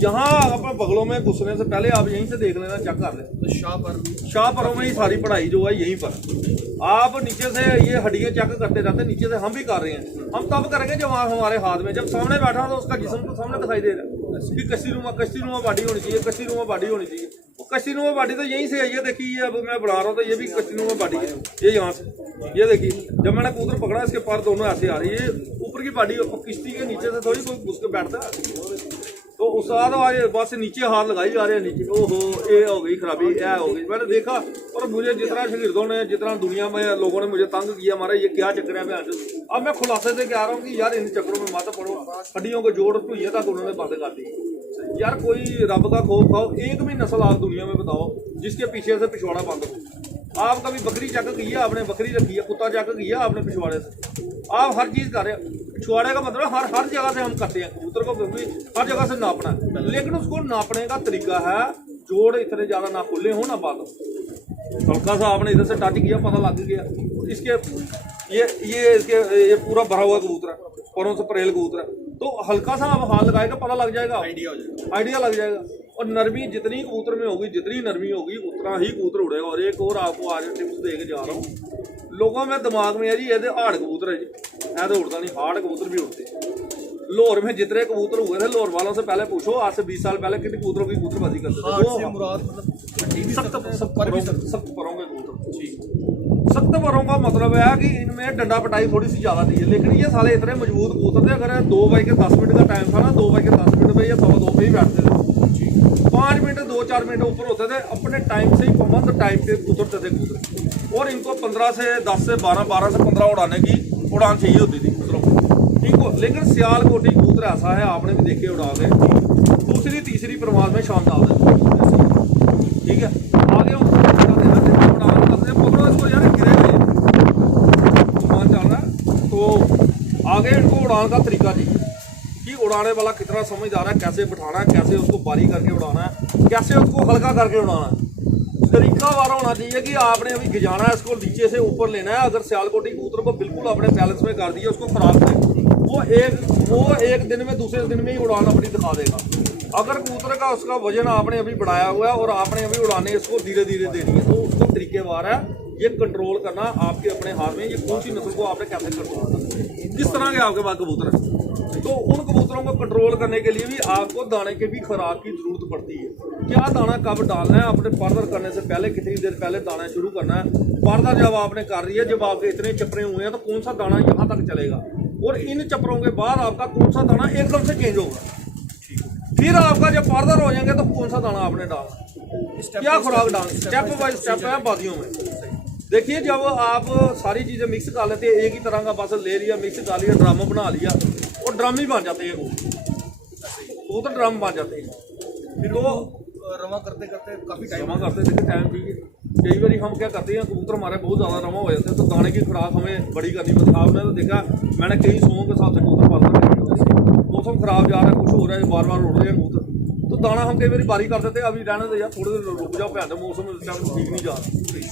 यहाँ अपने बगलों में घुसने से पहले आप यहीं से देख लेना, चेक कर लें। तो शाह परों में ही सारी पढ़ाई जो है यहीं पर। आप नीचे से ये हड्डियाँ चेक करते रहते हैं, नीचे से हम भी कर रहे हैं। हम तब करेंगे जब हमारे हाथ में, जब सामने बैठा तो उसका जिस्म तो सामने दिखाई दे रहा है कि कश्ती नुमा बॉडी होनी चाहिए, कश्ती नुमा बॉडी होनी चाहिए। वो कश्ती नुमा बॉडी तो यहीं से है, ये देखिए अब मैं बढ़ा रहा हूँ तो ये भी कश्ती नुमा बॉडी है, ये यहाँ से, ये देखिए जब मैंने कबूतर पकड़ा इसके पर दोनों ऐसे आ रही है, ऊपर की बॉडी किश्ती के नीचे से थोड़ी कोई घुस के बैठता है। तो उस बस नीचे हाथ लगाई जा रहे हैं नीचे, ओहो ये हो गई खराबी, यह हो गई। मैंने देखा और मुझे जितना शागिर्दों ने, जितना दुनिया में लोगों ने मुझे तंग किया, हमारा ये क्या चक्कर है। मैं अब मैं खुलासे से कह रहा हूँ कि यार इन चक्करों में मत पड़ो। हड्डियों के जोड़ ढुइये तक उन्होंने बंद कर दी। यार कोई रब का खौफ खाओ, एक भी नस्ल आप दुनिया में बताओ जिसके पीछे से पिछवाड़ा बंद हो। आप कभी बकरी चेक की है आपने, बकरी रखी है, कुत्ता चेक किया आपने पिछवाड़े से, आप हर चीज़ कर रहे हैं। पिछवाड़े का मतलब हर जगह से हम करते हैं कबूतर को, क्योंकि हर जगह से नापना है, लेकिन उसको नापने का तरीका है जोड़ इतने ज़्यादा ना खुले हो ना बंद हो। हल्का सा आपने इधर से टच किया, पता लग गया इसके ये पूरा भरा हुआ कबूतर है, परों से परेल कबूतर है। तो हल्का सा आप हाथ लगाएगा, पता लग जाएगा, आइडिया लग जाएगा। और नरमी जितनी कबूतर में होगी, जितनी नरमी होगी उतना ही कबूतर उड़ेगा। और एक और आपको आज टिप्स दे के जा रहा हूँ, लोगों में दिमाग में है जी ये हार्ड कबूतर है जी, ऐसे उड़ता नहीं, हार्ड कबूतर भी उड़ते हैं। लाहौर में जितने कबूतर हुए थे, लाहौर वालों से पहले पूछो, आज से 20 साल पहले कितने कबूतरों की कबूतरबाजी करते थे। सख्त परों के कबूतर, सख्त परों का मतलब है कि इनमें डंडा पटाई थोड़ी सी ज़्यादा थी, लेकिन ये साले इतने मजबूत कबूतर थे। अगर 2 बज के 10 मिनट का टाइम था ना, 2 बज के 10 मिनट पे या 2:15 पे ही बैठते थे। 5 मिनट 2-4 मिनट ऊपर होते थे, अपने टाइम से ही पाबंद टाइम पे उतरते थे कबूतर। और इनको 15 से 10 से 12 से 15 उड़ाने की उड़ान चाहिए होती थी कबूतरों को, ठीक हो। लेकिन सियालकोटी कबूतर ऐसा है, आपने भी देखे उड़ा के दूसरी तीसरी परवाज में शाम डाल देते, ठीक है। आगे पकड़ो इसको यार, गिरे हुए मान चल रहा है। तो आगे इनको उड़ान का तरीका चाहिए कि उड़ाने वाला कितना समझदार है, कैसे बिठाना है, कैसे उसको बारी करके उड़ाना है, कैसे उसको हल्का करके उड़ाना है। तरीका वाला होना चाहिए कि आपने अभी गिजाना है, इसको नीचे से ऊपर लेना है। अगर सियालकोटी कबूतर को बिल्कुल अपने बैलेंस में कर दिया, उसको खराब करें, वो एक दिन में दूसरे दिन में ही उड़ान अपनी दिखा देगा। अगर कबूतर का उसका वजन आपने अभी बढ़ाया हुआ है और आपने अभी उड़ाने इसको धीरे धीरे देनी है, तो उसको तरीकेवार है ये कंट्रोल करना आपके अपने हाथ में। ये कौन सी नस्ल को आपने कैसे कंट्रोल करना, किस तरह के आपके पास कबूतर है, तो उन कबूतरों को कंट्रोल करने के लिए भी आपको दाने के भी खुराक की जरूरत पड़ती है। क्या दाना कब डालना है, अपने पर्दर करने से पहले कितनी देर पहले दाना शुरू करना है। पर्दर जब आपने कर रही है, जब आपके इतने चपरे हुए हैं, तो कौन सा दाना यहाँ तक चलेगा, और इन चपरों के बाद आपका कौन सा दाना एकदम से चेंज होगा। फिर आपका जब पर्दर हो जाएंगे तो कौन सा दाना आपने डालना, क्या खुराक डालना, स्टेप बाय स्टेप है वादियों में। देखिए जब आप सारी चीज़ें मिक्स कर लेते हैं, एक ही तरह का बस ले लिया, मिक्स कर लिया, ड्रामा बना लिया, और ड्राम ही बन जाते हैं वो तो ड्राम बन जाते हैं। फिर वो रमा करते करते काफ़ी जमा करते देखिए टाइम चाहिए। कई बार हम क्या करते हैं, कबूतर हमारे बहुत ज़्यादा रमा हो जाते हैं, तो दाने की खुराक हमें बड़ी करनी पड़ती है। आपने तो देखा, मैंने कई सौों के साथ से कबूतर पालना है, मौसम खराब जा रहा है, कुछ हो रहा है, बार बार उड़ रहे हैं कबूतर, तो दाना हम कई बार बारी कर देते हैं, अभी रहने दे यार, थोड़ी देर रुक जाओ, भैन मौसम इस टाइम ठीक नहीं जा रहा,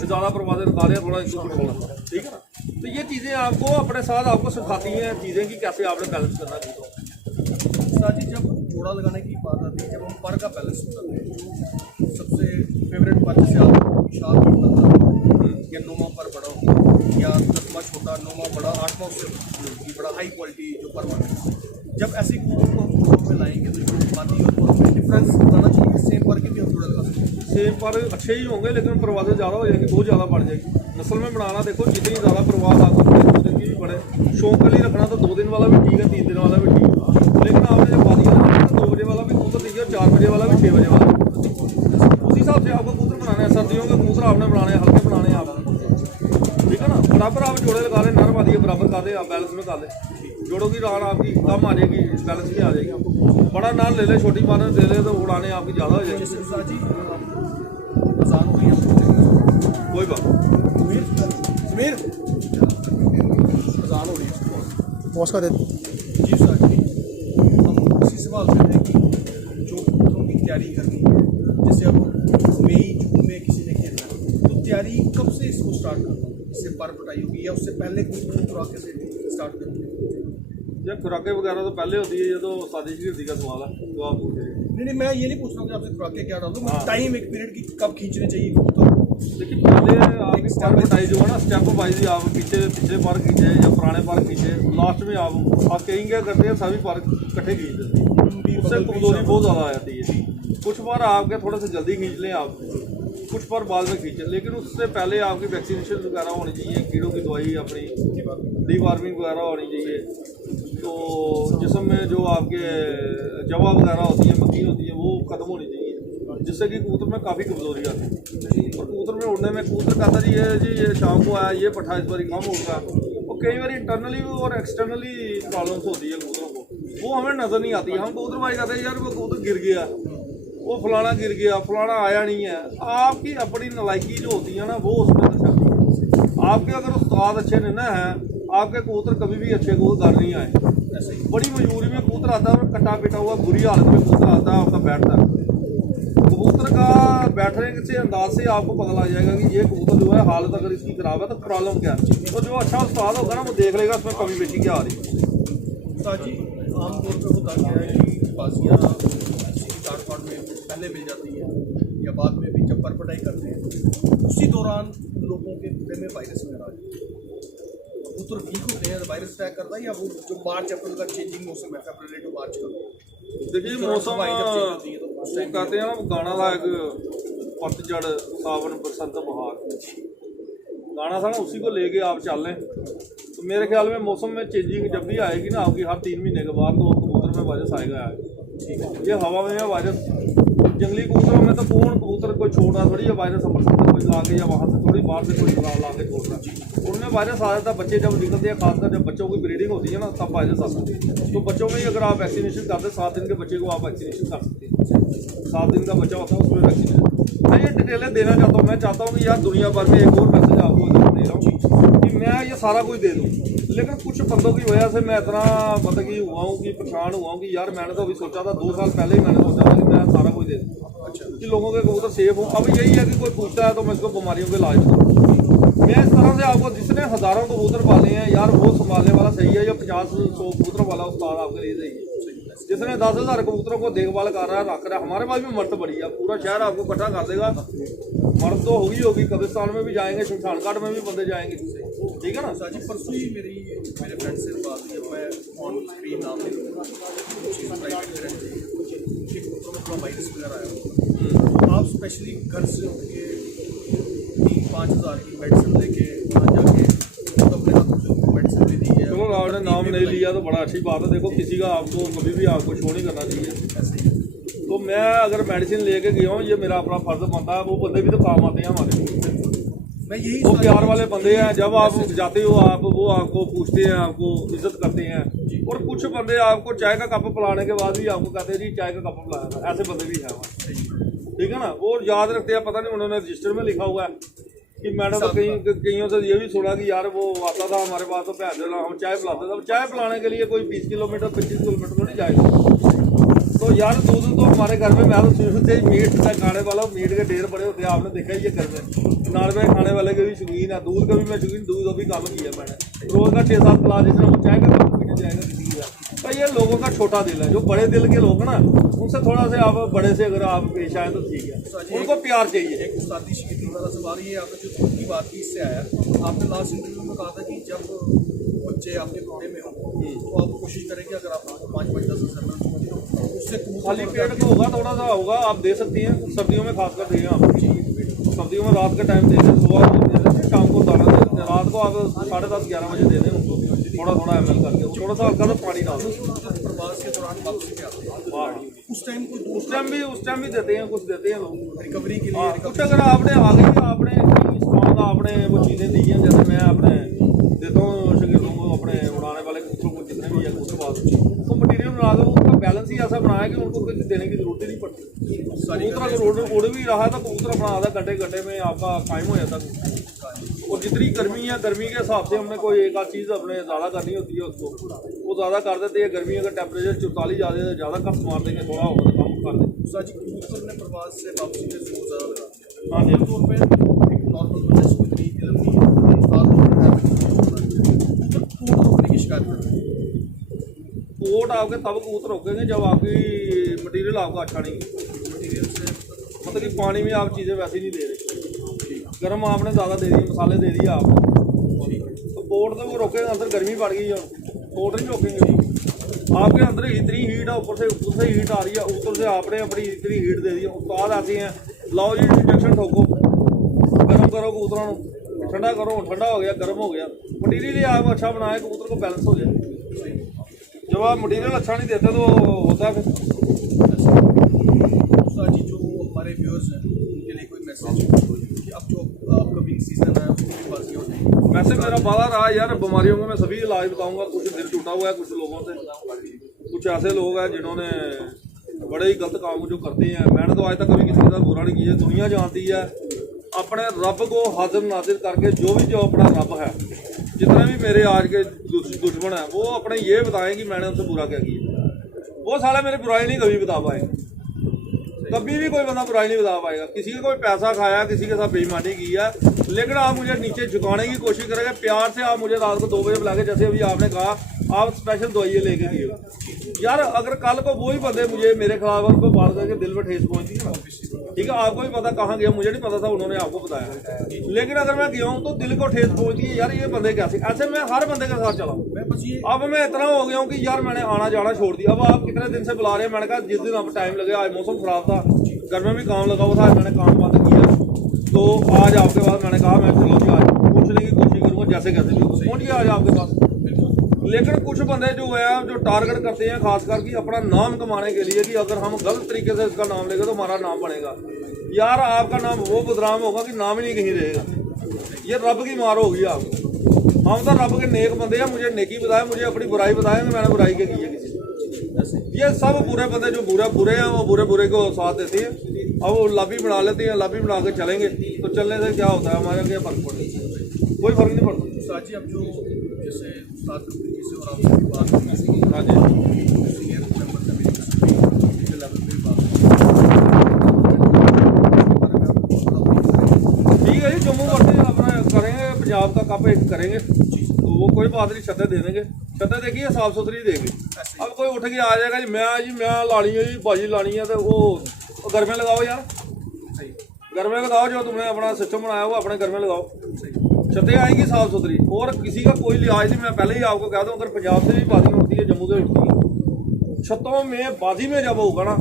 ज़्यादा परवाज़ें निकाले, थोड़ा इसको कंट्रोल, ठीक है ना। तो ये चीज़ें आपको अपने साथ आपको सिखाती हैं चीज़ें कि कैसे आपने बैलेंस करना है। साथ ही जब जोड़ा लगाने की बात आती है, जब हम पर का बैलेंस करते हैं, जो सबसे फेवरेट पर जैसे आप शाद या नोमा पर बड़ा हो, या 10वां छोटा, 9वां बड़ा, 8वां उससे बड़ा हाई क्वालिटी जो पर बना, जब ऐसे कबूतर को हम जोड़ों में लाएंगे तो जो बाती और में डिफरेंस बताना चाहिए। सेम पर के भी हम जोड़ा लगा सकते हैं, सेम पर अच्छे ही होंगे, लेकिन परवाज़ें ज़्यादा हो जाएंगी, बहुत ज़्यादा बढ़ जाएगी। नस्ल में बनाना देखो, जितनी ज़्यादा परवाज़ आपको 2 दिन की भी बढ़े, शौक के लिए रखना तो 2 दिन वाला भी ठीक है, 3 दिन वाला भी ठीक है, लेकिन आपने जब बादी लगाना तो 2 बजे वाला भी कबूतर दीजिए, और 4 बजे वाला भी, 6 बजे वाला, उसी हिसाब से आपको कबूतर बनाने हैं। सर्दियों के कबूतर आपने बनाने हैं, हल्के बनाने हैं आपने, ठीक है ना। बराबर आप जोड़े लगा लें, नर बादी बराबर कर दें, आप बैलेंस में कर लें, जोड़ों की रान आपकी कम आ जाएगी, बैलेंस में आ जाएगी। बड़ा नाल ले ले, छोटी मारने दे ले, तो उड़ाने आपकी ज़्यादा हो जाएगी। जी आसान हो रही है, कोई बात ज़मीर आसान हो रही है पहुँच कर दे। जी सर जी, हम इसी सवाल पे हैं कि जो कबूतरों की तैयारी करनी है, जैसे अब मई जून में किसी ने खेलना है, तो तैयारी कब से इसको स्टार्ट करना है, इससे पर पटाई होगी या उससे पहले कबूतरों को खुराक से स्टार्ट करनी है? या खुराकें वगैरह तो पहले होती है, ये तो सादी सी हड्डी का सवाल है जो आप पूछ रहे हैं। नहीं, मैं ये नहीं पूछ रहा हूँ कि आपसे खुराकें क्या डाल दूँ, टाइम एक पीरियड की कब खींचने चाहिए कबूतर। देखिए पहले आपकी पर बताई जो है ना, स्टेप वाइज आप पिछले पर खींचे या पुराने पर खींचे, लास्ट में आप कहीं क्या करते हैं, सभी पर इकट्ठे खींच देते हैं, उससे कमजोरी बहुत ज़्यादा आ जाती है। कुछ बार आपके थोड़े से जल्दी खींच लें आप, कुछ पर बाद में खींचें, लेकिन उससे पहले आपकी वैक्सीनेशन वगैरह होनी चाहिए, कीड़ों की दवाई अपनी डीवार्मिंग वगैरह होनी चाहिए। तो जिस्म में जो आपके जवा वगैरह होती है, मक्खी होती है, वो ख़त्म होनी चाहिए, जिससे कि कबूतर में काफ़ी कमज़ोरी आती है। और कबूतर में उड़ने में कबूतर कहता जी ये शाम को आया, ये पठा इस बार कम उड़ रहा है, और कई बार इंटरनली और एक्सटर्नली प्रॉब्लम्स होती है कबूतरों को, वो हमें नज़र नहीं आती। हम कबूतरबाजी कहते हैं यार वो कबूतर गिर गया, वो फलाना गिर गया, फलाना आया नहीं है। आपकी अपनी नलायकी जो होती है ना, वो उसमें दर्शाती है। आपके अगर उस्ताद अच्छे नहीं ना हैं, आपके कबूतर कभी भी अच्छे कबूतर घर नहीं आए। ऐसे ही बड़ी मजबूरी में कबूतर आता है, कटा पिटा हुआ बुरी हालत में कबूतर आता है, आपका बैठता है। कबूतर का बैठने से अंदाज से आपको पता लग जाएगा कि ये कबूतर जो है हालत अगर इसकी खराब है तो प्रॉब्लम क्या है। तो जो अच्छा उस्ताद होगा ना वो देख लेगा उसमें कमी पेशी क्या आ रही है। उस्ताद जी आमतौर पर होता क्या है कि बाजियाँ किसी काट पाट में पहले मिल जाती है या बाद में भी जब परपटाई करते हैं उसी दौरान लोगों के कूड़े में वायरस वगैरह आ जाता है। कबूतर वीक होते हैं वायरस अटैक करता है या वो जो मार्च अप्रैल का चेंजिंग मौसम है फरवरी टू मार्च का। देखिए मौसम वो कहते हैं ना गाना लायक पतझड़ सावन बसंत बहार गाना था ना, उसी को लेके आप चल लें तो मेरे ख्याल में मौसम में चेंजिंग जब भी आएगी ना आपकी हर 3 महीने के बाद तो कबूतर में वायरस आएगा। ये हवा में है वायरस, जंगली कबूतरों में तो कौन कबूतर कोई छोड़ रहा थोड़ी है वायरस अमृतसर से कोई ला के या वहाँ से थोड़ी बाहर से कोई ला के छोड़ रहा है। उनमें वायरस आ जाता है बच्चे जब निकलते हैं, खासकर जब बच्चों की ब्रीडिंग होती है ना तब वायरस आता है। तो बच्चों में ही अगर आप वैक्सीनेशन करते 7 दिन के बच्चे को आप वैक्सीनेशन कर सकते हैं। 7 दिन का बच्चा होता है उसमें वैक्सीनेशन। मैं ये डिटेलें देना चाहता हूँ। मैं चाहता हूँ कि यार दुनिया भर में एक और मैसेज आपको दे रहा हूँ कि मैं ये सारा कुछ दे दूँ, लेकिन कुछ बंदों की वजह से मैं इतना मतलब कि हुआ हूँ कि परेशान हुआ हूँ कि यार मैंने तो अभी सोचा था 2 साल पहले ही मैंने सोचा था कि मैं सारा कुछ दे दूँ कि लोगों के कबूतर सेफ हो। अब यही है कि कोई पूछता है तो मैं इसको बीमारियों के इलाज करूँ। मैं इस तरह से आपको जिसने हज़ारों कबूतर पाले हैं यार वो संभालने वाला सही है या 50-100 कबूतर वाला उस्ताद आपके लिए सही है। जिसने 10,000 कबूतरों को देखभाल कर रहा है रख रहा है। हमारे पास भी मर्द बड़ी है, पूरा शहर आपको इकट्ठा कर देगा। मर्द तो होगी कब्रिस्तान में भी जाएंगे, शमशान घाट में भी बंदे जाएंगे, ठीक है ना। साजी परसों ही मेरे फ्रेंड से बात हुई, अब मैं ऑन स्क्रीन नाम ले लूँगा, प्राइवेट फ्रेंड थे, उनके कबूतरों में थोड़ा वायरस वगैरह आया। आप स्पेशली घर से उठ के 3-5 हज़ार की मेडिसिन लेके वहाँ जाके तो अपने हाथों से उनको मेडिसिन भी दी है। चलो आपने नाम नहीं लिया तो बड़ा अच्छी बात है। देखो किसी का आपको कभी भी आपको शो नहीं करना चाहिए। ऐसे ही तो मैं अगर मेडिसिन लेके गया हूँ ये मेरा अपना फर्ज बनता है। वो बंदे भी तो काम आते हैं हमारे, मैं यही वो प्यार वाले बंदे हैं। जब आप जाते हो आप वो आपको पूछते हैं, आपको इज्जत करते हैं। और कुछ बंदे आपको चाय का कप पिलाने के बाद भी आपको कहते हैं जी चाय का कप पिलाया था। ऐसे बंदे भी हैं वहाँ, ठीक है ना। वो याद रखते हैं, पता नहीं उन्होंने रजिस्टर में लिखा हुआ है कि मैंने तो कईयों से ये भी सुना कि यार वो आता था हमारे पास तो भैंस हम चाय पिलाते थे। चाय पिलाने के लिए कोई 20 किलोमीटर 25 किलोमीटर तो नहीं जाएगा। तो यार दूध तो हमारे घर में मैं तो शुरू से मीट खाने वाला हूँ। मीट के ढेर बड़े होते हैं, आपने देखा ही है घर में। नान में खाने वाले के भी शौकीन है, दूध का भी मैं शौकीन, दूध भी काम किया मैंने। रोज़ का 6-7 गिलास जिसने वो चाय का कप पीने जाएगा किसी का। तो ये लोगों का छोटा दिल है। जो बड़े दिल के लोग ना उनसे थोड़ा से आप बड़े से अगर आप पेश आए तो ठीक है, उनको प्यार चाहिए। एक उस्तादी शिकती वाला सवाल ये आपने जो दूध की बात की इससे आया। आपने लास्ट इंटरव्यू में कहा था कि जब बच्चे आपके कूड़े में हो तो आप कोशिश करें कि अगर आप 5-10 तो उससे खाली पेट का होगा, थोड़ा सा होगा आप दे सकती हैं। सर्दियों में खासकर दें आप, सर्दियों में रात के टाइम दे दें, सुबह दे दें, शाम को दाना दे दें। रात को आप 10:30-11 बजे दे दें उनको थोड़ा ml करके, थोड़ा सा हल्का सा पानी डाल दें। प्रवास के दौरान वापसी पे आते हैं उस टाइम भी देते हैं, कुछ देते हैं लोग रिकवरी के लिए। हाँ, कुछ अगर आपने आ गई आपने स्ट्रॉन्ग आपने वो चीज़ें दी हैं, जैसे मैं अपने देता हूँ शागिर्दों को, अपने उड़ाने वाले कबूतरों को जितने भी है कबूतर तो मटीरियल बना दो। उनका बैलेंस ही ऐसा बनाया कि उनको कुछ देने की जरूरत ही नहीं पड़ती। कबूतर अगर उड़ भी रहा था कबूतर अपना आधा घंटे में आपका कायम हो जाता है। और जितनी गर्मी है गर्मी के हिसाब से हमने कोई एक आध चीज़ अपने ज़्यादा करनी होती है उसको वो ज़्यादा कर देते हैं। गर्मी अगर टेम्परेचर 44 ज़्यादा कम मार देंगे, थोड़ा होगा तो कम कर देंगे। साजी कबूतर ने प्रवास से वापसी में जोर ज़्यादा लगा। हाँ जी, आमतौर पर एक नॉर्मल बंदा इसको इतनी इल्म नहीं है, खास तौर पर कबूतर कोट रोकने की शिकायत कर रहे हैं। कोट आपके तब कबूतर रोकेंगे जब आपकी मटीरियल आपका अच्छा नहीं है। मटीरियल से मतलब कि पानी में आप चीज़ें वैसे नहीं दे रहे, गर्म आपने ज़्यादा दे दी, मसाले दे दिए आपने, तो कोट तो वो रोकेंगे। अंदर गर्मी बढ़ गई है, कोट नहीं रोकेंगे। आपके अंदर इतनी हीट है, ऊपर से हीट आ रही है, ऊपर से आपने अपनी इतनी हीट दे दी है। उस्ताद ऐसे हैं, लाओ जी इंजेक्शन ठोको, गर्म करो कबूतरों को, ठंडा करो, ठंडा हो गया, गर्म हो गया। मटीरियल ही आप अच्छा बनाए कबूतर को बैलेंस हो जाए। जब आप मटीरियल अच्छा नहीं देते तो होता है फिर। साजी जो हमारे व्यूअर्स हैं उनके लिए कोई मैसेज कि अब जो अपकमिंग सीजन है उसकी बाजियाँ होती हैं। वैसे मेरा वादा रहा यार, बीमारियों को मैं सभी इलाज बताऊंगा। कुछ दिल टूटा हुआ है कुछ लोगों से, कुछ ऐसे लोग हैं जिन्होंने बड़े ही गलत काम जो करते हैं। मैंने तो आज तक कभी किसी का बुरा नहीं किया। दुनिया जानती है अपने रब को हाजिर नाजिर करके, जो अपना रब है, जितने भी मेरे आज के दुश्मन हैं वो अपने ये बताएं कि मैंने उनसे बुरा क्या किया। वो साले मेरी बुराई नहीं कभी बता पाएंगे। कभी भी कोई बंदा बुराई नहीं बता पाएगा। किसी का कोई पैसा खाया, किसी के साथ बेईमानी की है, लेकिन आप मुझे नीचे झुकाने की कोशिश करेंगे। प्यार से आप मुझे रात को 2 बजे बुला के, जैसे अभी आपने कहा आप स्पेशल दवाइयाँ लेके दिए यार, अगर कल को वही बंदे मुझे मेरे खिलाफ उनको बात करके दिल में ठेस पहुंची है, ठीक है, आपको भी पता कहाँ गया, मुझे नहीं पता था, उन्होंने आपको बताया। लेकिन अगर मैं गया हूँ तो दिल को ठेस पहुंचती है यार, ये बंदे कैसे, ऐसे मैं हर बंदे के साथ चला हूँ। अब मैं इतना हो गया हूँ कि यार मैंने आना जाना छोड़ दिया। अब आप कितने दिन से बुला रहे हैं, मैंने कहा जिस दिन अब टाइम लगे, आज मौसम खराब था, घर में भी काम लगा हुआ था, मैंने काम बंद किया, तो आज आपके पास मैंने कहा मैं चलो जी आज पूछने की कोशिश करूँगा जैसे कैसे भी पहुँच गया आज आपके पास। लेकिन कुछ बंदे जो है जो टारगेट करते हैं खासकर कि अपना नाम कमाने के लिए, कि अगर हम गलत तरीके से इसका नाम लेंगे तो हमारा नाम बनेगा। यार आपका नाम वो बदनाम होगा कि नाम ही नहीं कहीं रहेगा, ये रब की मार होगी आप। हम तो रब के नेक बंदे हैं, मुझे नेकी बताए, मुझे अपनी बुराई बताएंगे, मैंने बुराई के की है किसी। ये सब बुरे बंदे जो बुरे हैं वो बुरे को साथ देते हैं। अब वो लॉबी बना लेते हैं, लॉबी बना के चलेंगे, तो चलने से क्या होता है, हमारे क्या फर्क पड़ता है, कोई फर्क नहीं पड़ता। साजी अब जो जैसे उस्ताद जी से और आपसे भी बात हुई, हाँ जी, सीनियर मेंबर से मेरी लेवल पे बात ठीक है जी। जम्मू वर्सेस अपना करेंगे, पंजाब का कप एक करेंगे, तो वो कोई बात नहीं, छतें दे देंगे, छतें देखिए साफ सुथरी देंगे। अब कोई उठ के आ जाएगा जी मैं लानी है जी, बाजी लानी है, तो वो घर में लगाओ यार, घर में लगाओ, जो तुमने अपना सिस्टम बनाया वो अपने घर में लगाओ, छतें आएंगी साफ सुथरी, और किसी का कोई लिहाज नहीं। मैं पहले ही आपको कह दूं, अगर पंजाब से भी बाजी उठती है, जम्मू से उठती है, छतों में बाजी में जब होगा ना,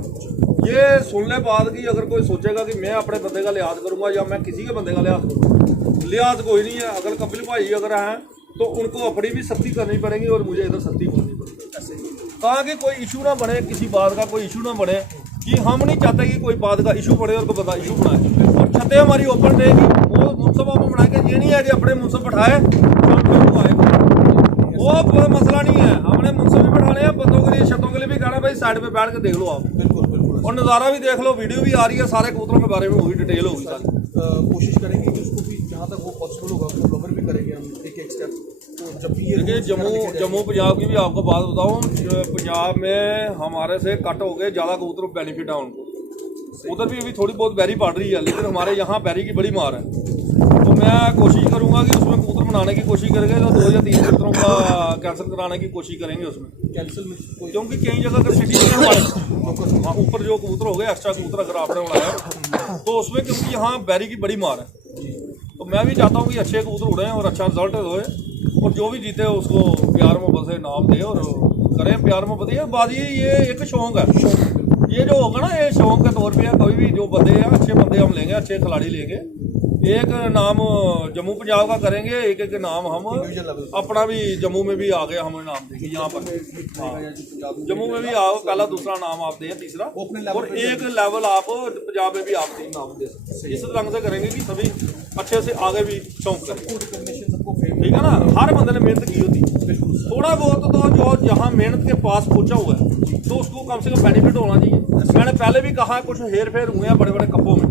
ये सुन ले बात की, अगर कोई सोचेगा कि मैं अपने बंदे का लिहाज करूंगा या मैं किसी के बंदे का लिहाज करूँगा, लिहाज कोई नहीं है। अगर कपिल भाई अगर हैं तो उनको अपनी भी सख्ती करनी पड़ेगी और मुझे इधर सख्ती करनी पड़ेगी, ताकि कोई इशू ना बने, किसी बात का कोई इशू ना बने, कि हम नहीं चाहते कि कोई बात का इशू बने और कोई बंदा इशू बनाए। और छतें हमारी ओपन रहेगी, वो मुनसब हम बनाएंगे, ये नहीं है कि अपने मुनसब बैठाए वो मसला नहीं है, हमने मुनसब भी बैठाने हैं, बंदों के लिए छतों के लिए भी कहना भाई साइड पे बैठ के देख लो आप, बिल्कुल बिल्कुल, और नज़ारा भी देख लो, वीडियो भी आ रही है, सारे कबूतरों के बारे में होगी, डिटेल होगी सारी। कोशिश करेंगे कि उसको भी जहाँ तक वो पॉसिबल होगा उसको कवर भी करेंगे हम एक स्टेप। तो जब भी ये देखिए जम्मू पंजाब की भी आपको बात बताऊँ, पंजाब में हमारे से कट हो गए ज़्यादा कबूतर बेनिफिट है उनको, उधर भी अभी थोड़ी बहुत बैरी पड़ रही है, लेकिन हमारे यहाँ बैरी की बड़ी मार है। तो मैं कोशिश करूँगा कि उसमें कबूतर बनाने की कोशिश करेंगे, तो 2 या 3 कबूतरों का कैंसिल कराने की कोशिश करेंगे उसमें, कैंसिल में क्योंकि कई जगह अगर सिटी में हमारे ऊपर जो कबूतर हो गए एक्स्ट्रा कबूतर अगर आपने बनाया तो उसमें, क्योंकि यहाँ बैरी की बड़ी मार है, तो मैं भी चाहता हूँ कि अच्छे कबूतर उड़ें और अच्छा रिजल्ट होए, और जो भी जीते उसको प्यार मोहब्बत से नाम दे और करें प्यार मोहब्बत। ये बाजी ये एक शौक है, ये जो होगा ना ये शौक के तौर पे है। कोई भी जो बंदे हैं अच्छे बंदे हम लेंगे, अच्छे खिलाड़ी लेंगे, एक नाम जम्मू पंजाब का करेंगे, एक नाम हम अपना भी जम्मू में भी आ गया, हम नाम देंगे यहाँ पर, जम्मू में भी आओ, पहला दूसरा नाम आप दें, तीसरा, और एक लेवल आप पंजाब में भी आप नाम दे सकते। इस रंग से करेंगे कि सभी अच्छे से आगे भी शौक करें, ठीक है ना। हर बंदे ने मेहनत की होती है, थोड़ा बहुत तो जो जहाँ मेहनत के पास पहुँचा हुआ है तो उसको कम से कम बेनिफिट होना चाहिए। मैंने पहले भी कहा कुछ हेर फेर हुए हैं बड़े बड़े कप्पों में,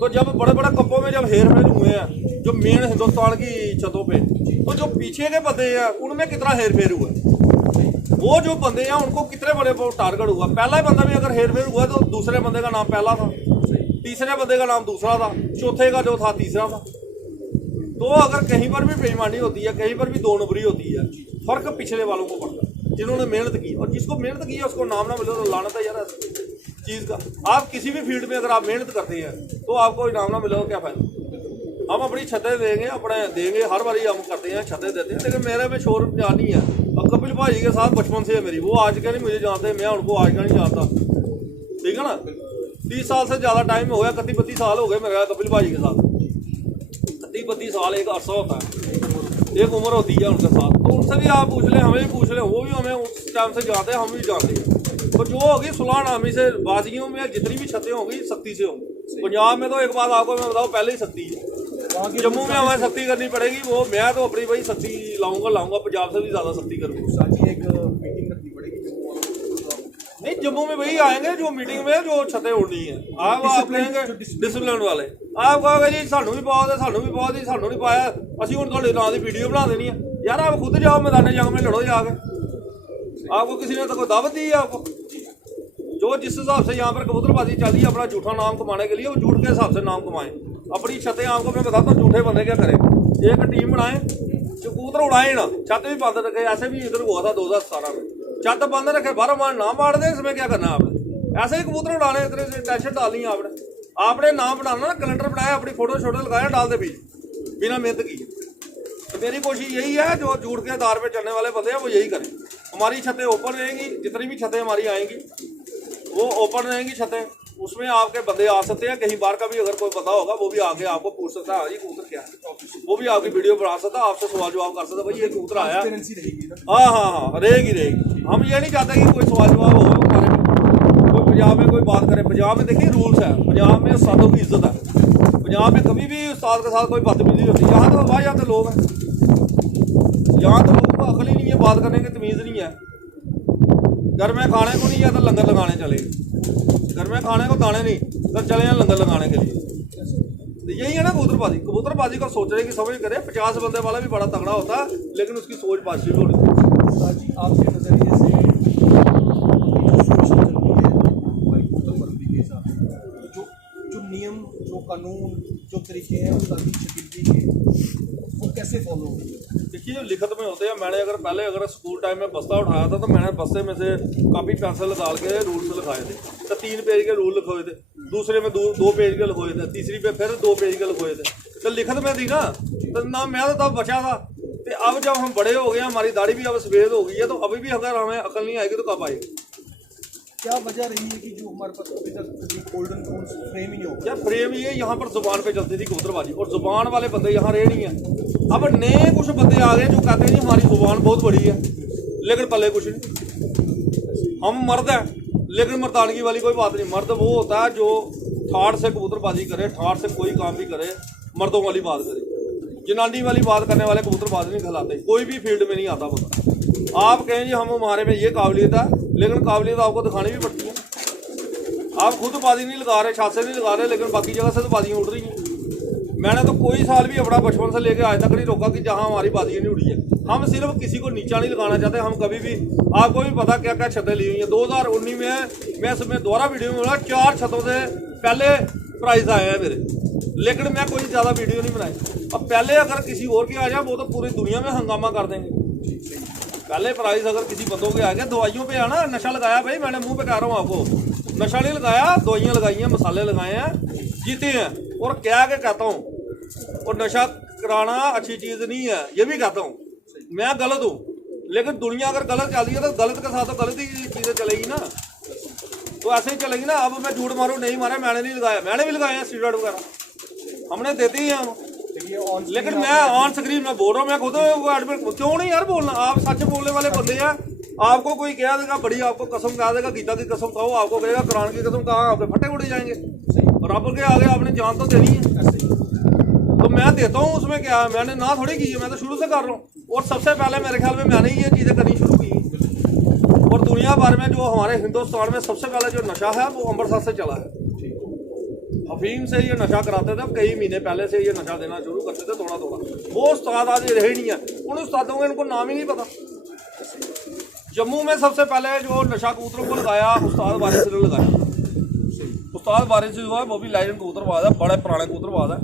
तो जब बड़े बड़े कप्पों में जब हेर फेर हुए हैं जो मेन हिंदुस्तान की छतों पे, तो जो पीछे के बंदे हैं उनमें कितना हेर फेर हुआ है, वो जो बंदे हैं उनको कितने बड़े टारगेट हुआ। पहला बंदा भी अगर हेर फेर हुआ तो दूसरे बंदे का नाम पहला था, तीसरे बंदे का नाम दूसरा था, चौथे का जो था तीसरा था। तो अगर कहीं पर भी बेईमानी होती है, कहीं पर भी 2 नंबरी होती है, फर्क पिछले वालों को पड़ता है जिन्होंने मेहनत की, और जिसको मेहनत की है उसको नाम ना मिले तो लानत है यार चीज़ का। आप किसी भी फील्ड में अगर आप मेहनत करते हैं तो आपको इनाम ना मिले तो क्या फ़ायदा। हम अपनी छतें देंगे, अपने देंगे, हर बारी हम करते हैं, छतें देते हैं, लेकिन मेरे में शोर जानी है। और कपिल भाई के साथ बचपन से है मेरी, वो आज के नहीं मुझे जानते, मैं उनको आज का नहीं जानता, ठीक है ना। 30 साल से ज़्यादा टाइम हो गया, 31-32 साल हो गए मेरा कपिल भाई के साथ। 31-32 साल एक अरसा होता है, एक उम्र होती है उनके साथ, तो उनसे भी आप पूछ लें, हमें भी पूछ लें, वो भी हमें उस टाइम से जानते हैं, हम भी जानते हैं। तो जो होगी सुलह नामी से बाजियों में जितनी भी छतें होंगी सख्ती से होंगी। पंजाब में तो एक बात आपको मैं बताऊँ पहले ही सख्ती है, जम्मू में हमें सख्ती करनी पड़ेगी, वो मैं तो अपनी भाई सख्ती लाऊंगा, पंजाब से भी ज़्यादा सख्ती करूँगा। एक मीटिंग रखनी पड़ेगी नहीं, जम्मू में वही आएंगे जो मीटिंग में जो छतें उड़नी है, आप लेंगे डिसिप्लिन वाले, आप कहोगे जी सानू भी पाओ, सानू भी पाओ जी, सानू नहीं पाया असं हूँ थोड़े नाम की वीडियो बना देनी है। यार आप खुद जाओ मैदान जंग में लड़ो जाके, आपको किसी ने तो कोई दावत दी है आपको, जो जिस हिसाब से यहाँ पर कबूतरबाजी चल रही है अपना झूठा नाम कमाने के लिए, वो झूठ के हिसाब से नाम कमाएं। अपनी छतें आपको मैं बताता हूँ झूठे बंदे क्या करें, एक टीम बनाए जो कबूतर उड़ाए ना, छत भी बंद रखे। ऐसे भी इधर हुआ था 2017 में, छत बंद रखे, बारह मार ना मार दे, इसमें क्या करना है आपने? ऐसे ही कबूतर उड़ाने, इतने टेंशन डालनी है आपने नाम बनाना ना, कैलेंडर बनाया, अपनी फोटो शोटो लगाया, डाल दे बीज बिना मेहनत की। तो मेरी कोशिश यही है, जो झूठ के आधार पे चलने वाले बंदे हैं वो यही करें। हमारी छतें ओपन रहेंगी, जितनी भी छतें हमारी आएंगी वो ओपन रहेंगी छतें, उसमें आपके बंदे आ सकते हैं। कहीं बार का भी अगर कोई पता होगा वो भी आके आपको पूछ सकता है, हाँ जी कबूतर क्या है, वो भी आपकी वीडियो बना सकता है, आपसे सवाल जवाब कर सकता है, भाई ये कबूतर आया। हाँ, रहेगी। हम ये नहीं चाहते कि कोई सवाल जवाब हो हमारे, कोई पंजाब में कोई बात करे। पंजाब में देखिए रूल्स है, पंजाब में उस्तादों की इज्जत है, पंजाब में कभी भी उस्ताद के साथ कोई बदतमीजी होती है। यहाँ तो वाह, यहाँ तो लोग हैं, यहाँ तो लोगों को अकल ही नहीं है, बात करने की तमीज़ नहीं है। घर में खाने को नहीं है तो लंगर लगाने चले, घर में खाने को दाने नहीं तो चले हैं लंगर लगाने के लिए। तो यही है ना कबूतरबाजी को सोच रहे कि समझ करे। 50 बंदे वाला भी बड़ा तगड़ा होता है, लेकिन उसकी सोच पॉजिटिव होनी चाहिए। आपके नज़रिए से हमारी कबूतरपरवरी के हिसाब से जो नियम, जो कानून, जो तरीके हैं उस्तादी शकील के, वो कैसे फॉलो होंगे? देखिए जो लिखत में होते हैं, मैंने अगर स्कूल टाइम में बस्ता उठाया था तो मैंने बस्ते में से कापी पेंसिल डाल के रूल्स लिखाए थे। तो 3 पेज के रूल लिखे हुए थे, दूसरे में 2 पेज के लिखे हुए थे, तीसरी पे फिर 2 पेज के लिखे हुए थे। तो लिखत में थी ना, तो ना मैं तो तब बचा था। तो अब जब हम बड़े हो गए, हमारी दाढ़ी भी अब सफेद हो गई है, तो अभी भी अगर हमें अकल नहीं आएगी तो कब आएगी? क्या वजह रही है कि जो हमारे पास अभी तक गोल्डन रूल्स फ्रेम ही नहीं हो यार फ्रेम ये यहाँ पर जुबान पे चलती थी कबूतरबाजी, और जुबान वाले बंदे यहाँ रहे नहीं है। अब नए कुछ बंदे आ गए जो कहते हैं जी हमारी जुबान बहुत बड़ी है, लेकिन पल्ले कुछ नहीं। हम मर्द हैं, लेकिन मर्दानगी वाली कोई बात नहीं। मर्द वो होता है जो ठाठ से कबूतरबाजी करे, ठाठ से कोई काम भी करे, मर्दों वाली बात करे। जनानी वाली बात करने वाले कबूतरबाज नहीं खिलाते, कोई भी फील्ड में नहीं आता बंदा। आप कहें जी हमारे में ये काबिलियत है, लेकिन काबिलियत आपको दिखानी भी पड़ती है। आप खुद बाजी नहीं लगा रहे, छात से नहीं लगा रहे, लेकिन बाकी जगह से तो बाजियाँ उड़ रही हैं। मैंने तो कोई साल भी अपना बचपन से लेकर आज तक नहीं रोका कि जहाँ हमारी बाजियाँ नहीं उड़ी है। हम सिर्फ किसी को नीचा नहीं लगाना चाहते। हम कभी भी, आपको भी पता क्या क्या छतें ली हुई हैं। 2019 में मैं इसमें दोबारा वीडियो में बोला 4 छतों से पहले प्राइज आए हैं मेरे, लेकिन मैं कोई ज़्यादा वीडियो नहीं बनाई। अब पहले अगर किसी और के आ जाए वो तो पूरी दुनिया में हंगामा कर देंगे। पहले प्राइस अगर किसी बंदों के आ गया, दवाइयों पे आना, नशा लगाया भाई, मैंने मुंह पे कह रहा हूँ आपको, नशा नहीं लगाया, दवाइयाँ लगाई हैं, मसाले लगाए हैं, जीते हैं। और क्या के कहता हूँ, और नशा कराना अच्छी चीज़ नहीं है, ये भी कहता हूँ। मैं गलत हूँ, लेकिन दुनिया अगर गलत चल रही है तो गलत के साथ तो गलत ही चीज़ें चलेगी ना, तो ऐसे ही चलेगी ना। अब मैं झूठ मारूँ, नहीं मारा, मैंने नहीं लगाया, मैंने भी लगाए हैं स्टीरॉइड वगैरह, हमने देते ही हैं हम। लेकिन मैं ऑन स्क्रीन में बोल रहा हूँ, मैं खुद एडमिट, क्यों नहीं यार बोलना। आप सच बोलने वाले बंदे हैं। आपको कोई कह देगा बड़ी, आपको कसम कह देगा, गीता की कसम खाओ, आपको कहेगा कुरान की कसम, कहा आपके फटे उड़े जाएंगे। बराबर के आगे आपने जान तो देनी है, तो मैं देता हूँ। उसमें क्या है, मैंने ना थोड़ी की है, मैं तो शुरू से कर रहा हूँ। और सबसे पहले मेरे ख्याल में मैंने ही ये चीज़ें करनी शुरू की। और दुनिया भर में जो हमारे हिंदुस्तान में सबसे पहले जो नशा है वो अमृतसर से चला है। अफीम से ये नशा कराते थे, कई महीने पहले से ये नशा देना शुरू करते थे, थोड़ा थोड़ा। वो उस्ताद आज रहे नहीं है, उन उस्तादों को इनको नाम ही नहीं पता। जम्मू में सबसे पहले जो नशा कबूतरों को लगाया उस्ताद वारिस ने लगाया। उस्ताद वारिस जो है वो भी लाइजन कबूतरबाज है, बड़े पुराने कबूतरबाज है।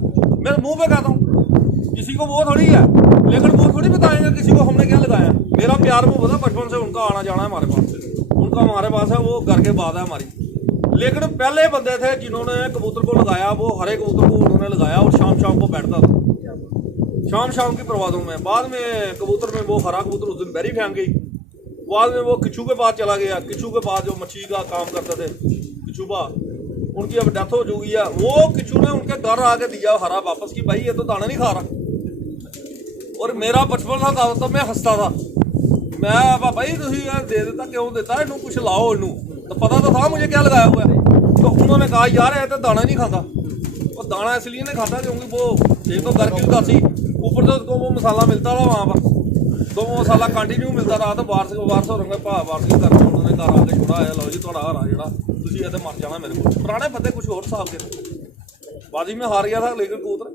मैं मुँह पे कहता हूँ, किसी को वो थोड़ी है, लेकिन वो थोड़ी बताएंगे किसी को हमने क्या लगाया। मेरा प्यार वो पता, बचपन से उनका आना जाना है हमारे पास, उनका हमारे पास है, वो घर के बाद है हमारी। लेकिन पहले बंदे थे जिन्होंने कबूतर को लगाया, वो हरे कबूतर को उन्होंने लगाया और शाम शाम को बैठता था, शाम की प्रवादों में। बाद में कबूतर में वो हरा कबूतर उस दिन बैरी फेंक गई, बाद में वो किचू के पास चला गया। किचू के पास जो मच्छी का काम करते थे किचूबा, उनकी अब डेथ हो चुकी है। वो किचू ने उनके घर आके दिया हरा वापस की, भाई ये तो दाना नहीं खा रहा। और मेरा बचपन था तो मैं हंसता था, मैं भाई तुम दे देता, क्यों देता, इनू कुछ लाओ, इनू तो पता तो था मुझे क्या लगाया हुआ है। तो उन्होंने कहा यार ये तो दाना नहीं खाता। और दाना इसलिए नहीं खाता क्योंकि वो एक तो घर की उदासी, ऊपर से उसको वो मसाला मिलता था वहाँ पर, तो वो मसाला कंटिन्यू मिलता रहा। तो बाहर से रंगे भा वारसी करके उन्होंने घर आके छोड़ा है, लो जी थोड़ा हरा जरा तुम ये तो मर जाना मेरे को। पुराने बंदे कुछ और हिसाब के, बाजी में हार गया था, लेकिन कबूतर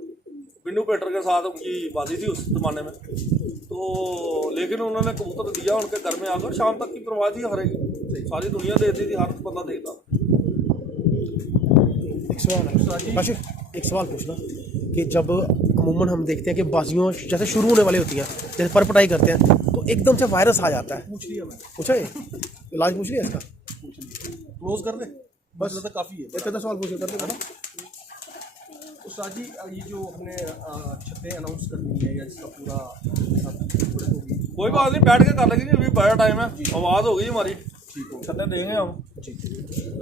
बिन्नू पेटर के साथ उनकी बाजी थी उस जमाने में। तो तो लेकिन उन्होंने कबूतर दिया उनके घर में आकर, शाम तक की परवाह थी हर एक, सारी दुनिया देती थी, हर बंदा देता। एक सवाल है काशिफ, एक सवाल पूछना कि जब अमूमन हम देखते हैं कि बाजियों जैसे शुरू होने वाली होती हैं, जैसे परपटाई करते हैं तो एकदम से वायरस आ जाता है। पूछ लिया मैंने, पूछा है इलाज पूछ लिया इसका? क्लोज कर दे बस, तो काफ़ी है। एक आधा सवाल पूछ कर दे। उस्ताद जी ये जो हमने छतें अनाउंस करनी है या इसका पूरा होगी, कोई बात नहीं, बैठ के कर लेंगे, अभी बड़ा टाइम है, आवाज़ हो गई हमारी, छतें देंगे हम,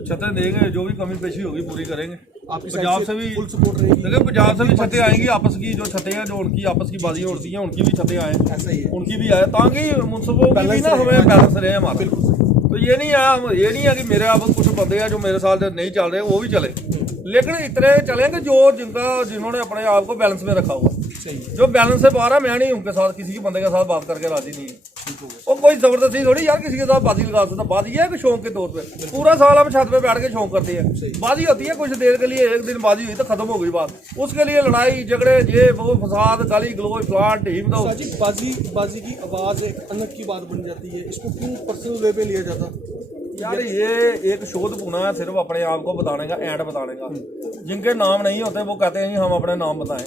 छतें देंगे, जो भी कमी पेशी होगी पूरी करेंगे। आपकी पंजाब से भी फुल सपोर्ट रहेगी। देखिए पंजाब से भी छतें आएंगी, आपस की जो छतें हैं, जो उनकी आपस की बाजियाँ उड़ती हैं, उनकी भी छतें आए, ऐसा ही है, उनकी भी आए, ताकि मुनसिपों की भी ना हमें बैलेंस रहे हमारा। तो ये नहीं है, ये नहीं है कि मेरे आप कुछ बंदे हैं जो मेरे साथ नहीं चल रहे, वो भी चले, लेकिन इतने चलेंगे जो जिन्होंने अपने आप को बैलेंस में रखा हुआ। जो बैलेंस से बाहर है, मैं नहीं उनके साथ किसी के बंदे के साथ बात करके राजी नहीं है। वो कोई जबरदस्ती थोड़ी यार किसी के साथ बाजी लगा सकता, बाजी है कि शौक के तौर पे, पूरा साल हम छत पे बैठ के शौक करते हैं। बाजी होती है कुछ देर के लिए, एक दिन बाजी हुई तो खत्म हो गई बात, उसके लिए लड़ाई झगड़े ये वो फसाद गाली गलोच प्लाट टीम दो। उस्ताद जी बाजी की आवाज़ एक अनक की बात बन जाती है, इसको क्यों पर्सनल वे पे लिया जाता? यार ये एक शोध पुना है सिर्फ अपने आप को बताने का, एंड बताने का। जिनके नाम नहीं होते वो कहते हैं हम अपने नाम बताएं।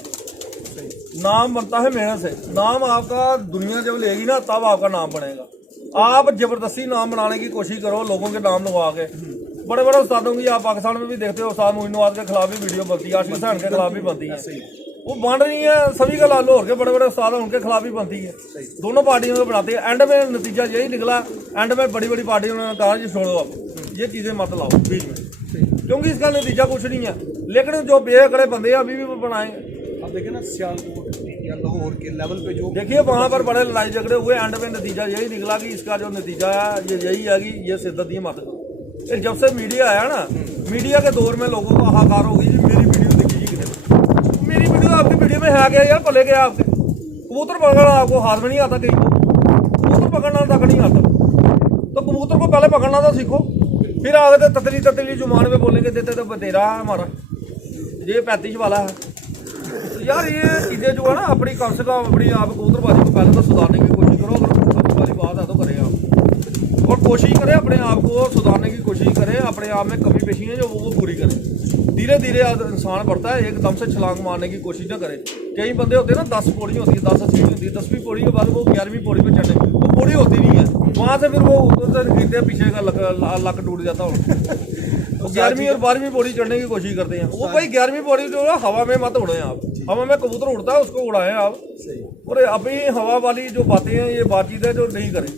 नाम बनता है मेहनत से, नाम आपका दुनिया जब लेगी ना तब आपका नाम बनेगा। आप जबरदस्ती नाम बनाने की कोशिश करो, लोगों के नाम लगवा के। बड़े बड़े उस्तादों की आप पाकिस्तान में भी देखते हो, उस्ताद मोइन नवाज के खिलाफ भी वीडियो बनती है, आशिक हुसैन के खिलाफ भी बनती है, वो बन रही है सभी का। लाहौर के बड़े बड़े उस्ताद हैं, उनके खिलाफ भी बनती है, दोनों पार्टियों को बनाते हैं। एंड में नतीजा यही निकला, एंड में बड़ी बड़ी पार्टियों ने कहा जी छोड़ो आप ये चीज़ें मत लाओ बीच में, क्योंकि इसका नतीजा कुछ नहीं है। लेकिन जो बेअकड़े बंदे हैं अभी भी वो बनाएंगे। आप देखें ना सियालकोट या लाहौर के लेवल पे जो देखिए वहाँ पर बड़े लड़ाई झगड़े हुए, एंड में नतीजा यही निकला कि इसका जो नतीजा है ये यही है कि ये सिद्दत ही मत करो। जब से मीडिया आया ना, मीडिया के दौर में लोगों को हाहाकार हो गई जी मेरी वीडियो देखी जी कितने, मेरी वीडियो आपकी वीडियो में है क्या यार, भले गया आपके कबूतर पकड़ना आपको हाथ में नहीं आता, कहीं को कबूतर पकड़ना तक नहीं आता, तो कबूतर को पहले पकड़ना तो सीखो, फिर आगे तो ततली जुबान में बोलेंगे देते तो तेरा है हमारा ये 35 वाला है। तो यार ये चीज़ें जो है ना अपनी कम से कम अपनी आप कबूतरबाजी को पहले तो सुधारने की कोशिश करो, अगर कबूतरबाजी बात है तो करें आप, और कोशिश करें अपने आप को सुधारने की कोशिश करें, अपने आप में कमी पेशी है जो वो पूरी करें। धीरे धीरे इंसान बढ़ता है, एकदम से छलांग मारने की कोशिश ना करें। कई बंदे होते हैं ना 10 पौड़ी होती है, 10 सीढ़ी होती है, 10वीं पौड़ी के बाद वो 11वीं पौड़ी पे चढ़ने, वो पौड़ी होती नहीं है, वहाँ से फिर वो उधर से गिरते पीछे का लक टूट जाता है। वो 11वीं और 12वीं पौड़ी चढ़ने की कोशिश करते हैं, वो भाई 11वीं पौड़ी जो है हवा में मत उड़े आप, हवा में कबूतर उड़ता है उसको उड़ाएं आप। और अभी हवा वाली जो बातें हैं ये बातचीत है जो नहीं करें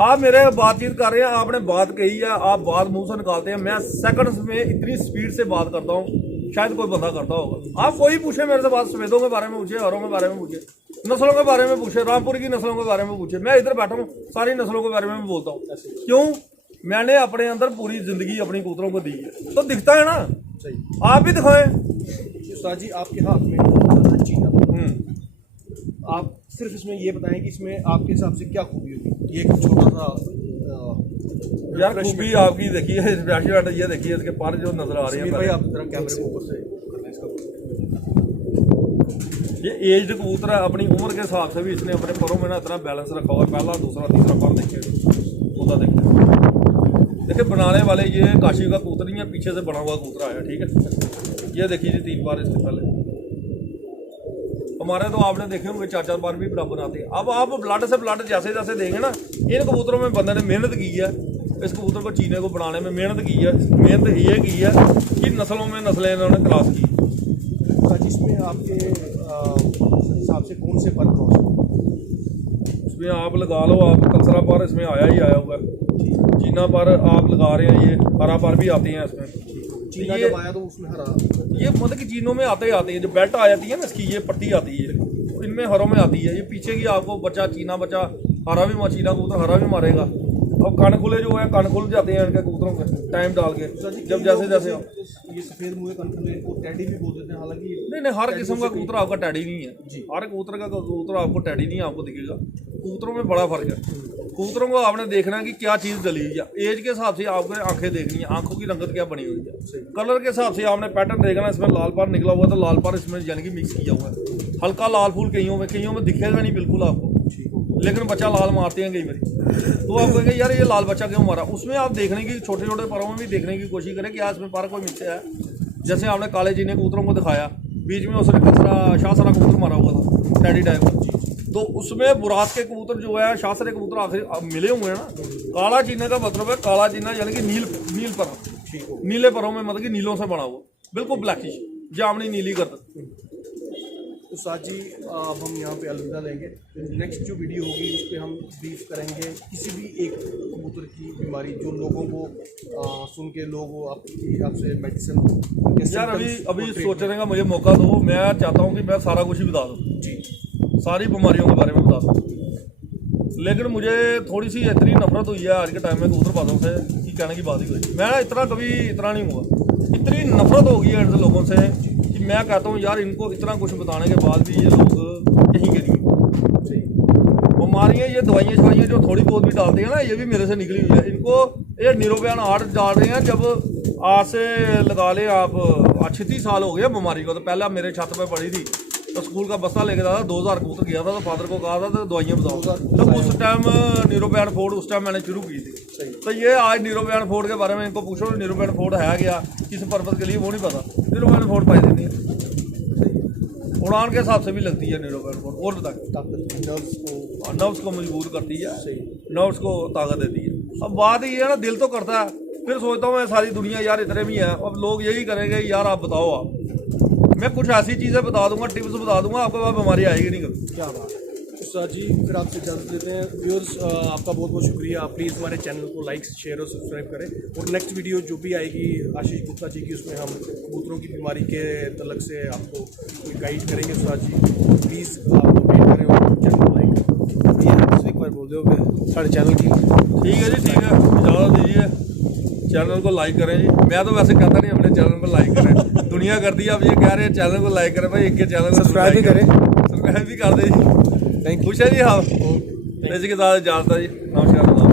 आप। मेरे बातचीत कर रहे हैं, आपने बात कही है, आप बात मुंह से निकालते हैं, मैं सेकंड्स में इतनी स्पीड से बात करता हूँ शायद कोई बंदा करता होगा। आप कोई पूछे मेरे से बात, सफेदों के बारे में पूछे, हरों के बारे में पूछे, नस्लों के बारे में पूछे, रामपुर की नस्लों के बारे में पूछे, मैं इधर बैठा हूँ सारी नस्लों के बारे में बोलता हूँ। क्यों? मैंने अपने अंदर पूरी जिंदगी अपनी कबूतरों को दी है, तो दिखता है ना, आप भी दिखाएं। उस्ताद जी आपके हाथ में चीना, आप सिर्फ इसमें ये बताएं कि इसमें आपके हिसाब से क्या खूबी होगी? ये एक छोटा सा यार खूबी आपकी देखिए, ये देखिए इसके पर जो नजर आ रही है भाई, आप जरा कैमरे को ऊपर से कर लें इसका। ये एज्ड कबूतर है, अपनी उम्र के हिसाब से भी इसने अपने परों में ना इतना बैलेंस रखा हुआ है। पहला दूसरा तीसरा पर देखिए उदा देखिए बनाने वाले ये काशी का कबूतर नहीं है, पीछे से बना हुआ कबूतर आया, ठीक है। ये देखिए जी 3 बार इसके पहले हमारे तो आपने देखे होंगे 4-4 बार भी बड़ा बनाते हैं। अब आप ब्लड से ब्लड जैसे जैसे देंगे ना, इन कबूतरों में बंदे ने मेहनत की है, इस कबूतर को चीने को बनाने में मेहनत की है। मेहनत ये की है कि नस्लों में नस्लें इन्होंने क्रॉस की। जिसमें आपके हिसाब से कौन से पर क्रॉस? इसमें आप लगा लो, आप कलसरा पर इसमें आया ही आया हुआ है, चीना पर आप लगा रहे हैं, ये हरा पर भी आते हैं इसमें। चीना जब आया तो उसमें हरा, ये मतलब कि चीनों में आते हैं, जो बेल्ट आ जाती है ना इसकी, ये पट्टी आती है, इनमें हरों में आती है। ये पीछे की आपको बच्चा चीना बच्चा हरा भी चीना कबूतर हरा भी मारेगा। और कान खुले जो है, कान खुल जाते हैं इनके कबूतरों के टाइम डाल के, जब जैसे जैसे ये सफेद मुँह कान खुले को टैडी भी बोल देते हैं। हालांकि नहीं, हर किस्म का कबूतर आपका टैडी नहीं है, हर कबूतर का कबूतर आपको टैडी नहीं आपको दिखेगा। कबूतरों में बड़ा फर्क है। कबूतरों को आपने देखना है कि क्या चीज़ डली हुई है, एज के हिसाब से आपको आंखें देखनी है, आंखों की रंगत क्या बनी हुई है, कलर के हिसाब से आपने पैटर्न देखना है। इसमें लाल पार निकला हुआ तो लाल पार इसमें यानी कि मिक्स किया हुआ है, हल्का लाल फूल कईयों में दिखेगा नहीं बिल्कुल आपको। लेकिन बच्चा लाल मारते हैं कई बार, तो आप कहेंगे यार ये लाल बच्चा क्यों मारा। उसमें आप देखने की छोटे छोटे परों में भी देखने की कोशिश करें कि आज इसमें पर कोई मिस्से है। जैसे आपने काले जी ने कबूतरों को दिखाया, बीच में उसने कचरा शाहसरा कबूतर मारा हुआ था टैडी टाइप का, तो उसमें बुराक के कबूतर जो है शाहसरे कबूतर आखिर मिले हुए हैं ना। काला चीना का मतलब है काला चीना यानी कि नील पर, नीले परों में मतलब कि नीलों से बना हुआ, बिल्कुल ब्लैकिश जामनी नीली करता। उस्ताद जी अब हम यहाँ पे अलविदा लेंगे। नेक्स्ट जो वीडियो होगी उस पर हम ब्रीफ करेंगे किसी भी एक कबूतर की बीमारी जो लोगों को सुन के लोग आपसे मेडिसिन यार अभी सोचने का मुझे मौका दो। मैं चाहता हूँ कि मैं सारा कुछ ही बता दूँ जी, सारी बीमारियों के बारे में बता दूँ, लेकिन मुझे थोड़ी सी इतनी नफरत हुई है आज के टाइम में कबूतर बातों से कि कहने की बात ही हुई। मैं इतना नहीं हुआ, इतनी नफरत हो गई है इन लोगों से कि मैं कहता हूँ यार इनको इतना कुछ बताने के बाद भी ये लोग यहीं के नहीं। बीमारियाँ ये दवाइयाँ शवाइयाँ जो थोड़ी बहुत भी डालते हैं ना, ये भी मेरे से निकली हुई है। इनको ये निरोबयान आर्ट डाल रहे हैं। जब आज से लगा ले आप 36 साल हो गए बीमारी को, तो पहले आप मेरे छत पर पड़ी थी तो स्कूल का बस्ता लेके जाता था, 2000 कबूतर गया था, तो फादर को कहा था तो दवाइयाँ बताओ, तो उस टाइम न्यूरोबैन फोर्ड उस टाइम मैंने शुरू की थी। तो ये आज न्यूरोबैन फोर्ड के बारे में इनको पूछो, न्यूरोबैन फोर्ड है क्या, किस पर्पज़ के लिए, वो नहीं पता। न्यूरोबैन फोर्ड पाई देती है, उड़ान के हिसाब से भी लगती है न्यूरोबैन फोर्ड, और बताए नर्व्स को मजबूत करती है, नर्व्स को ताकत देती है। अब बात ये है ना, दिल तो करता है, फिर सोचता हूँ मैं सारी दुनिया यार इतने भी है, अब लोग यही करेंगे यार आप बताओ, आप मैं कुछ ऐसी चीज़ें बता दूंगा, टिप्स बता दूंगा, आपके पास बीमारी आएगी नहीं कभी। क्या बात है उस्ताद जी, फिर आपसे इजाज़त लेते हैं। व्यूअर्स आपका बहुत बहुत शुक्रिया, आप प्लीज़ हमारे चैनल को लाइक शेयर और सब्सक्राइब करें। और नेक्स्ट वीडियो जो भी आएगी आशीष गुप्ता जी की, उसमें हम कबूतरों की बीमारी के तलक से आपको गाइड करेंगे। उस्ताद जी प्लीज़ आप वेट करें और चैनल को लाइक करें। ये एक बार बोल दो साढ़े चैनल की। ठीक है जी, ठीक है, इजाज़त दीजिए, चैनल को लाइक करें जी। मैं तो वैसे कहता नहीं अपने चैनल को लाइक करें, दुनिया करती है, अब ये कह रहे हैं चैनल को लाइक करें, भाई एक के चैनल को सब्सक्राइब भी करें, सब्सक्राइब भी कर दे जी। Thank you. खुश है जी, हाँ इसी के साथ इजाज़त है जी, नमस्कार।